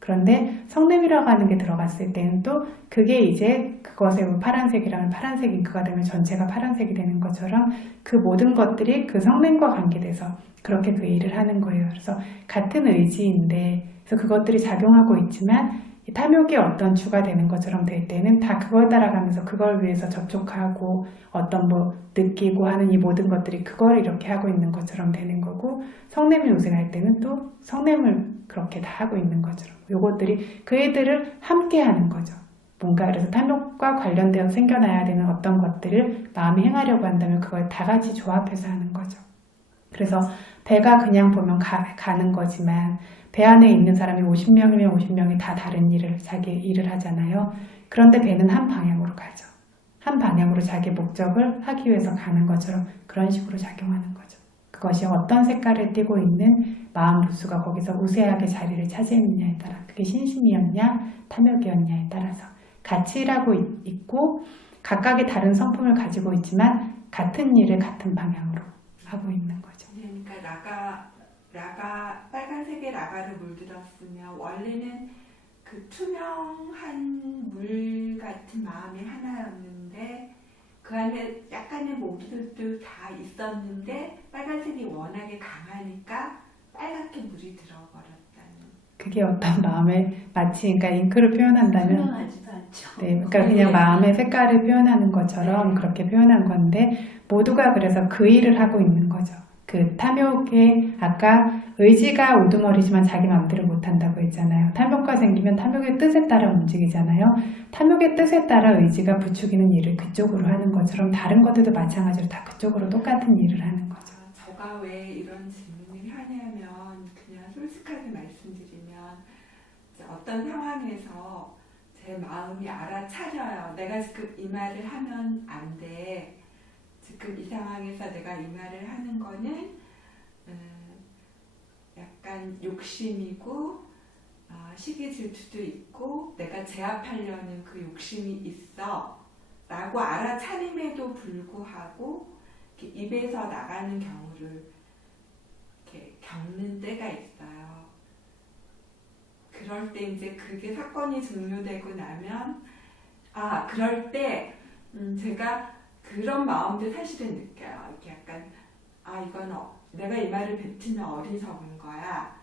그런데 성냄이라고 하는 게 들어갔을 때는 또 그게 이제 그것에 파란색이라면 파란색 잉크가 되면 전체가 파란색이 되는 것처럼 그 모든 것들이 그 성냄과 관계돼서 그렇게 그 일을 하는 거예요. 그래서 같은 의지인데 그래서 그것들이 작용하고 있지만 탐욕이 어떤 주가 되는 것처럼 될 때는 다 그걸 따라가면서 그걸 위해서 접촉하고 어떤 뭐 느끼고 하는 이 모든 것들이 그걸 이렇게 하고 있는 것처럼 되는 거고 성냄이 요생할 때는 또 성냄을 그렇게 다 하고 있는 것처럼 요것들이 그 애들을 함께 하는 거죠. 뭔가 그래서 탐욕과 관련되어 생겨나야 되는 어떤 것들을 마음이 행하려고 한다면 그걸 다 같이 조합해서 하는 거죠. 그래서 배가 그냥 보면 가는 거지만 배 안에 있는 사람이 50명이면 50명이 다 다른 일을 자기 일을 하잖아요. 그런데 배는 한 방향으로 가죠. 한 방향으로 자기 목적을 하기 위해서 가는 것처럼 그런 식으로 작용하는 거죠. 그것이 어떤 색깔을 띠고 있는 마음 부수가 거기서 우세하게 자리를 차지했느냐에 따라 그게 신심이었냐 탐욕이었냐에 따라서 같이 일하고 있고 각각의 다른 성품을 가지고 있지만 같은 일을 같은 방향으로 하고 있는 거죠. 그러니까 빨간색의 라가를 물들었으면 원래는 그 투명한 물 같은 마음이 하나였는데 그 안에 약간의 모기들도 다 있었는데 빨간색이 워낙에 강하니까 빨갛게 물이 들어버렸다는. 그게 어떤 마음의 마치 그러니까 잉크를 표현한다면 투명하지도 않죠. 네, 그러니까 그냥 마음의 색깔을 표현하는 것처럼 그렇게 표현한 건데 모두가 그래서 그 일을 하고 있는 거죠. 그 탐욕의 아까 의지가 우두머리지만 자기 마음대로 못한다고 했잖아요. 탐욕과 생기면 탐욕의 뜻에 따라 움직이잖아요. 탐욕의 뜻에 따라 의지가 부추기는 일을 그쪽으로 하는 것처럼 다른 것들도 마찬가지로 다 그쪽으로 똑같은 일을 하는 거죠. 제가 왜 이런 질문을 하냐면 그냥 솔직하게 말씀드리면 이제 어떤 상황에서 제 마음이 알아차려요. 내가 지금 이 말을 하면 안 돼. 지금 이 상황에서 내가 이 말을 하는 거는 약간 욕심이고 시기 질투도 있고 내가 제압하려는 그 욕심이 있어 라고 알아차림에도 불구하고 이렇게 입에서 나가는 경우를 이렇게 겪는 때가 있어요. 그럴 때 이제 그게 사건이 종료되고 나면 그럴 때 제가 그런 마음도 사실은 느껴요. 이렇게 약간 이건 내가 이 말을 뱉으면 어리석은 거야.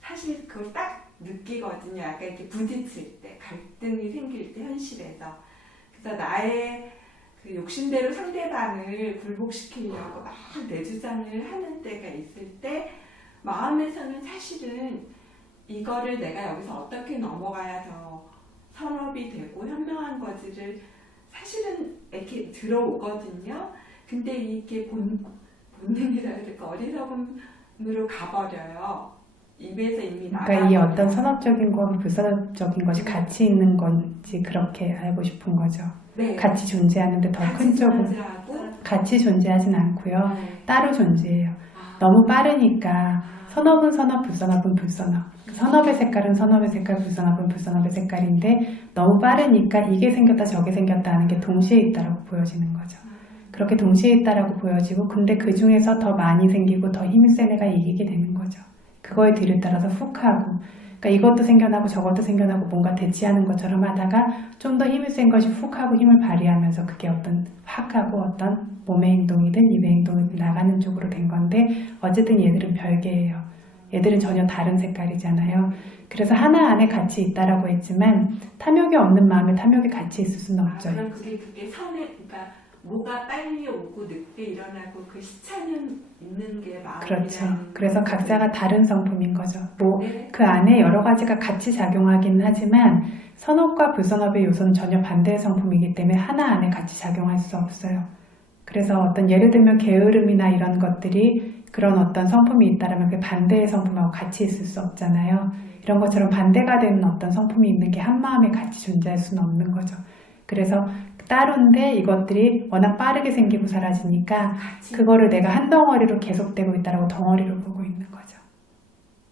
사실 그걸 딱 느끼거든요. 약간 이렇게 부딪힐 때, 갈등이 생길 때 현실에서. 그래서 나의 그 욕심대로 상대방을 굴복시키려고 막 내 주장을 하는 때가 있을 때 마음에서는 사실은 이거를 내가 여기서 어떻게 넘어가야 더 선업이 되고 현명한 거지를 사실은 이렇게 들어오거든요. 근데 이게 본능이라 그럴까 어리석음으로 가버려요. 입에서 이미 나가. 그러니까 이 어떤 선업적인 거와 불선업적인 것이 같이 있는 건지 그렇게 알고 싶은 거죠. 네. 같이 존재하는데 더 큰 쪽은 같이 존재하진 않고요. 따로 존재해요. 너무 빠르니까 선업은 선업, 불선업은 불선업. 선업의 색깔은 선업의 색깔, 불선업은 불선업의 색깔인데 너무 빠르니까 이게 생겼다 저게 생겼다 하는 게 동시에 있다라고 보여지는 거죠. 그렇게 동시에 있다라고 보여지고 근데 그 중에서 더 많이 생기고 더 힘이 센 애가 이기게 되는 거죠. 그거에 뒤를 따라서 훅 하고 그러니까 이것도 생겨나고 저것도 생겨나고 뭔가 대치하는 것처럼 하다가 좀 더 힘이 센 것이 훅 하고 힘을 발휘하면서 그게 어떤 확 하고 어떤 몸의 행동이든 입의 행동이든 나가는 쪽으로 된 건데 어쨌든 얘들은 별개예요. 얘들은 전혀 다른 색깔이잖아요. 그래서 하나 안에 같이 있다라고 했지만 탐욕이 없는 마음에 탐욕이 같이 있을 수는 없죠. 그럼 그게 그러니까 뭐가 빨리 오고 늦게 일어나고 그 시차는 있는 게 마음이라는 그렇죠. 그래서 각자가 다른 성품인 거죠. 뭐 네. 그 안에 여러 가지가 같이 작용하기는 하지만 선업과 불선업의 요소는 전혀 반대의 성품이기 때문에 하나 안에 같이 작용할 수 없어요. 그래서 어떤 예를 들면 게으름이나 이런 것들이 그런 어떤 성품이 있다라면 그 반대의 성품하고 같이 있을 수 없잖아요. 이런 것처럼 반대가 되는 어떤 성품이 있는 게 한 마음에 같이 존재할 수는 없는 거죠. 그래서 따로인데 이것들이 워낙 빠르게 생기고 사라지니까 그거를 내가 한 덩어리로 계속되고 있다라고 덩어리로 보고 있는 거죠.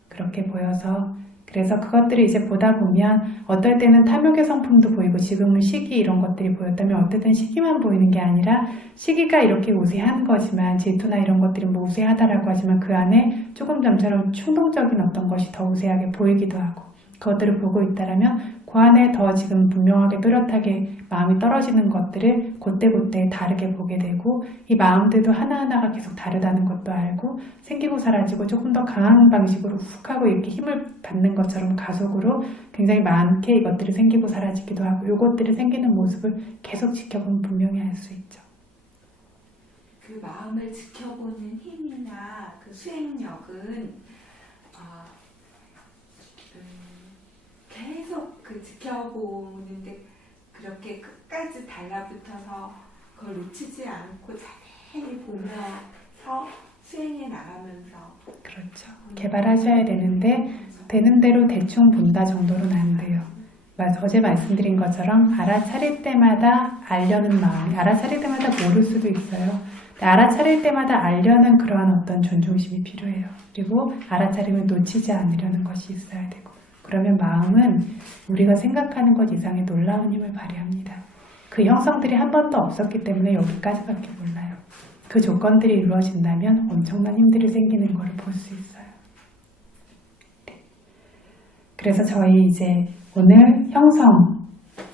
그렇게 보여서 그래서 그것들을 이제 보다 보면 어떨 때는 탐욕의 성품도 보이고 지금은 시기 이런 것들이 보였다면 어떨 때는 시기만 보이는 게 아니라 시기가 이렇게 우세한 거지만 질투나 이런 것들이 뭐 우세하다라고 하지만 그 안에 조금 전처럼 충동적인 어떤 것이 더 우세하게 보이기도 하고 그것들을 보고 있다라면 그 안에 더 지금 분명하게 뚜렷하게 마음이 떨어지는 것들을 그때그때 다르게 보게 되고 이 마음들도 하나하나가 계속 다르다는 것도 알고 생기고 사라지고 조금 더 강한 방식으로 훅 하고 이렇게 힘을 받는 것처럼 가속으로 굉장히 많게 이것들이 생기고 사라지기도 하고 이것들이 생기는 모습을 계속 지켜보면 분명히 알 수 있죠. 그 마음을 지켜보는 힘이나 그 수행력은 계속 그 지켜보는데 그렇게 끝까지 달라붙어서 그걸 놓치지 않고 자세히 보면서 수행해 나가면서 그렇죠. 개발하셔야 되는데 되는 대로 대충 본다 정도로는 안 돼요. 어제 말씀드린 것처럼 알아차릴 때마다 알려는 마음이 알아차릴 때마다 모를 수도 있어요. 알아차릴 때마다 알려는 그러한 어떤 존중심이 필요해요. 그리고 알아차리면 놓치지 않으려는 것이 있어야 되고 그러면 마음은 우리가 생각하는 것 이상의 놀라운 힘을 발휘합니다. 그 형성들이 한 번도 없었기 때문에 여기까지밖에 몰라요. 그 조건들이 이루어진다면 엄청난 힘들이 생기는 것을 볼 수 있어요. 네. 그래서 저희 이제 오늘 형성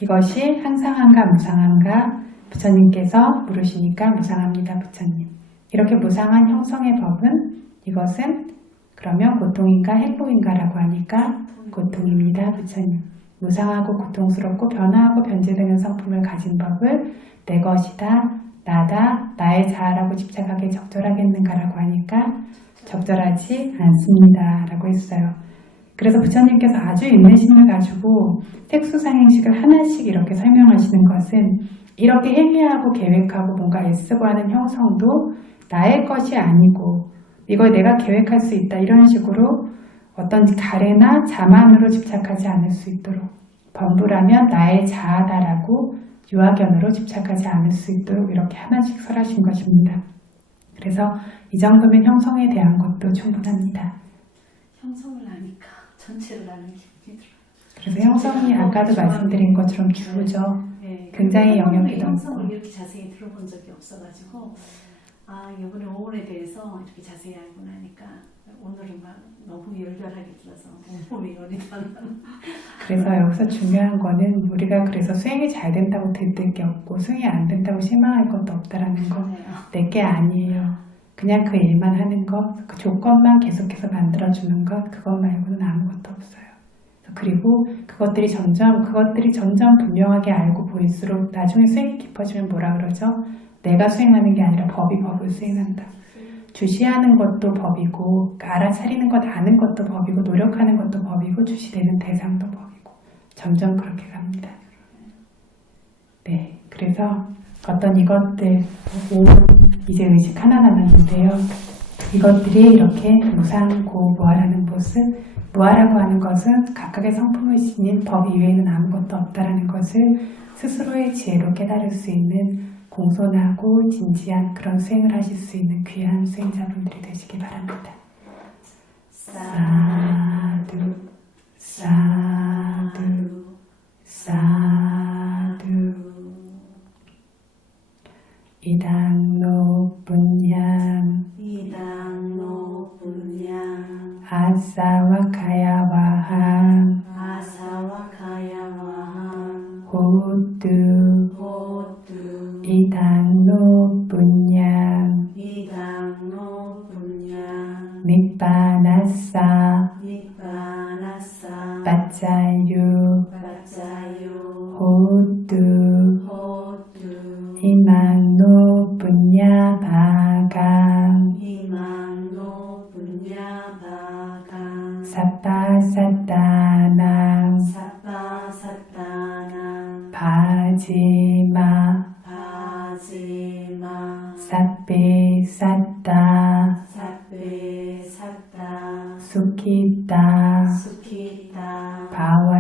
이것이 항상한가 무상한가 부처님께서 물으시니까 무상합니다 부처님. 이렇게 무상한 형성의 법은 이것은 그러면 고통인가 행복인가라고 하니까 고통입니다 부처님. 무상하고 고통스럽고 변화하고 변질되는 성품을 가진 법을 내 것이다, 나다, 나의 자아라고 집착하기에 적절하겠는가라고 하니까 적절하지 않습니다 라고 했어요. 그래서 부처님께서 아주 인내심을 가지고 색수상행식을 하나씩 이렇게 설명하시는 것은 이렇게 행위하고 계획하고 뭔가 애쓰고 하는 형성도 나의 것이 아니고 이걸 내가 계획할 수 있다 이런 식으로 어떤 가래나 자만으로 집착하지 않을 수 있도록 범부라면 나의 자아다라고 유아견으로 집착하지 않을 수 있도록 이렇게 하나씩 설하신 것입니다. 그래서 이 정도면 형성에 대한 것도 충분합니다. 형성을 아니까 전체를 아는 기분이 들어요. 그래서 형성이 아까도 말씀드린 것처럼 주죠. 네. 굉장히 영역이 형성을 넓고 이렇게 자세히 들어본 적이 없어가지고 이번에 오온에 대해서 이렇게 자세히 알고 나니까 오늘은 막 너무 열렬하게 들어서 몸이 열이 나는. 그래서 여기서 중요한 거는 우리가 그래서 수행이 잘 된다고 들뜰 게 없고 수행이 안 된다고 실망할 것도 없다라는 거 내게 아니에요. 그냥 그 일만 하는 것, 그 조건만 계속해서 만들어주는 것 그것 말고는 아무것도 없어요. 그리고 그것들이 점점 분명하게 알고 보일수록 나중에 수행이 깊어지면 뭐라 그러죠? 내가 수행하는 게 아니라 법이 법을 수행한다. 주시하는 것도 법이고 알아차리는 것 아는 것도 법이고 노력하는 것도 법이고 주시되는 대상도 법이고 점점 그렇게 갑니다. 네, 그래서 어떤 이것들 이제 의식 하나 남았는데요. 이것들이 이렇게 무상고 무아라는 모습 무아라고 하는 것은 각각의 성품을 지닌 법 이외에는 아무것도 없다라는 것을 스스로의 지혜로 깨달을 수 있는 공손하고 진지한 그런 수행을 하실 수 있는 귀한 수행자분들이 되시기 바랍니다. 사두 사두 사두 이당노 분양 이당노 분양 아사와카야와항 아사와카야와항 호두 호두 이당노 분양 이당노 분양 닉바나사 닉바나사 빠짜유 빠짜요 호두 호두 이망노 punyabhagang Imano punyabhagang sappasattanang Sabba sattanang bhajima Bhajima sabbe satta Sabbe satta sukhita Sukhita bhava